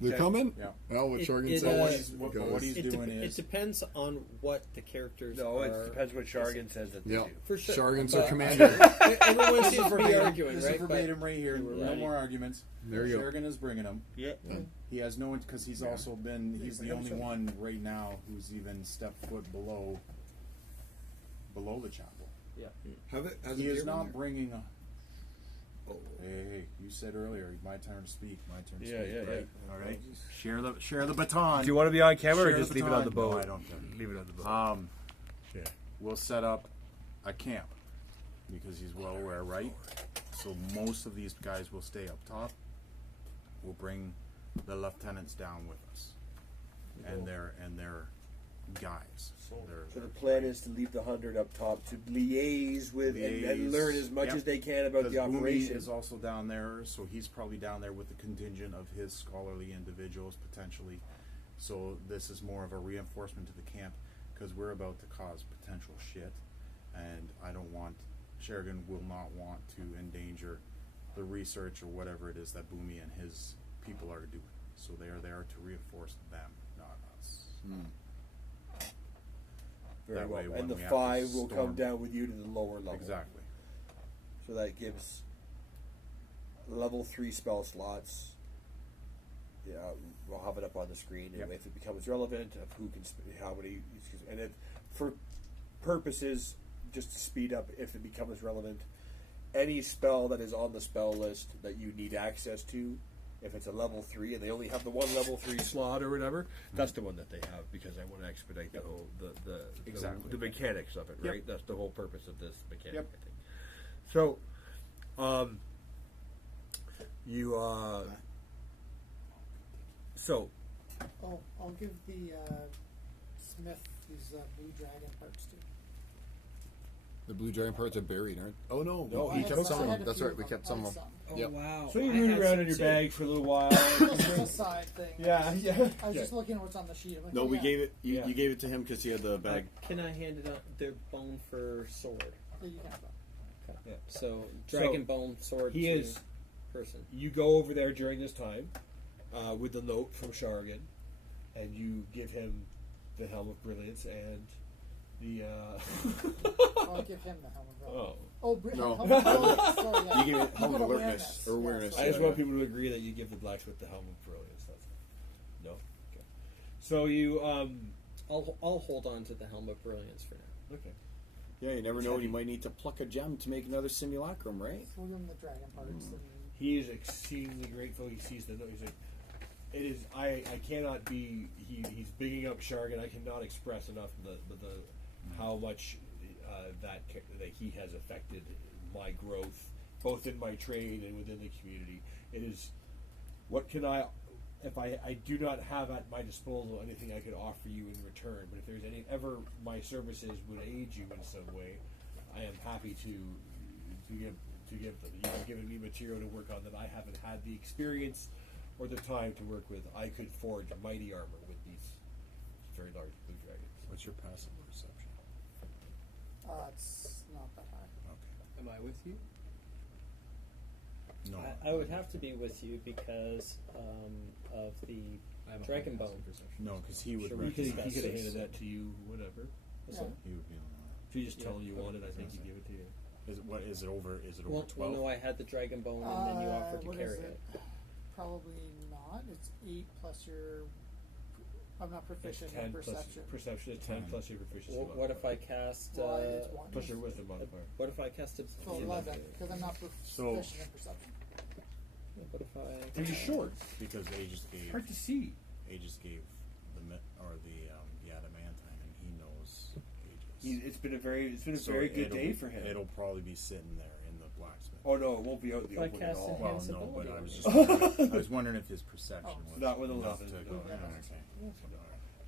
They're coming? Yeah. Well, what It- Shorgan it, said. uh, What he's doing it is depends on what the characters No, are. it depends what Shargan says that they Yeah. do. For sure. Shargan's But our commander. Everyone This seems is to be verbatim. arguing, This right? is verbatim right here. You were No right. more arguments. There you go. Sheridan is bringing them. Yeah. He has no, because he's also been. He's the only one right now who's even stepped foot below the chapel. He is not bringing a. Hey, you said earlier, my turn to speak. My turn to Yeah, speak. yeah, right? All right. Share the baton. Do you want to be on camera or Share just the leave it on the baton. boat? No, I don't care. Leave it on the boat. Yeah. We'll set up a camp because he's well aware, right? So most of these guys will stay up top. We'll bring the lieutenants down with us, and their guys. So the plan is to leave the 100 up top to liaise with and Liaise. learn as much Yep. as they can about the Because Boomy operation. is also down there, so he's probably down there with the contingent of his scholarly individuals potentially. So this is more of a reinforcement to the camp because we're about to cause potential shit, and I don't want. Sheridan will not want to endanger the research or whatever it is that Boomy and his people are doing. So they are there to reinforce them, not us. Very That well. way when And the we have to 5 will come storm- down with you to the lower level. Exactly. So that gives level 3 spell slots. Yeah, we'll have it up on the screen. And Yep. if it becomes relevant, of who can, how many, and if, for purposes, just to speed up, if it becomes relevant, any spell that is on the spell list that you need access to, if it's a level 3 and they only have the one level 3 slot or whatever, that's the one that they have because I want to expedite the whole Exactly. the mechanics of it, Yep. right? That's the whole purpose of this mechanic, Yep. I think. So, you so Oh, I'll give the Smith these blue dragon parts too. The blue giant parts are buried, aren't? Oh no, No, I he had kept some. some. I had a That's few right, of we them. kept I some had of them. Oh Yep. wow! So you I root had around some in your too. bag for a little while. This is a side thing. Yeah, yeah. I was just looking at what's on the sheet. I'm like, No, oh, we yeah. gave it. You, Yeah. you gave it to him because he had the bag. Can I hand it out? Their bone for sword. Yeah, you can have that. Okay. Yeah. So dragon bone sword. He to is- person. You go over there during this time with the note from Shargan, and you give him the Helm of Brilliance and the. I'll give him the helmet. Oh. Oh, No. helmet. Sorry, yeah. You gave it helm got of alertness, or awareness. I just want people to agree that you give the blacksmith the Helm of Brilliance. That's no. Okay. So you I'll hold on to the helm of brilliance for now. okay. Yeah, you never know. You might need to pluck a gem to make another simulacrum, right? We'll give him the dragon parts. And He is exceedingly grateful. He sees the note. He's like, "It is. I cannot be." He's bigging up Shargan. I cannot express enough the how much that he has affected my growth, both in my trade and within the community. It is. What can I? If I do not have at my disposal anything I could offer you in return, but if there's any ever my services would aid you in some way, I am happy to give them. You've given me material to work on that I haven't had the experience or the time to work with. I could forge mighty armor with these very large blue dragons. What's your passive perception? it's not that high. Am I with you? No. I would have to be with you because of the dragon bone. No, because he would. Sure, He could discuss have this. handed that to you, whatever. Yeah. He would be on If you just tell him you want it, I think he'd give it to you. Is it what? Is it over? Is it over Well, 12? no, I had the dragon bone, and then you offered to what carry is it. Probably not. It's 8 plus your. I'm not proficient in perception. Perception is 10 plus your proficiency. What if I cast? Well, it's 1. Plus your wisdom modifier. What if I cast a? So 11, because I'm not proficient in perception. What if I? They're just short. Because Aegis gave Hard to see. Aegis gave the adamantine, and he knows Aegis. It's been a very So very good it'll day be- for him. It'll probably be sitting there in the blacksmith. Oh no, it won't be out in the If I open at cast all. Well, Enhance no, but I was just ability. wondering, I was wondering if his perception was Not with enough 11, to no. go. Yeah,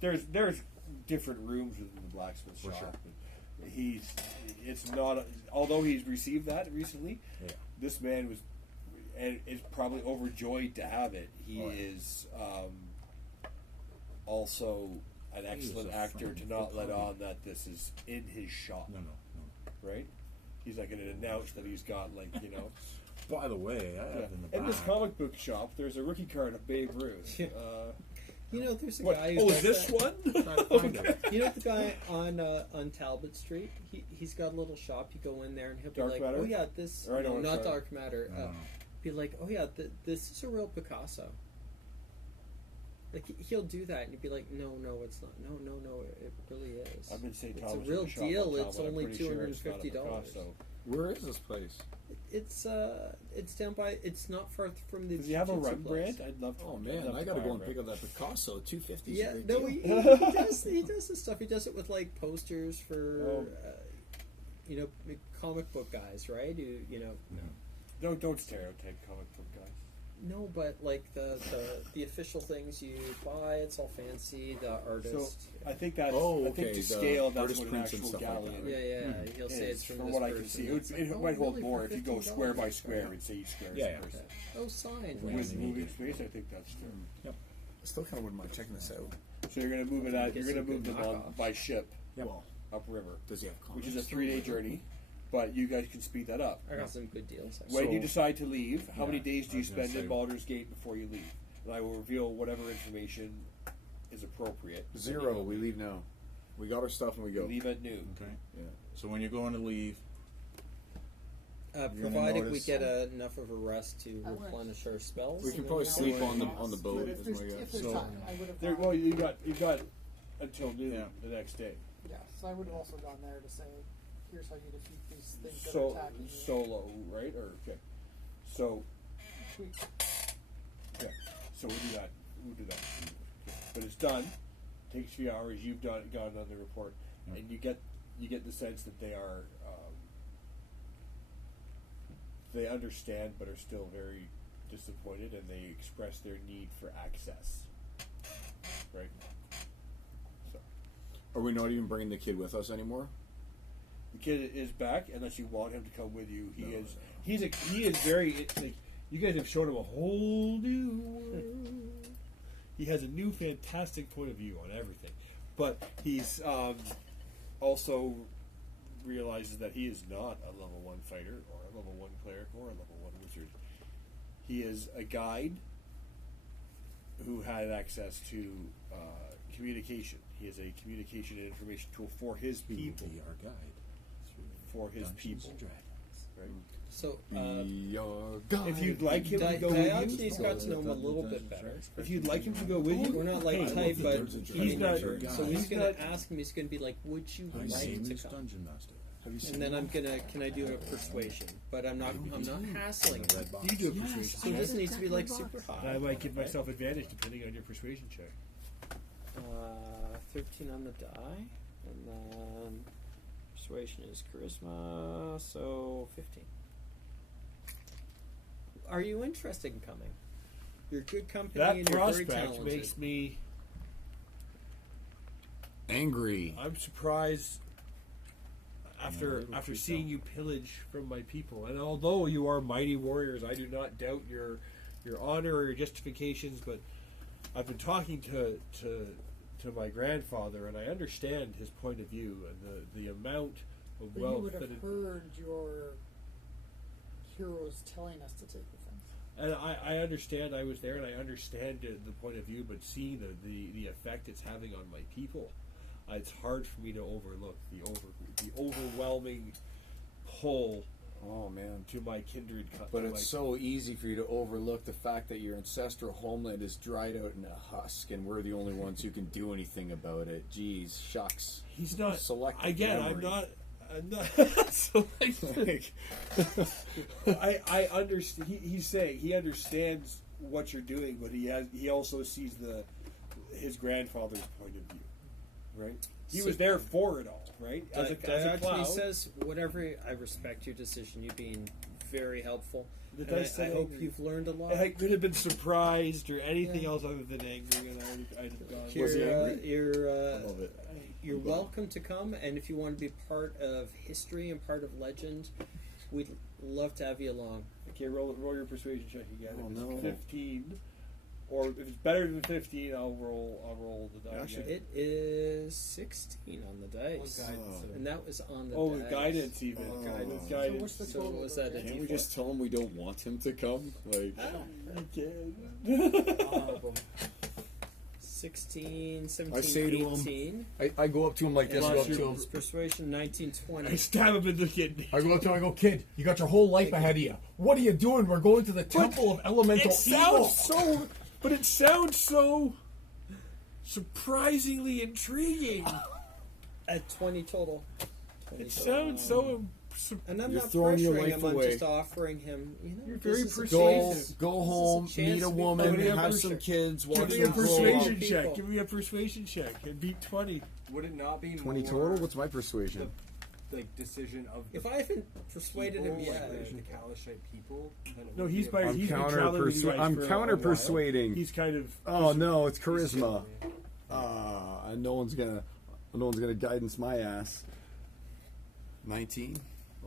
okay. There's different rooms within the blacksmith For shop. sure. And it's not. Although he's received that recently, Yeah. this man was and is probably overjoyed to have it. He Oh, yeah. is also an He was excellent a actor friend to of not the let party. on that this is in his shop, No. right? He's not going to announce that he's got By the way, I have in the In back. this comic book shop, there's a rookie card of Babe Ruth. You know, there's a What? guy. Who Oh, does is this that. one? Trying to find it. You know the guy on Talbot Street? He's got a little shop. You go in there and he'll be Dark like, Matter? "Oh yeah, this Or I know no, what not it's Dark Matter." No. Be like, "Oh yeah, this is a real Picasso." Like he'll do that, and you'd be like, "No, it's not. No, it really is. I'm in St. It's Thomas. a with real shop deal. on It's Talbot. I'm only pretty sure it's not a $250. Picasso. Where is this place? It's down by. It's not far from the. Does he have a jiu-jitsu place. Rembrandt? I'd love to. Oh I'd man, love I gotta buy go a and pick up that Picasso. $250. Yeah, is a big no, deal. he does this stuff. He does it with like posters for, comic book guys, right? Who, Don't stereotype comic book guys. No, but like the official things you buy, it's all fancy. The artist. So I think that's. Oh, I think okay, to the scale, that's artist what an prints and actual stuff like galleon that, yeah, right? he'll say is, it's from from this what I person. can see. It's It like, might oh, hold really, more for if you go $15? square by square and say each square is Yeah, a yeah. person. Oh, signed. With moving space, I think that's true. I still kind of wouldn't mind checking this out. So you're going to move it at. Get You're going some to move good them on knockoffs. by ship Well, upriver, does he have which comics? is a 3-day journey. But you guys can speed that up. I got some good deals. When you So- decide to leave, how many Yeah, days do I you was gonna spend in say- Baldur's Gate before you leave? And I will reveal whatever information is appropriate. 0. We leave now. We got our stuff and we You go. leave at noon. Okay. Yeah. So when you're going to leave, gonna Provided we notice- get enough of a rest to I would- replenish our spells. We can and probably then sleep we'll- on the boat. But if is there's, my guess. if there's So- time, I would have There, gone. well, you got until noon Yeah. the next day. Yeah, so I would have also gone there to say, here's how you defeat these things that are So attacking you. solo, right? Or okay. So Sweet. okay. So we'll do that. But it's done. Takes a few hours. You've gotten on the report, and you get the sense that they are they understand, but are still very disappointed, and they express their need for access. Right. So Are we not even bringing the kid with us anymore? the kid is back, unless you want him to come with you. He No, is. He is very like. You guys have shown him a whole new world. He has a new, fantastic point of view on everything, but he's also realizes that he is not a level 1 fighter or a level 1 cleric or a level 1 wizard. He is a guide who had access to communication. He is a communication and information tool for his he will people. be our guide. For his Dungeons people. and Dragons. Right? So, Be our guide. If you'd like him to go with you, Diogenes got to know him a little bit better. if you'd like him to go with you, We're not like hey, tight, but Dungeons and he's Dragons not. are guys. So he's He's gonna not- ask him. He's gonna be like, "Would you I've like seen to this come?" dungeon master. Have you seen And then him? I'm gonna. Can I do a persuasion? But I'm not hassling him. Red box. you do a persuasion. So it doesn't need to be like super high. I might give myself advantage depending on your persuasion check. 13 on the die, and then persuasion is charisma, so 15. Are you interested in coming? You're good company, That and you're very prospect talented. makes me. Angry. I'm surprised after Yeah, after freak seeing out. you pillage from my people. And although you are mighty warriors, I do not doubt your honor or your justifications. But I've been talking to my grandfather, and I understand his point of view and the amount of But you wealth would have that it, heard your heroes telling us to take the things. and I understand. I was there, and I understand the point of view. But seeing the effect it's having on my people, it's hard for me to overlook the overwhelming pull Oh man. to my kindred. But to it's my- so easy for you to overlook the fact that your ancestral homeland is dried out in a husk, and we're the only ones who can do anything about it. Jeez, shucks. He's not. Selective Again, memory. I'm not. Selective. I understand. He's saying he understands what you're doing, but he also sees his grandfather's point of view, right? He was there for it all, right? As a Actually cloud. says, whatever, I respect your decision. You've been very helpful. The And dice I said hope angry. you've learned a lot. I could have been surprised or anything else other than angry, and I'd have gone. Was he angry? You're, I love it. you're welcome to come, and if you want to be part of history and part of legend, we'd love to have you along. Okay, roll your persuasion check again. Oh, If no. it's 15, or if it's better than 15, I'll roll the die. Actually, again. It is 16 on the dice, Oh. and that was on the Oh, dice. with guidance even. Oh. Guidance. So Guidance. what's the So total? was that a Can't we D4? just tell him we don't want him to come? Like, Again. 16, 17, I say to him, 18. I go up to him like this. I go up to him. His persuasion, 19, 20. I stab him in the kidney. I go up to him. I go, kid, you got your whole life ahead of you. What are you doing? We're going to the temple of elemental It evil. sounds so, but it sounds so surprisingly intriguing. At 20 total. 20 It total. sounds so. And I'm You're not throwing your pressuring life him, I'm away. just offering him, You're this very is a persuasive. Go This is a home, chance meet a to be woman, part of have the some group. kids, watch Give me a them grow persuasion up. check. people. Give me a persuasion check and beat 20. Would it not be 20 more total? What's my persuasion? the decision of the If I haven't persuaded him people, yet, like the Kalashite people? Then it No, would he's be by. a- He's been counter traveling with you guys I'm for a counter while. persuading. He's kind of. Oh no, it's charisma. No one's gonna guidance my ass. 19.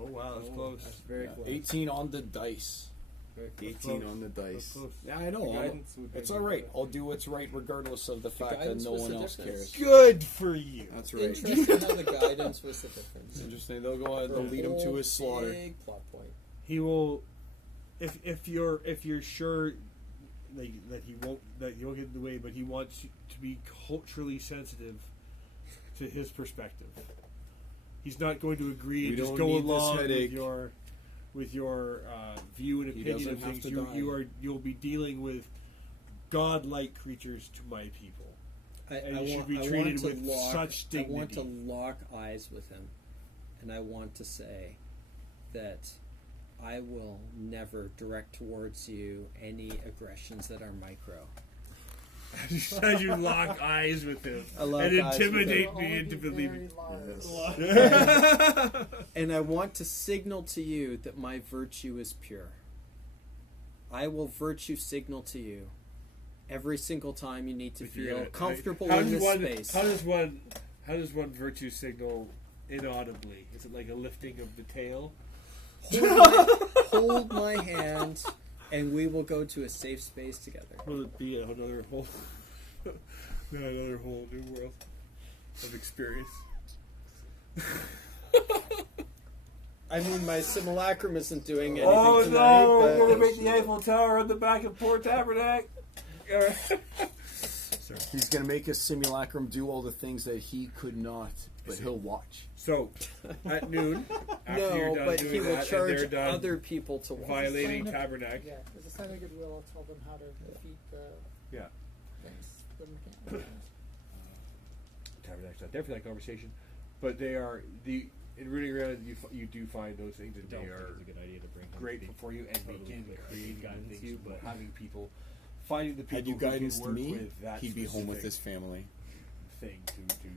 Oh wow, that's close. That's very Yeah, close. 18 on the dice. Very close. 18 close. on the dice. That's close. Yeah, I know. The guidance would be It's all right. better. I'll do what's right regardless of the fact that guidance no was one the else difference. cares. Good for you. That's right. interesting how the guidance was the difference. Interesting. They'll go out. They'll lead him to Whole his slaughter. Big plot point. He will. If you're sure that he won't get in the way, but he wants you to be culturally sensitive to his perspective. He's not going to agree We and just don't go need this along headache. with your view and He opinion doesn't of have things. to die. You'll be dealing with godlike creatures to my people. And you should be treated with such I want to dignity. lock eyes with him, and I want to say that I will never direct towards you any aggressions that are micro. As you lock eyes with him I lock and eyes with intimidate It'll me only into be believing. very large. And I want to signal to you that my virtue is pure. I will virtue signal to you every single time you need to feel comfortable in this space. How does one virtue signal inaudibly? Is it like a lifting of the tail? Hold my hand, and we will go to a safe space together. Will it be another whole, another whole new world of experience? I mean, my simulacrum isn't doing anything Oh tonight, no! but We're gonna make the Eiffel Tower on the back of Port Tabernacle. He's gonna make a simulacrum do all the things that he could not, but he'll watch. So, at noon, after you're no, done but doing he will that, charge and they're done other people to watch. violating Sign of- Tabernacle. Yeah, as a sign of goodwill, I'll tell them how to defeat the Yeah. things. The mechanics. Tabernacle's not there for that conversation, but they are in rooting around. You do find those things that Don't they think are it's a good idea to bring him grateful to for you and totally begin clear. creating Guidance things, you, but but having people finding the people Had you who can guidance to work me, with that he'd be home with his specific family. thing to move ahead.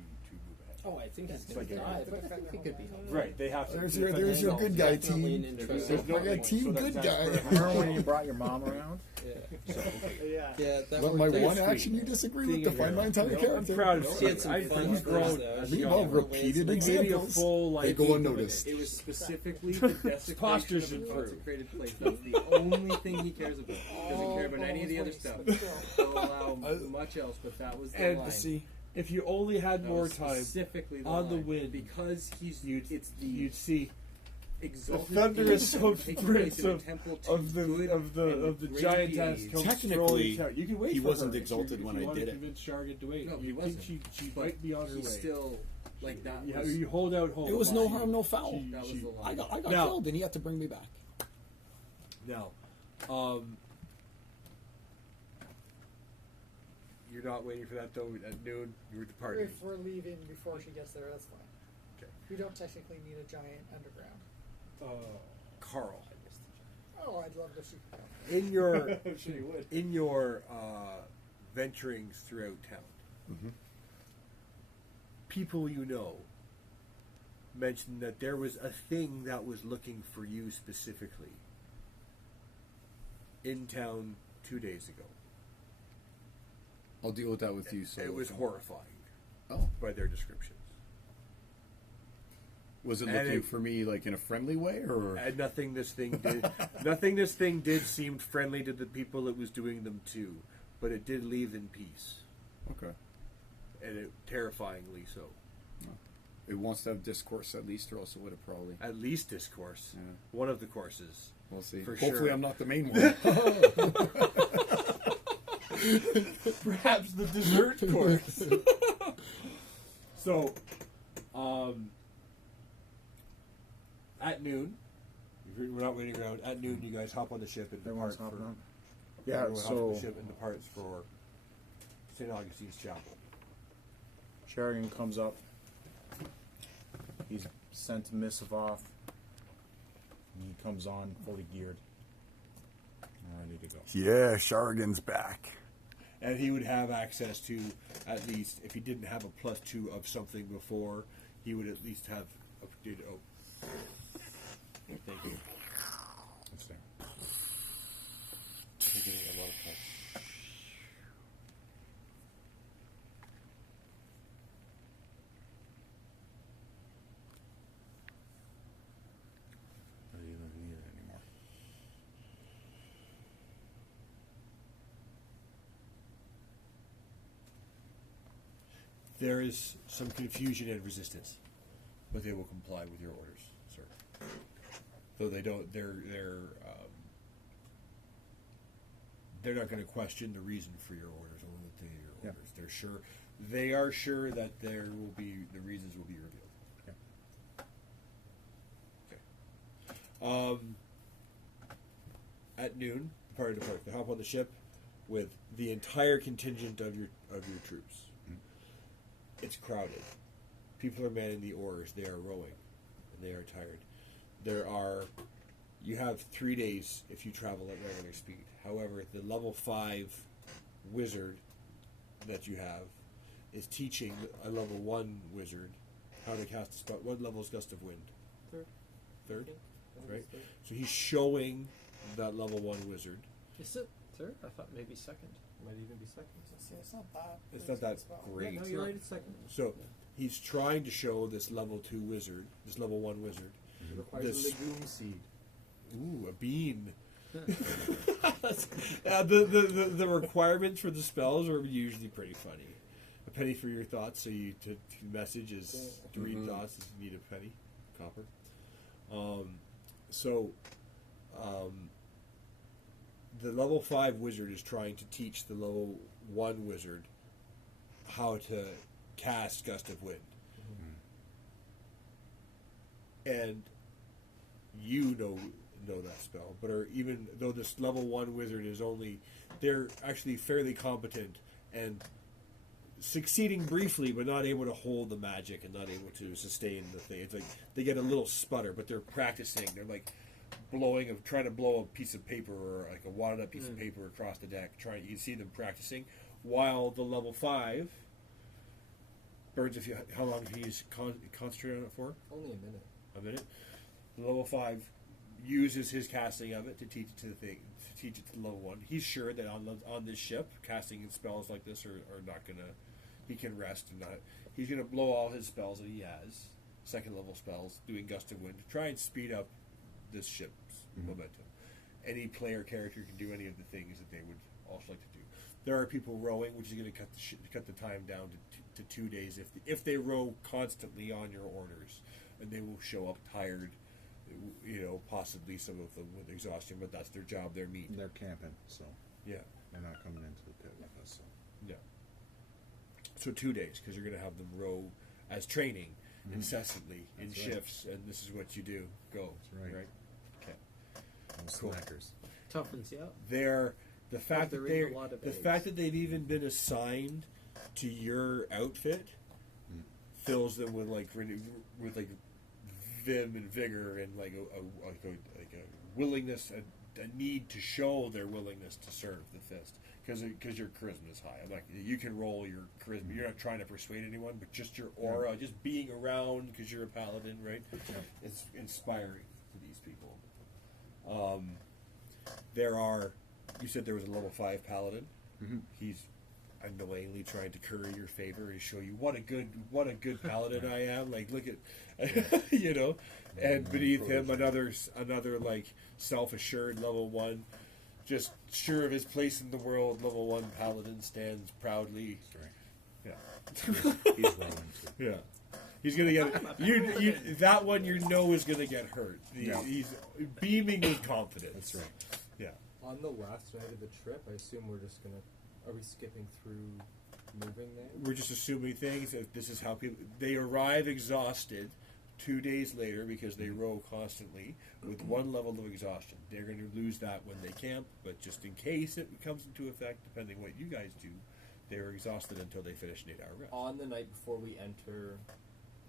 Oh, I think he's Like going to a- die, but I think he could be home. Right, they have to. There's defend your themselves. good guy Definitely an team. interesting There's no I got point. team So good that's guy. Remember when you brought your mom around? Yeah, Yeah. yeah, that Let worked my out. one sweet. action you disagree with Being define a my entire hero. character. I'm proud of She had some I fun think he's first, grown. though. as She young. Meanwhile, never repeated wins. Maybe a examples. full They like. go unnoticed. It was specifically the desecration Postures of a and consecrated place. That's the only thing he cares about. He doesn't care about any of the other stuff. He'll allow much else, but that was the And line. See, If you only had That more was time specifically on the line. wind, because he's it's the you'd see exalted the thunderous being taking footprints place in a of- temple to of the good of the and of the great giantess deities. come Technically, strolling out. You can wait he for wasn't her exalted if when you I want did to it. convince Shargan to wait. No, he you wasn't. think she But might be on her way. He's still Like that. Yeah, was, you hold out hope. It was no harm, no foul. that was the line. I got Now- killed, and he had to bring me back. Now, you're not waiting for that though. At noon, you were departing. If we're leaving before she gets there, that's fine. Okay. We don't technically need a giant underground. Carl, Oh, I'd love to see. in your I'm sure you would. in your venturings throughout town, people you know mentioned that there was a thing that was looking for you specifically in town 2 days ago. I'll deal with that with you. So It was horrifying Oh, by their descriptions. was it And looking it- for me like in a friendly way, or And nothing this thing did. Nothing this thing did seemed friendly to the people it was doing them to, but it did leave in peace, okay? and it terrifyingly so. It wants to have discourse at least, or else it would have probably. At least discourse, Yeah. one of the courses. We'll see. For Hopefully, sure. I'm not the main one. Perhaps the dessert course. So, at noon, we're not waiting around. At noon, you guys hop on the ship and Everyone's depart. hopping For, on. Yeah, everyone hops on so the ship and departs for St. Augustine's Chapel. Sheridan comes up. He's sent a missive off. And he comes on fully geared. Ready to go. Yeah, Shargan's back. And he would have access to, at least, if he didn't have a +2 of something before, he would at least have a did. Oh, thank you. Let's see. You're getting a lot of touch. I don't even need it anymore. There is some confusion and resistance, but they will comply with your orders, sir. Though they don't, they're not going to question the reason for your orders, only the your Yeah. orders. They are sure that the reasons will be revealed. Okay. At noon, depart. They hop on the ship with the entire contingent of your troops. It's crowded. People are manning the oars. They are rowing, and they are tired. You have 3 days if you travel at regular speed. However, the level 5 wizard that you have is teaching a level 1 wizard how to cast a spell. What level is Gust of Wind? Third? Right? So he's showing that level 1 wizard. Is it third? I thought maybe second. Might even be second. See, it's not that. It's not that spell. great. No, you're right. It's second. So he's trying to show this level 2 wizard, this level 1 wizard. It requires This- a legume seed. Ooh, a bean. The requirements for the spells are usually pretty funny. A penny for your thoughts. So to message is to read thoughts is you need a penny, copper. The level 5 wizard is trying to teach the level 1 wizard how to cast Gust of Wind, and you know that spell, but even though this level 1 wizard is they're actually fairly competent and succeeding briefly, but not able to hold the magic and not able to sustain the thing. It's like they get a little sputter, but they're practicing. They're like trying to blow a piece of paper or like a wadded up piece of paper across the deck. You can see them practicing, while the level 5 birds. How long have you concentrated on it for? Only a minute. A minute. The level 5 uses his casting of it to teach it to the thing, to teach it to the level 1. He's sure that on this ship, casting spells like this are not gonna. He can rest and not. He's gonna blow all his spells that he has, second level spells, doing Gust of Wind to try and speed up this ship's momentum. Any player character can do any of the things that they would also like to do. There are people rowing, which is going to cut the time down to 2 days if they row constantly on your orders, and they will show up tired. Possibly some of them with exhaustion, but that's their job. They're meat. They're camping, so Yeah, they're not coming into the pit with us. So. yeah. So 2 days, because you're going to have them row as training incessantly in That's right. shifts, and this is what you do. Go. That's right. Okay. No Cool. slackers. Toughens you up. They're the fact they're that eating they're a lot of the eggs. fact that they've even been assigned to your outfit fills them with like vim and vigor and like a willingness, a need to show their willingness to serve the fist because your charisma is high. I'm like, you can roll your charisma. You're not trying to persuade anyone, but just your aura, just being around because you're a paladin, right? It's inspiring to these people. There are. You said there was a level 5 paladin. He's unknowingly trying to curry your favor and show you what a good paladin I am. Like, look at, you know, and beneath him another like self-assured level 1, just sure of his place in the world. Level 1 paladin stands proudly. Yeah, He's rolling too. yeah. He's gonna get you. That one you know is gonna get hurt. He's beaming with confidence. That's right. Yeah. On the last night of the trip, I assume we're just gonna. Are we skipping through moving there? We're just assuming things. That this is how people they arrive exhausted 2 days later because they row constantly with 1 level of exhaustion. They're going to lose that when they camp, but just in case it comes into effect, depending what you guys do, they are exhausted until they finish an 8-hour rest. On the night before we enter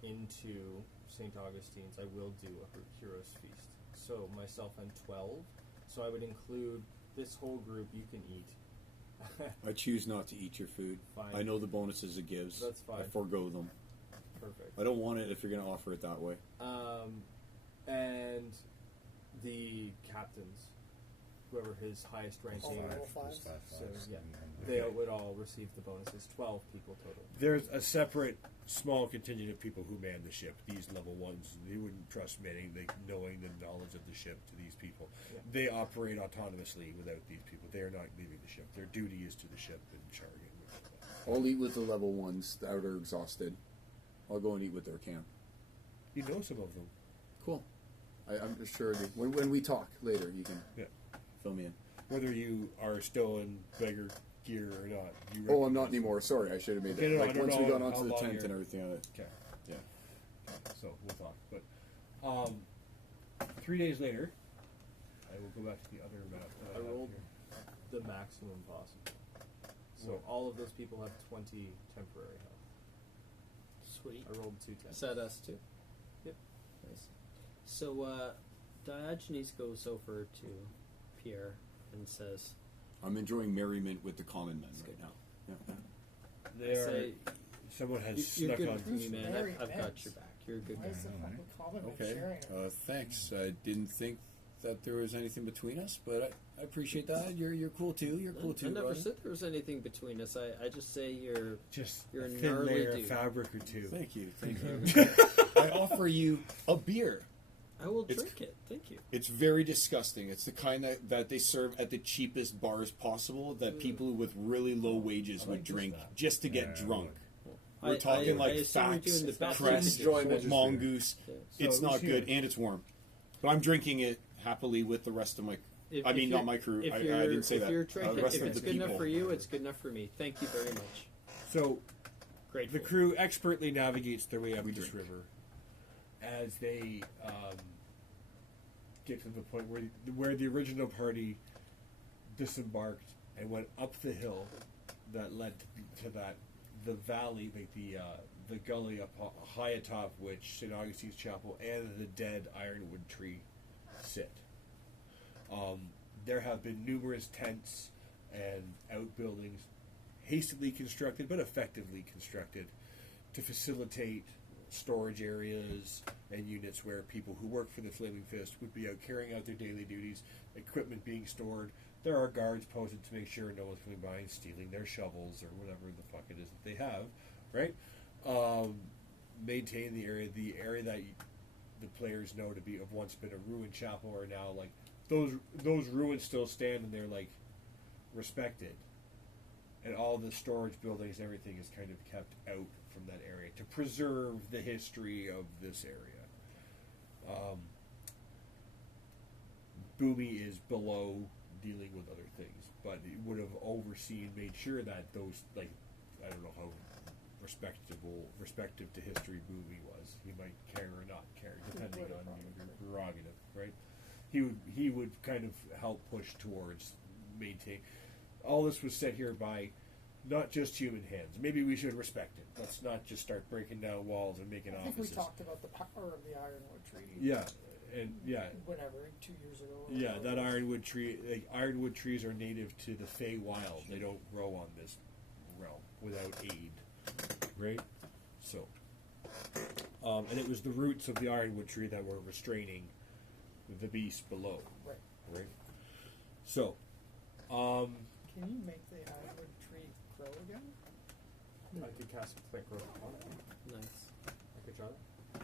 into St. Augustine's, I will do a hero's feast. So myself and 12. So I would include this whole group. You can eat. I choose not to eat your food. Fine. I know the bonuses it gives. That's fine. I forego them. Perfect. I don't want it if you're going to offer it that way. And the captains, whoever his highest ranking, All level 5s. so yeah, they would all receive the bonuses. 12 people total. There's a separate small contingent of people who man the ship. These level 1s, they wouldn't trust knowing the knowledge of the ship to these people. Yeah. They operate autonomously without these people. They are not leaving the ship. Their duty is to the ship and charging. I'll eat with the level 1s that are exhausted. I'll go and eat with their camp. You know some of them. Cool. I'm sure when we talk later, you can fill me in. Whether you are still in beggar gear or not. Oh, I'm not anymore. Sorry, I should have made that. Okay, no, I like don't once we know got how onto the long tent you're- and everything. Okay. Yeah. So we'll talk. But 3 days later, I will go back to the other map. That I have rolled here. the maximum possible. So What? all of those people have 20 temporary health. Sweet. I rolled 2 Is 10. that us too? Yep. Nice. So Diogenes goes over to Pierre and says, I'm enjoying merriment with the common men right now. Yeah. They are, say, someone has "You're snuck good on. for me, man. Very I've got immense. your back. You're a good Why guy." is the fucking common man Okay. sharing it? Thanks. I didn't think that there was anything between us, but I appreciate that. You're cool too. You're cool too. I never buddy. said there was anything between us. I just say you're Just You're a a thin gnarly layer of dude. fabric or two. Thank you. Thank you. I offer you a beer. I will It's- drink it. Thank you. It's very disgusting. It's the kind that they serve at the cheapest bars possible that people with really low wages would drink just to get drunk. We're talking I like assume you're Facts, doing the best Crest, you can do. Mongoose. Yeah. It's So not who's good here? and it's warm. But I'm drinking it happily with the rest of my. If- I if mean, you're- not my crew. if I you're- didn't say if that. You're The drinking, rest if of it's the good enough people. for you, it's good enough for me. Thank you very much. So Great. the crew expertly navigates their way up We this drink. river as they get to the point where the original party disembarked and went up the hill that led to the valley, like the gully up high atop which St. Augustine's Chapel and the dead ironwood tree sit. There have been numerous tents and outbuildings hastily constructed but effectively constructed to facilitate storage areas and units where people who work for the Flaming Fist would be out carrying out their daily duties, equipment being stored. There are guards posted to make sure no one's coming by and stealing their shovels or whatever the fuck it is that they have, right? Maintain the area that the players know to be of once been a ruined chapel are now like those ruins still stand and they're like respected, and all the storage buildings and everything is kind of kept out from that area to preserve the history of this area. Boomy is below dealing with other things, but it would have overseen, made sure that those, like, I don't know how respective to history movie was. He might care or not care, depending on your prerogative, right? He would kind of help push towards maintain. All this was set here by not just human hands. Maybe we should respect it. Let's not just start breaking down walls and making I think offices. we talked about the power of the Ironwood Treaty. Yeah, and yeah, Whatever, 2 years ago. or yeah. whatever That it was. ironwood tree. Like, ironwood trees are native to the Fey Wild. They don't grow on this realm without aid, right? So, and it was the roots of the ironwood tree that were restraining the beast below. Right. Right. So, Can you make the Ironwood Tree grow again? I could cast plant growth on it. Nice. I could try that.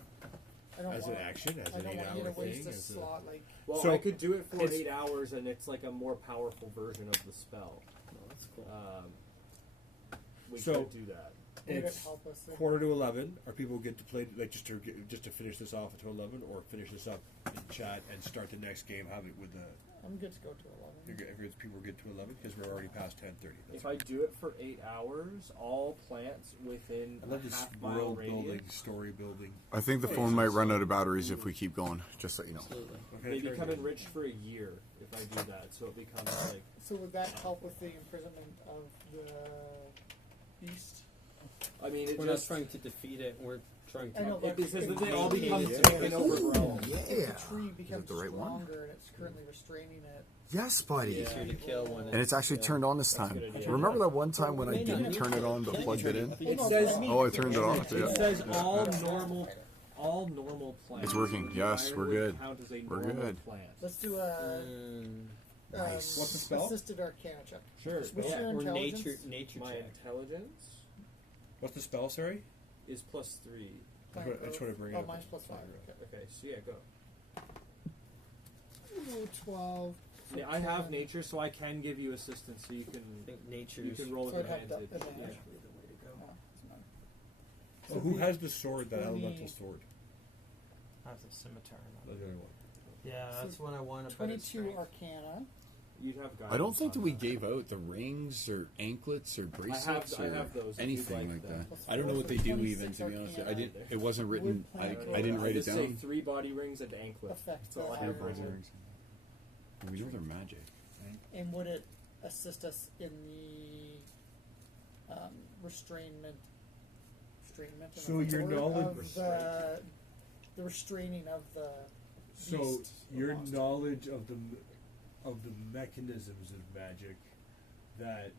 I don't as want, an action, as I an don't want you 8-hour to waste thing, a as a, slot like. Well, So, I could do it for it's- 8 hours, and it's like a more powerful version of the spell. Oh, that's cool. We So- could do that. Would it it's help us? quarter to 11. Are people good to play like just to finish this off until 11, or finish this up in chat and start the next game? Have it with the I'm good to go to 11. if people are good to 11 because we're already past 10:30. If I do it for 8 hours, all plants within I love a this half-mile world radius, building, story building. I think the phone might run out of batteries if we keep going. Just so you know. Absolutely. Okay, they try become again. enriched for a year if I do that. So it becomes like So would that help with the imprisonment of the beast? I mean, it We're just not trying to defeat it. We're trying to. I know, it, but it says if that they all we become maintain thick it- and overgrown. If the tree becomes the right one? stronger and it's currently restraining it, Yes, buddy. Easier to kill when And it's actually turned on this That's a time. good idea. Remember that one time when I didn't turn it on but plugged it in? It says Oh, I turned it off. it Yeah. says all normal plants. It's working. Yes, we're Ironwood good. count as a We're normal good. plant. let's do a What's the spell? assisted arcana check. Sure. What's Yeah. your Or intelligence? nature My check. intelligence What's the spell? Sorry. is +3. I just want to bring it Oh, up. mine's +5. Okay. Okay, so yeah, go. Ooh, 12. Yeah, I have nature, so I can give you assistance, so you I can think nature you is can roll with So I'd have advantage. advantage. Yeah. actually the way to go. Oh, it's mine. Oh, who has the sword? That 20 elemental sword. I have the scimitar. That's the only one. Yeah, So that's what I want. 22 arcana. You'd have guidance I don't think that on we gave out the rings or anklets or bracelets I or have those if anything you'd like like them. that. I don't know what they do even, to be honest. I didn't. It wasn't written. I didn't write it Just say down. 3 body rings and anklets. Effect That's all I the have iron. written. We know they're magic. And would it assist us in the restrainment? So your knowledge- of the restraining of the So beast, the your monster. knowledge of the mechanisms of magic that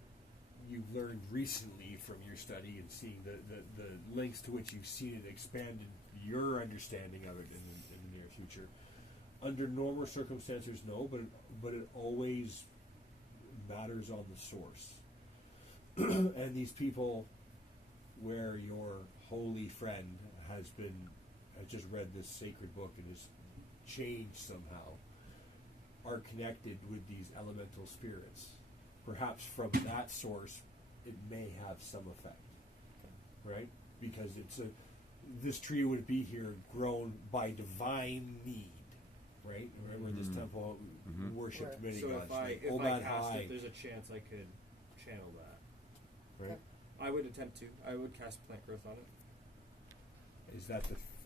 you've learned recently from your study and seeing the links to which you've seen it expanded your understanding of it in the near future. Under normal circumstances, no, but it always matters on the source. And these people, where your holy friend has just read this sacred book and is changed somehow, are connected with these elemental spirits. Perhaps from that source, it may have some effect, right? Because this tree would be here grown by divine need, right? Remember, this temple worshipped Right. many So gods. if I right? if I Obad cast High, it, there's a chance I could channel that. right? I would attempt to. I would cast plant growth on it.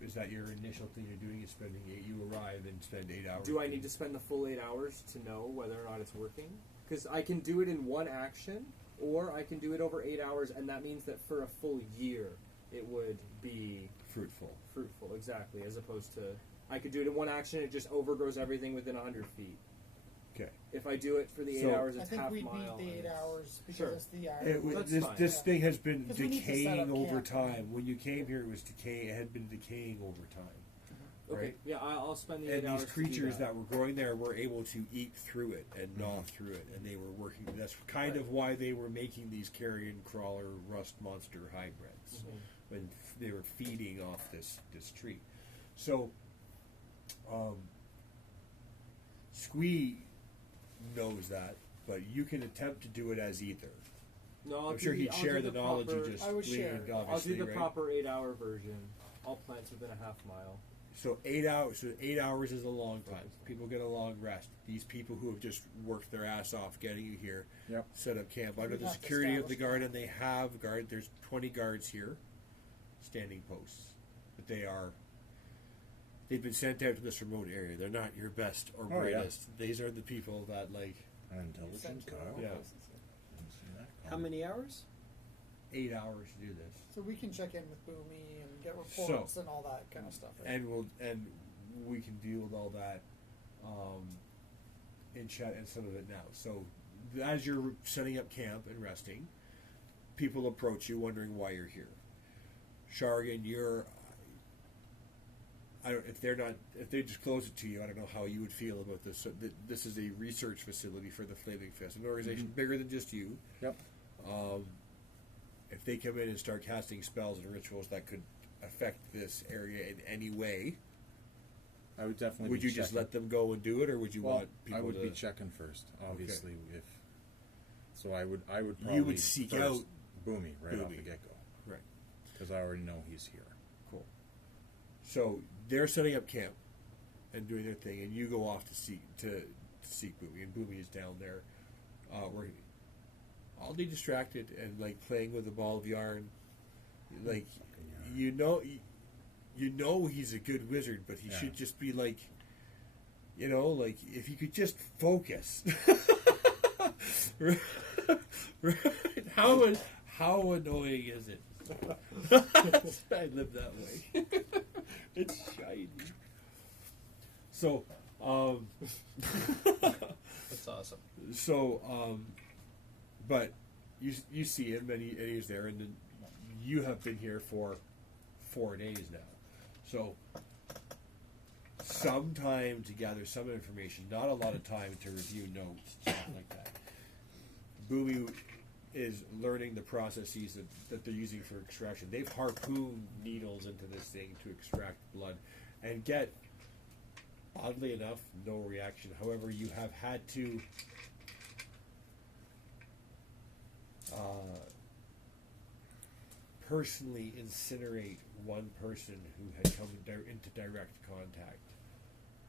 Is that your initial thing you're doing? Is spending 8? You arrive and spend 8 hours. Do I need to spend the full 8 hours to know whether or not it's working? Because I can do it in one action, or I can do it over 8 hours, and that means that for a full year it would be fruitful? fruitful, exactly. As opposed to I could do it in one action, it just overgrows everything within 100 feet. Okay. If I do it for the 8 So- hours, I it's think half we'd mile. need the and 8 it's- hours because Sure. it's the iron. It was, That's this fine. this thing has been 'Cause we need to set decaying up over camp. time. When you came here, it was decaying. It had been decaying over time, Okay, right? yeah, I'll spend the 8 And hours these to do creatures that. that were growing there were able to eat through it and gnaw through it, and they were working. That's kind of why they were making these carrion crawler rust monster hybrids when they were feeding off this tree. So, Squee knows that, but you can attempt to do it as either. No, I'll I'm do sure he'd I'll share do the knowledge proper, you just I would share. gleaned, I'll obviously, do the right? proper 8 hour version. All plants within a half mile. So 8 hours. So 8 hours is a long time. People get a long rest. These people who have just worked their ass off getting you here, Yep. set up camp under We'd the have to security of the establish guard, camp. and they have guard. There's 20 guards here, standing posts, but they've been sent out to this remote area. They're not your best or Oh, yeah. brightest. These are the people that like An intelligent Sent to cow. our Yeah. places, Didn't see that How coming. many hours? 8 hours to do this. So we can check in with Boomy and get reports and all that kind of stuff. And we can deal with all that in chat and some of it now. So as you're setting up camp and resting, people approach you wondering why you're here. Shargan, if they disclose it to you, I don't know how you would feel about this. So this is a research facility for the Flaming Fist, an organization bigger than just you. Yep. If they come in and start casting spells and rituals that could affect this area in any way, I would definitely. would be you just checking. let them go and do it, or would you Well, want people I would to? be checking first, obviously. If so, I would probably You would seek first out Boomy right off Boomy. the get go, Right. because I already know he's here. Cool. So they're setting up camp and doing their thing, and you go off to seek Boomy, and Boomy is down there working. I'll be distracted and like playing with a ball of yarn, like you know he's a good wizard, but he Yeah. should just be like, like if you could just focus. Right? How annoying is it? I live that way. It's shiny. So, That's awesome. But you see him and he's there, and then you have been here for 4 days now. So, some time to gather some information, not a lot of time to review notes, stuff like that. Boomy is learning the processes that they're using for extraction. They've harpooned needles into this thing to extract blood and get, oddly enough, no reaction. However, you have had to personally incinerate one person who had come into direct contact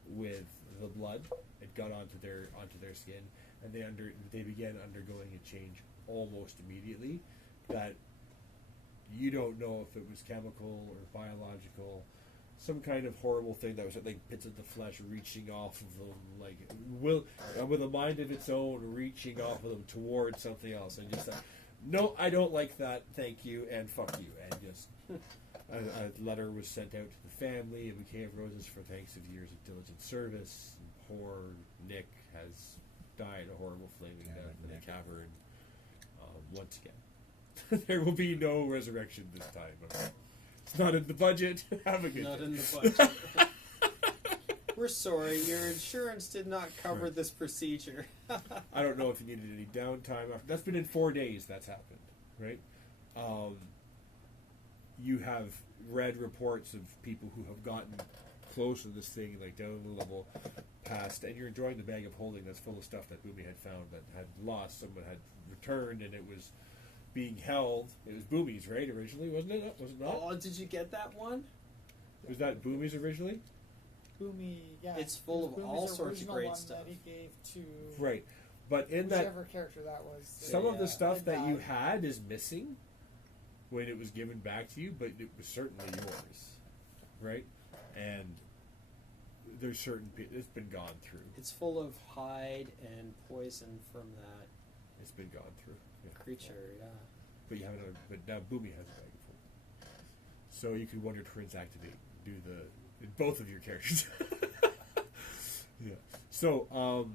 with the blood. It got onto their skin, and they began undergoing a change almost immediately. That you don't know if it was chemical or biological, some kind of horrible thing that was like bits of the flesh reaching off of them, like with a mind of its own, reaching off of them towards something else, and just like, no, I don't like that. Thank you, and fuck you, and just. A letter was sent out to the family, a bouquet of roses for thanks of years of diligent service. And poor Nick has died a horrible flaming death in a cavern. Once again, there will be no resurrection this time. It's not in the budget. Have a good Not day. in the budget. We're sorry, your insurance did not cover this procedure. I don't know if you needed any downtime. That's been in 4 days that's happened, right? You have read reports of people who have gotten close to this thing, like down the level past, and you're enjoying the bag of holding that's full of stuff that Boomy had found that had lost. Someone had returned, and it was being held. It was Boomy's, right? Originally, wasn't it? Was it not? Oh, did you get that one? Was that Boomy's originally? Boomy, yeah. It's full it of was all Boomy's sorts of original great one stuff. that he gave to Right, but in whichever that, character that was. some of the stuff had that you died. had is missing when it was given back to you, but it was certainly yours, right? And there's certain it's been gone through. It's full of hide and poison from that It's been gone through. Yeah. creature, yeah. But you have another. But now Boomy has a bag of holding, so you can Wonder Twins activate, do both of your characters. Yeah. So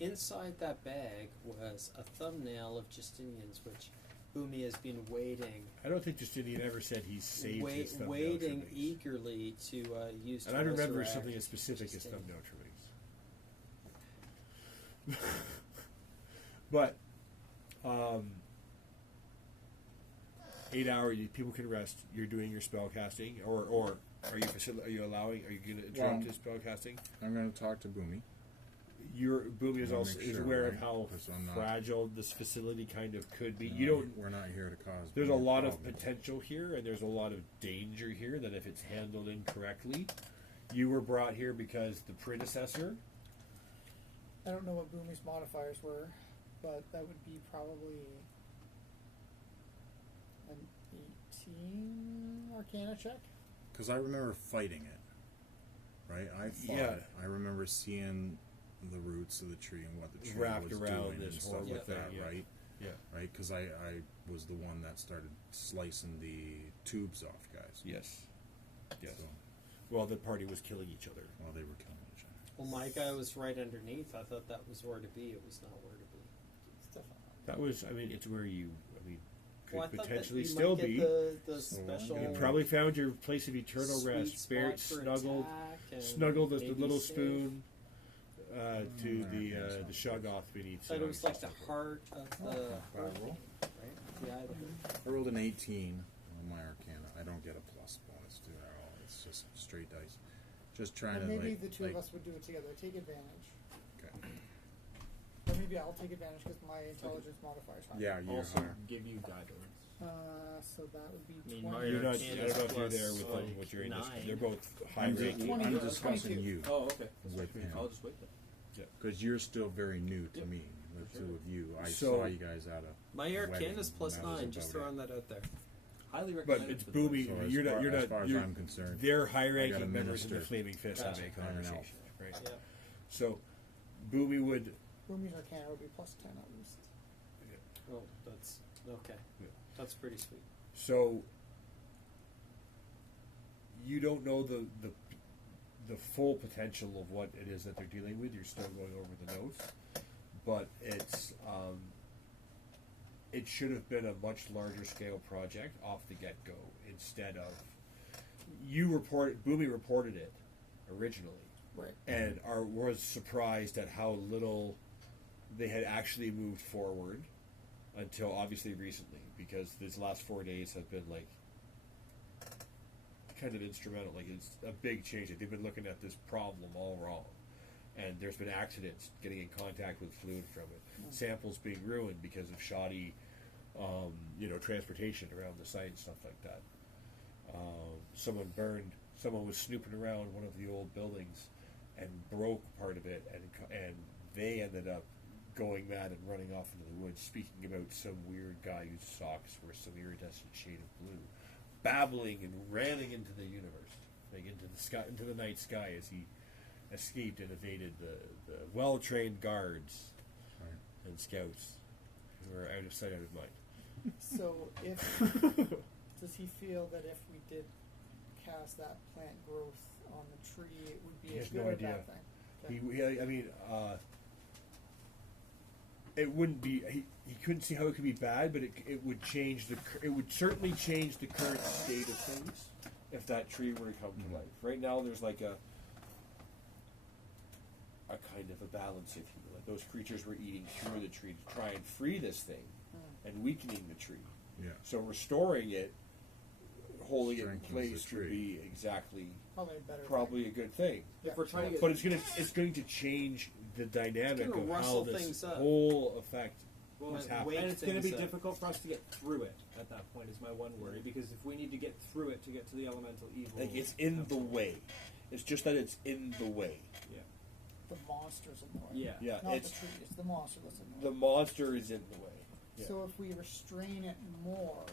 Inside that bag was a thumbnail of Justinian's, which Boomy has been waiting, I don't think Justinian ever said he saved his thumbnail waiting trimmings. eagerly to use. And to I remember resurrect something as specific as Justinian. thumbnail trimmings. But 8 hour, people can rest. You're doing your spell casting, or are you allowing? Are you going to interrupt his spell casting? I'm going to talk to Boomy. Boomy is Wanna also make is sure, aware right? of how 'Cause I'm not- fragile this facility kind of could be. We're You not- don't. We're not here to cause. There's a more lot of problems. potential here, and there's a lot of danger here that if it's handled incorrectly, You were brought here because the predecessor. I don't know what Boomy's modifiers were, but that would be probably an 18 Arcana check. Because I remember fighting it, right? I fought Yeah. it. I remember seeing the roots of the tree and what the tree Wrapped was around doing this and stuff horrible like thing, that, yeah. right? Yeah. Right? Because I was the one that started slicing the tubes off, guys. Yes. Yes. So, Well, the party was killing each other. while they were killing each other. Well, my guy was right underneath. I thought that was where to be. It was not where to be. That was, I mean, it's where you, I mean, could Well, I thought that potentially you still might get be. the special. You probably found your place of eternal sweet rest. Spirit spot for snuggled, attack and snuggled as the maybe little save. spoon to the shoggoth beneath. Thought it was like the heart of the roll. hurricane, right? The eye of the hurricane. I rolled an 18 on my Arcana. I don't get a plus bonus to that at all. It's just straight dice. Just trying And to maybe like, the two like, of us would do it together. Take advantage. Okay. Or maybe I'll take advantage because my intelligence modifier is higher. Yeah, you're Also higher. give you guidance. So that would be I mean, 20. my You're not. I Arcana don't know if you're plus, there with like, what you're in. This, 9. they're both high I'm, ranking. 20 I'm or discussing 22. you Oh, okay. with him. I'll just wait then. Because you're still very new to me, the two of you. I So- saw you guys at a My Arcana's wedding, plus and that was 9. Just about throwing that out there. Highly But recommended. it's for the boomy. So as You're not. far- You're as not. far as you're, I'm concerned, they're I got high-ranking a members of the minister. Flaming Fist Gotcha. in the I'm an conversation, right? Yeah. So, Boomy would. Boomy's Arcana would be plus 10 at least. Oh, that's okay. Yeah. That's pretty sweet. So, you don't know the full potential of what it is that they're dealing with. You're still going over the notes, but it's it should have been a much larger scale project off the get go instead of Boomy reported it originally, Right. and was surprised at how little they had actually moved forward until obviously recently, because these last 4 days have been like kind of instrumental. Like, it's a big change. Like, they've been looking at this problem all wrong, and there's been accidents getting in contact with fluid from it, samples being ruined because of shoddy transportation around the site and stuff like that. Someone was snooping around one of the old buildings and broke part of it, and they ended up going mad and running off into the woods, speaking about some weird guy whose socks were some iridescent shade of blue, babbling and railing into the universe, like into the sky, into the night sky, as he escaped and evaded the well-trained guards and scouts who were out of sight, out of mind. So does he feel that if we did cast that plant growth on the tree, it would be He a has good no or idea. bad thing? It wouldn't be. He couldn't see how it could be bad, but it would change it would certainly change the current state of things if that tree were to come to life. Right now, there's like a kind of a balance, if you will. Like, those creatures were eating through the tree to try and free this thing, and weakening the tree. Yeah. So restoring it, holding it in Strengthens place the would tree. be exactly Probably a better a good thing. Yeah. If we're trying to get, But it's going to change the dynamic It's gonna of how rustle this things up. whole effect well, is and happening. it's going to be things up. difficult for us to get through it at that point. Is my one worry, because if we need to get through it to get to the elemental evil, Like, it's in the way. It's just that it's in the way. Yeah. The monster's in the way. Yeah. Yeah, Not it's the tree. It's the monster that's in the the way. monster is in the way. Yeah. So if we restrain it more,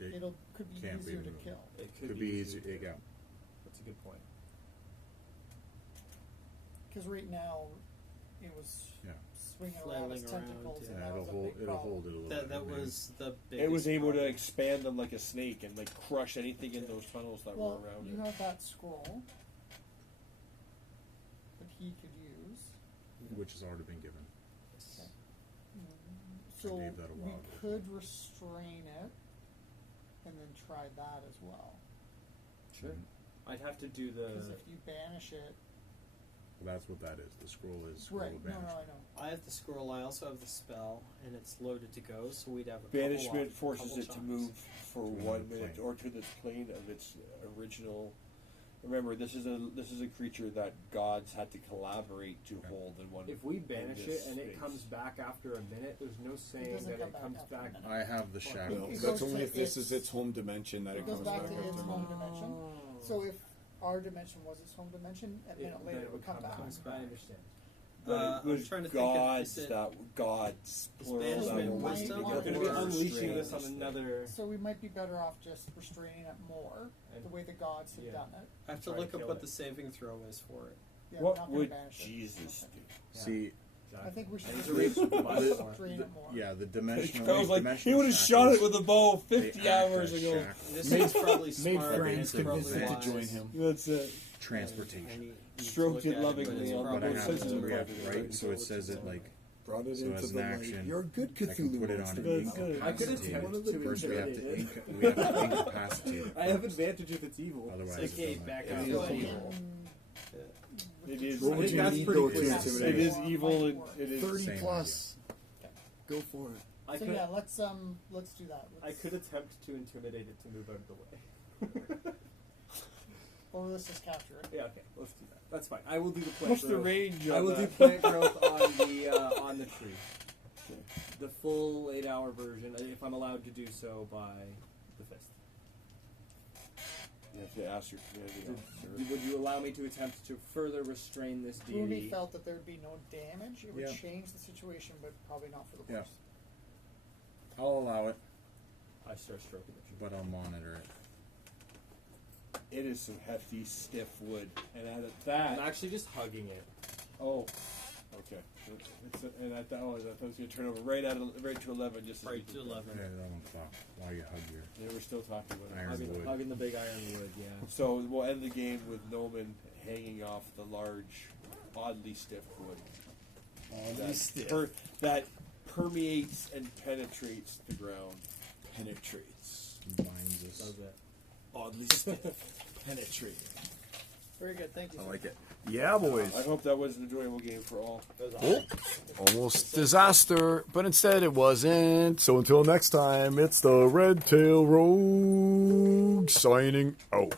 It could be can't be easier to removed. kill. It Could be easy. easier. Yeah. That's a good point. Because right now, it was Yeah. swinging around its Flailing around, tentacles, yeah. and Yeah, that was a big it'll problem. hold it a little That bit. maybe. was the biggest It was able to problem. expand them like a snake and like crush anything in those tunnels that Well, were around you it. have that scroll that he could use. Which has already been given. So gave that a we while ago. could restrain it and then try that as well. Sure. I'd have to do Because the. if you banish it, Well, that's what that is. The scroll is scroll right? of No, banishment. I know. I have the scroll. I also have the spell, and it's loaded to go. So we'd have a Banishment couple forces couple it to shots. move for To 1 another minute plane. or to the plane of its original. Remember, this is a creature that gods had to collaborate to hold in one. If we banish in this it and it space. comes back after a minute, there's no saying doesn't that come it back comes after a back. minute. I have the It shadow. No, goes that's to only if this is its- its home dimension that It it goes comes back back to its after. home dimension. So if our dimension was its home dimension, and then later it would come back. I understand. But it I'm was trying to gods think gods. Plural, banishment that were wisdom working We're going to together. be unleashing this on Strange. another. So we might be better off just restraining it more, And- the way the gods have yeah. done it. I have to Try to look up kill what it. the saving throw is for it. Yeah, we're What not gonna would banish it. Jesus Okay. do? See, I think we should I need just to reach much more. restrain it more. yeah, the dimensional. I was like, dimensional he would have shot shackles, it with a bow they 50 act hours as ago. shackles. This is probably Made smart. friends, It's convinced probably them to join wise. him. That's it. Transportation. Stroked it lovingly on But I both have sides to of the react, property. right? So it says it like, Brought it so into as the an light. action, You're a good I can Cthulhu put it on monster. an That's good. I could incapacitate. attempt to First we have to, intimidate it. we have to incapacitate it. I have advantage if it's evil. Otherwise, It's like, hey, it doesn't- back it out. is So, evil. It is. What I would think you that's need pretty though clear. to That's intimidate? It is Or evil might and work. it is 30 Same plus. Go for it. I So could, yeah, let's do that. I could attempt to intimidate it to move out of the way. Or let's just capture it. Yeah, okay, let's do that. That's fine. I will do the plant What's the growth. range I on will do that? plant growth on the tree. The full 8-hour version, if I'm allowed to do so by the 5th. You have to ask your Would you allow me to attempt to further restrain this Ruby deity? felt that there would be no damage. It would Yeah. change the situation, but probably not for the Yeah. worse. I'll allow it, I start stroking the tree. but I'll monitor it. It is some hefty, stiff wood, and at I'm that, actually just hugging it. oh, okay. And I thought was going to turn over right to 11, just as Right we to did. 11. Yeah, 11 o'clock. While you hug your Yeah, we're still talking about it. iron Hugging, wood. hugging the big ironwood, yeah. So we'll end the game with Noman hanging off the large, oddly stiff wood. That permeates and penetrates the ground. Penetrates. Binds us. Does it. Oddly stiff. Penetrating. Very good, thank you. I like it. Yeah, boys. I hope that was an enjoyable game for all. Almost disaster, but instead it wasn't. So until next time, it's the Redtail Rogues signing out.